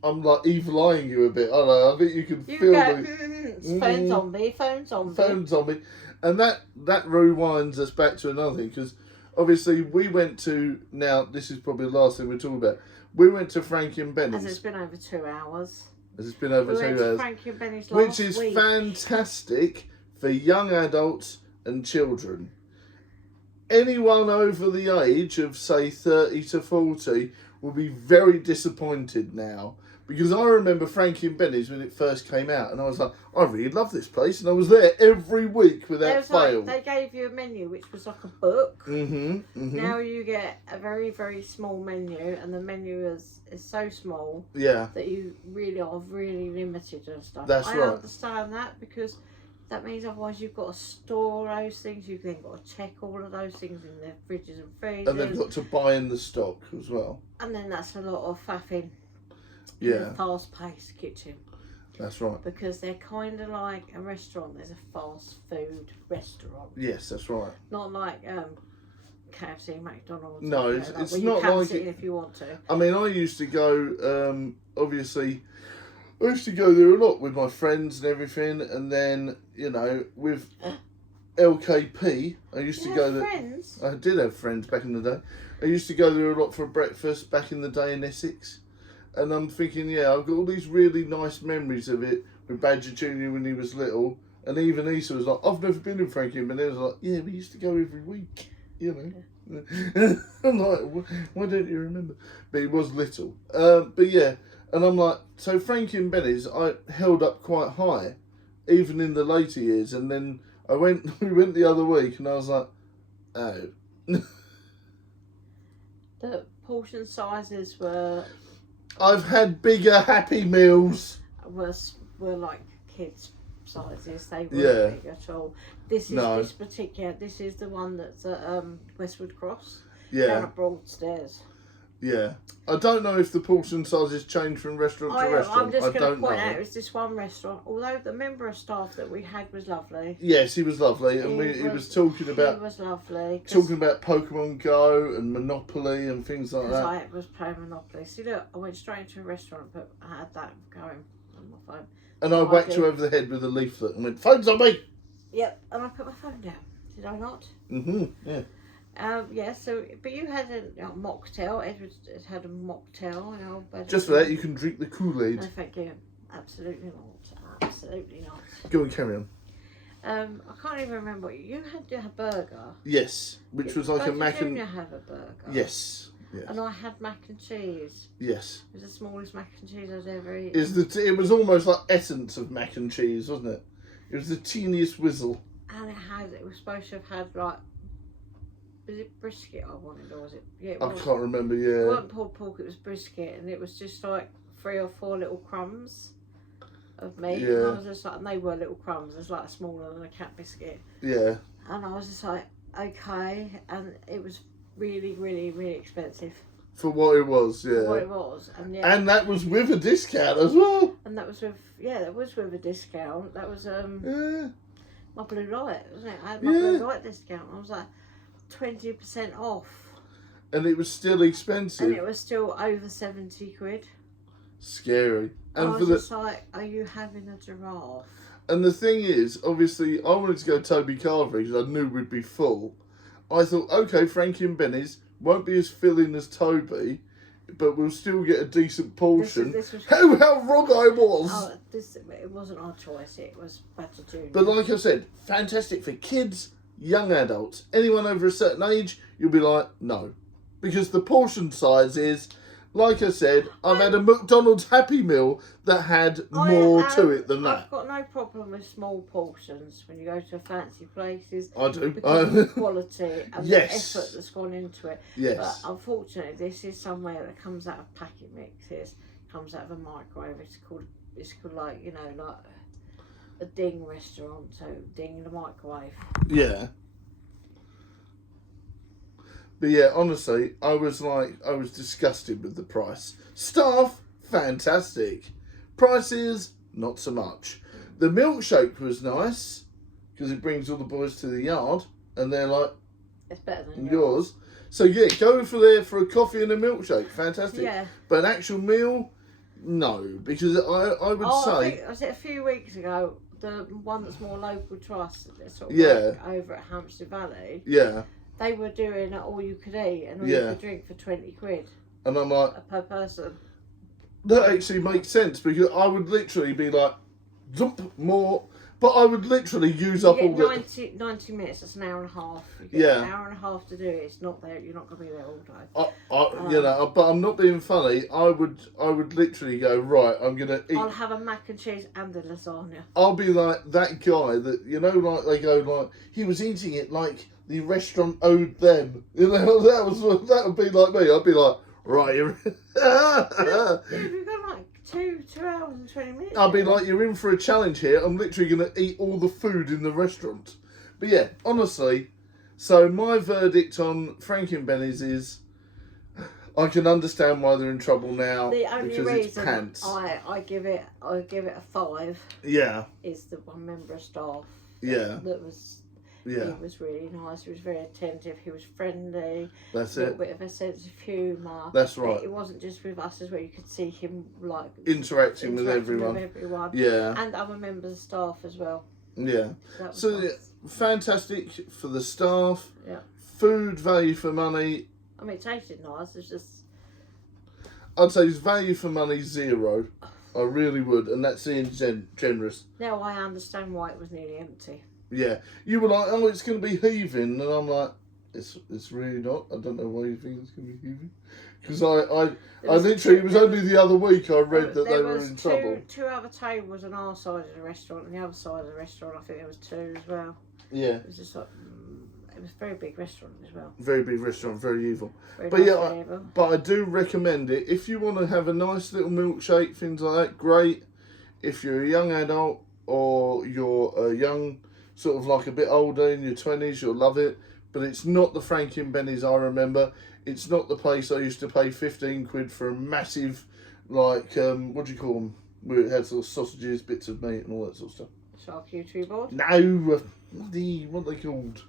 I'm like evil eyeing you a bit. I don't know. I think you can feel the phone zombie, phone zombie, and that rewinds us back to another thing, because obviously we went to, now this is probably the last thing we're talking about. We went to Frankie and Benny's. As it's been over 2 hours. It's been over 2 hours. Frankie and Benny's which is fantastic for young adults and children. Anyone over the age of, say, 30 to 40 will be very disappointed now. Because I remember Frankie and Benny's when it first came out, and I was like, I really love this place, and I was there every week without fail. They gave you a menu which was like a book. Now you get a very, very small menu, and the menu is so small that you really are really limited and stuff. That's right. I understand that, because that means otherwise you've got to store those things. You've then got to check all of those things in the fridges and freezers. And they've got to buy in the stock as well. And then that's a lot of faffing. Yeah. Fast-paced kitchen. That's right. Because they're kind of like a restaurant. There's a fast food restaurant. Yes, that's right. Not like KFC, McDonald's. No, it's not like it. If you want to. I mean, I used to go. Obviously, I used to go there a lot with my friends and everything, and then with LKP, I used to go there. Friends? I did have friends back in the day. I used to go there a lot for breakfast back in the day in Essex. And I'm thinking, I've got all these really nice memories of it with Badger Jr. when he was little, And even Issa was like, I've never been in Frankie and Benny's. I was like, yeah, we used to go every week, you know. Yeah. I'm like, why don't you remember? But he was little. But yeah, and I'm like, so Frankie and Benny's, I held up quite high, even in the later years. And then we went the other week, and I was like, oh. The portion sizes were I've had bigger Happy Meals. were like kids' sizes. They weren't big at all. This is this is the one that's at Westwood Cross. Down at Broadstairs. Yeah. I don't know if the portion sizes change from restaurant to restaurant. I'm just going to point out, it was this one restaurant, although the member of staff that we had was lovely. Yes, he was lovely, and he was talking about... He was lovely. Talking about Pokemon Go and Monopoly and things like that. I was playing Monopoly. See, look, I went straight into a restaurant, but I had that going on my phone. And I whacked you over the head with a leaflet and went, phone's on me! Yep, and I put my phone down. Did I not? Mm-hmm, yeah. So, but you had a mocktail. Edward had a mocktail. Just for that, you can drink the Kool-Aid. No, thank you. Absolutely not. Absolutely not. Go and carry on. I can't even remember. You had a burger. Yes, which was like a mac and... Junior had a burger. Yes. Yes. And I had mac and cheese. Yes. It was the smallest mac and cheese I'd ever eaten. It was almost like essence of mac and cheese, wasn't it? It was the teeniest whizzle. And it was supposed to have had like... Was it brisket I wanted, or was it? Yeah, I can't remember, yeah. It wasn't pulled pork, it was brisket, and it was just like 3 or 4 little crumbs of meat. Yeah. And I was just like, and they were little crumbs, it's like smaller than a cat biscuit. Yeah. And I was just like, okay, and it was really, really, really expensive. For what it was, yeah. For what it was, and yeah. And that was with a discount as well. And that was with a discount. That was my blue light, wasn't it? I had my blue light discount. I was like 20% off. And it was still expensive. And it was still over 70 quid. Scary. And I was just like, are you having a giraffe? And the thing is, obviously, I wanted to go Toby Carvery because I knew we'd be full. I thought, okay, Frankie and Benny's won't be as filling as Toby, but we'll still get a decent portion. How wrong I was! Oh, it wasn't our choice, it was Better Junior. But like I said, fantastic for kids, young adults. Anyone over a certain age, you'll be like, no. Because the portion size is, like I said, I've had a McDonald's Happy Meal that had more to it than that. I've got no problem with small portions when you go to fancy places. I do. Because of the quality and Yes. the effort that's gone into it. Yes. But unfortunately, this is somewhere that comes out of packet mixes, comes out of a microwave. It's called like, like a ding restaurant, so ding in the microwave. Yeah. But yeah, honestly, I was disgusted with the price. Staff, fantastic. Prices, not so much. The milkshake was nice, because it brings all the boys to the yard, and they're like, it's better than yours. So yeah, go for a coffee and a milkshake, fantastic. Yeah. But an actual meal, no, because I would say... I think a few weeks ago, the one that's more local to us, sort of like over at Hampstead Valley. Yeah. They were doing all you could eat and all you could drink for 20 quid. And I'm like... Per person. That actually makes sense, because I would literally be like, zump, more... But I would literally use up all the... 90 minutes, that's an hour and a half. You get an hour and a half to do it. It's not there. You're not going to be there all day. But I'm not being funny. I would literally go, right, I'm going to eat... I'll have a mac and cheese and a lasagna. I'll be like that guy that, like they go like, he was eating it like the restaurant owed them. That would be like me. I'd be like, right, We've got like 2 hours and 20 minutes. I'll be like, you're in for a challenge here. I'm literally going to eat all the food in the restaurant. But yeah, honestly, so my verdict on Frankie and Benny's is, I can understand why they're in trouble now. The only because reason it's pants. I give it a 5. Yeah. Is the one member of staff. That was. Yeah. He was really nice. He was very attentive. He was friendly. That's a little it. bit of a sense of humour. That's right. It wasn't just with us as well. You could see him like interacting with everyone. Yeah. And other members of staff as well. Yeah. So nice. Fantastic for the staff. Yeah. Food value for money. I mean, it tasted nice. It's just. I'd say it's value for money 0. I really would, and that's being generous. Now I understand why it was nearly empty. Yeah, you were like, oh, it's going to be heaving, and I'm like, it's really not. I don't know why you think it's going to be heaving. Because I literally, it was only the other week I read that they were in trouble. Two other tables on our side of the restaurant, and the other side of the restaurant, I think there was two as well. Yeah. It was just like, it was a very big restaurant as well. Very big restaurant, very evil. Very But nice, yeah, very evil. but I do recommend it. If you want to have a nice little milkshake, things like that, great. If you're a young adult or you're a young, sort of like a bit older in your 20s, you'll love it. But it's not the Frankie and Benny's I remember. It's not the place I used to pay 15 quid for a massive, like, what do you call them? Where it had sort of sausages, bits of meat and all that sort of stuff. Charcuterie board? No, bloody, what are they called?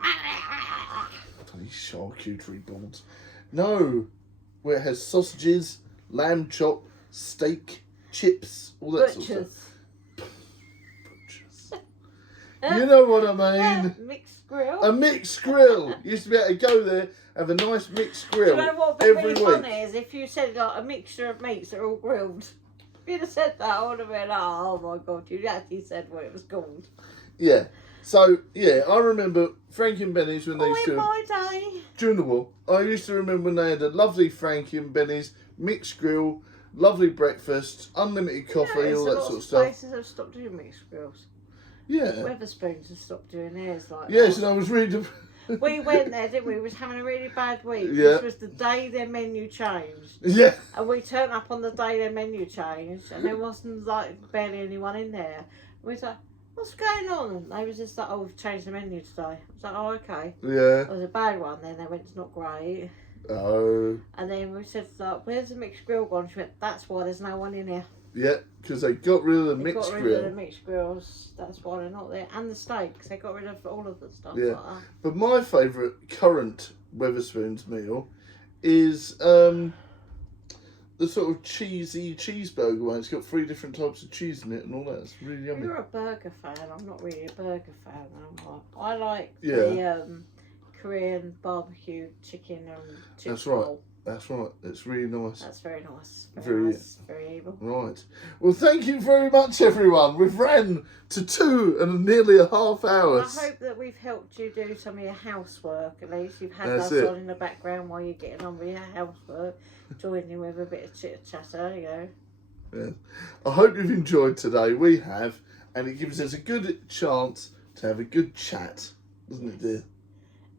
Bloody charcuterie boards. No, where it has sausages, lamb chop, steak, chips, all that sort of stuff. Butchers. You know what I mean? Mixed grill. A mixed grill. You used to be able to go there, have a nice mixed grill. Do you know what would be every really week. funny is if you said like a mixture of meats that are all grilled. If you'd have said that, I would have been like, oh my god, you actually said what it was called. Yeah. So, yeah, I remember Frankie and Benny's when they used to... in my day. During the war, I used to remember when they had a lovely Frankie and Benny's, mixed grill, lovely breakfast, unlimited coffee, all that sort of stuff. Places have stopped doing mixed grills. Yeah. Weatherspoons have stopped doing theirs like Yes, that. and I was reading... We went there, didn't we? We was having a really bad week. Yeah. This was the day their menu changed. Yeah. And we turned up on the day their menu changed, and there wasn't like barely anyone in there. We was like, what's going on? And they was just like, oh, we've changed the menu today. I was like, oh, okay. Yeah. It was a bad one then. They went, it's not great. Oh. And then we said, like, where's the mixed grill gone? She went, that's why there's no one in here. Yeah, because they got rid of the They mixed got rid grill. of the mixed grills. That's why they're not there. And the steaks. They got rid of all of the stuff Yeah. like that. But my favourite current Weatherspoons meal is the sort of cheesy cheeseburger one. It's got 3 different types of cheese in it and all that. It's really yummy. You're a burger fan. I'm not really a burger fan. I like Yeah. the Korean barbecue chicken and chip That's right. roll. That's right. It's really nice. That's very nice. Very- Nice. Very evil. Right. Well, thank you very much, everyone. We've ran to 2 and nearly a half I hours. hope that we've helped you do some of your housework. At least you've had That's us it. on in the background while you're getting on with your housework, joining you with a bit of chitter chatter. You know. Yeah. I hope you've enjoyed today. We have, and it gives us a good chance to have a good chat, doesn't it, dear?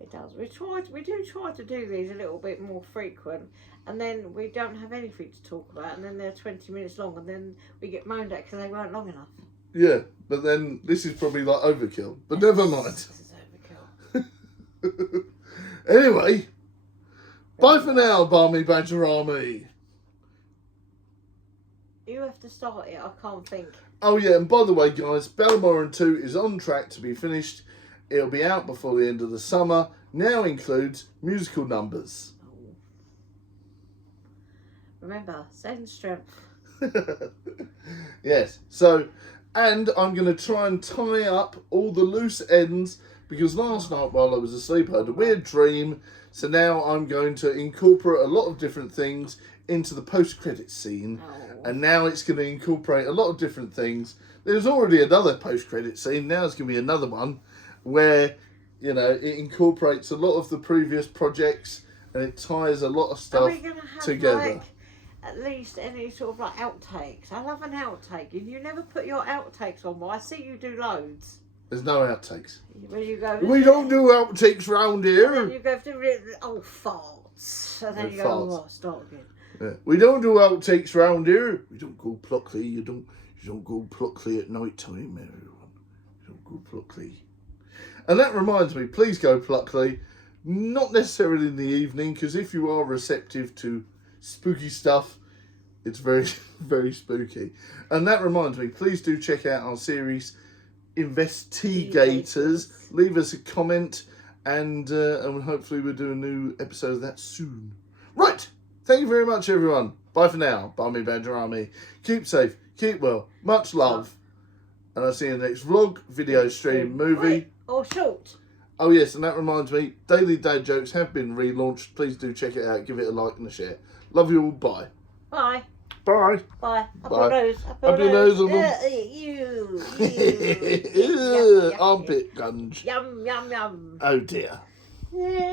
It does. We do try to do these a little bit more frequent, and then we don't have anything to talk about, and then they're 20 minutes long, and then we get moaned at because they weren't long enough. Yeah, but then this is probably like overkill. But never mind. This is overkill. Anyway, bye for now, Barmy Badger Army. You have to start it. I can't think. Oh yeah, and by the way, guys, Balmoral 2 is on track to be finished. It'll be out before the end of the summer. Now includes musical numbers. Oh. Remember, send strength. Yes. So, and I'm going to try and tie up all the loose ends because last night while I was asleep I had a weird dream. So now I'm going to incorporate a lot of different things into the post-credit scene. Oh. And now it's going to incorporate a lot of different things. There's already another post-credit scene. Now it's going to be another one where, you know, it incorporates a lot of the previous projects and it ties a lot of Are stuff we going to have together. like at least any sort of like outtakes? I love an outtake. And you never put your outtakes on, but I see you do loads. There's no outtakes. When you go, We don't do outtakes round And here. then you go to farts. And then Yeah, you go, farts. oh, start again. Yeah. We don't do outtakes round here. We don't go pluckly. You don't go pluckly at night time, everyone. You don't go pluckly. And that reminds me, please go pluckly. Not necessarily in the evening, because if you are receptive to spooky stuff, it's very, very spooky. And that reminds me, please do check out our series, Investigators. Leave us a comment, and hopefully we'll do a new episode of that soon. Right. Thank you very much, everyone. Bye for now. Barmy Badger Army. Keep safe. Keep well. Much love. And I'll see you in the next vlog, video stream, movie. Wait, or short. Oh yes, and that reminds me, Daily Dad Jokes have been relaunched. Please do check it out. Give it a like and a share. Love you all. Bye. Bye. Bye. Bye. Up Bye. your nose. Up your nose on them. You. Ew, armpit gunge. Yum, yum, yum. Oh dear. Yay.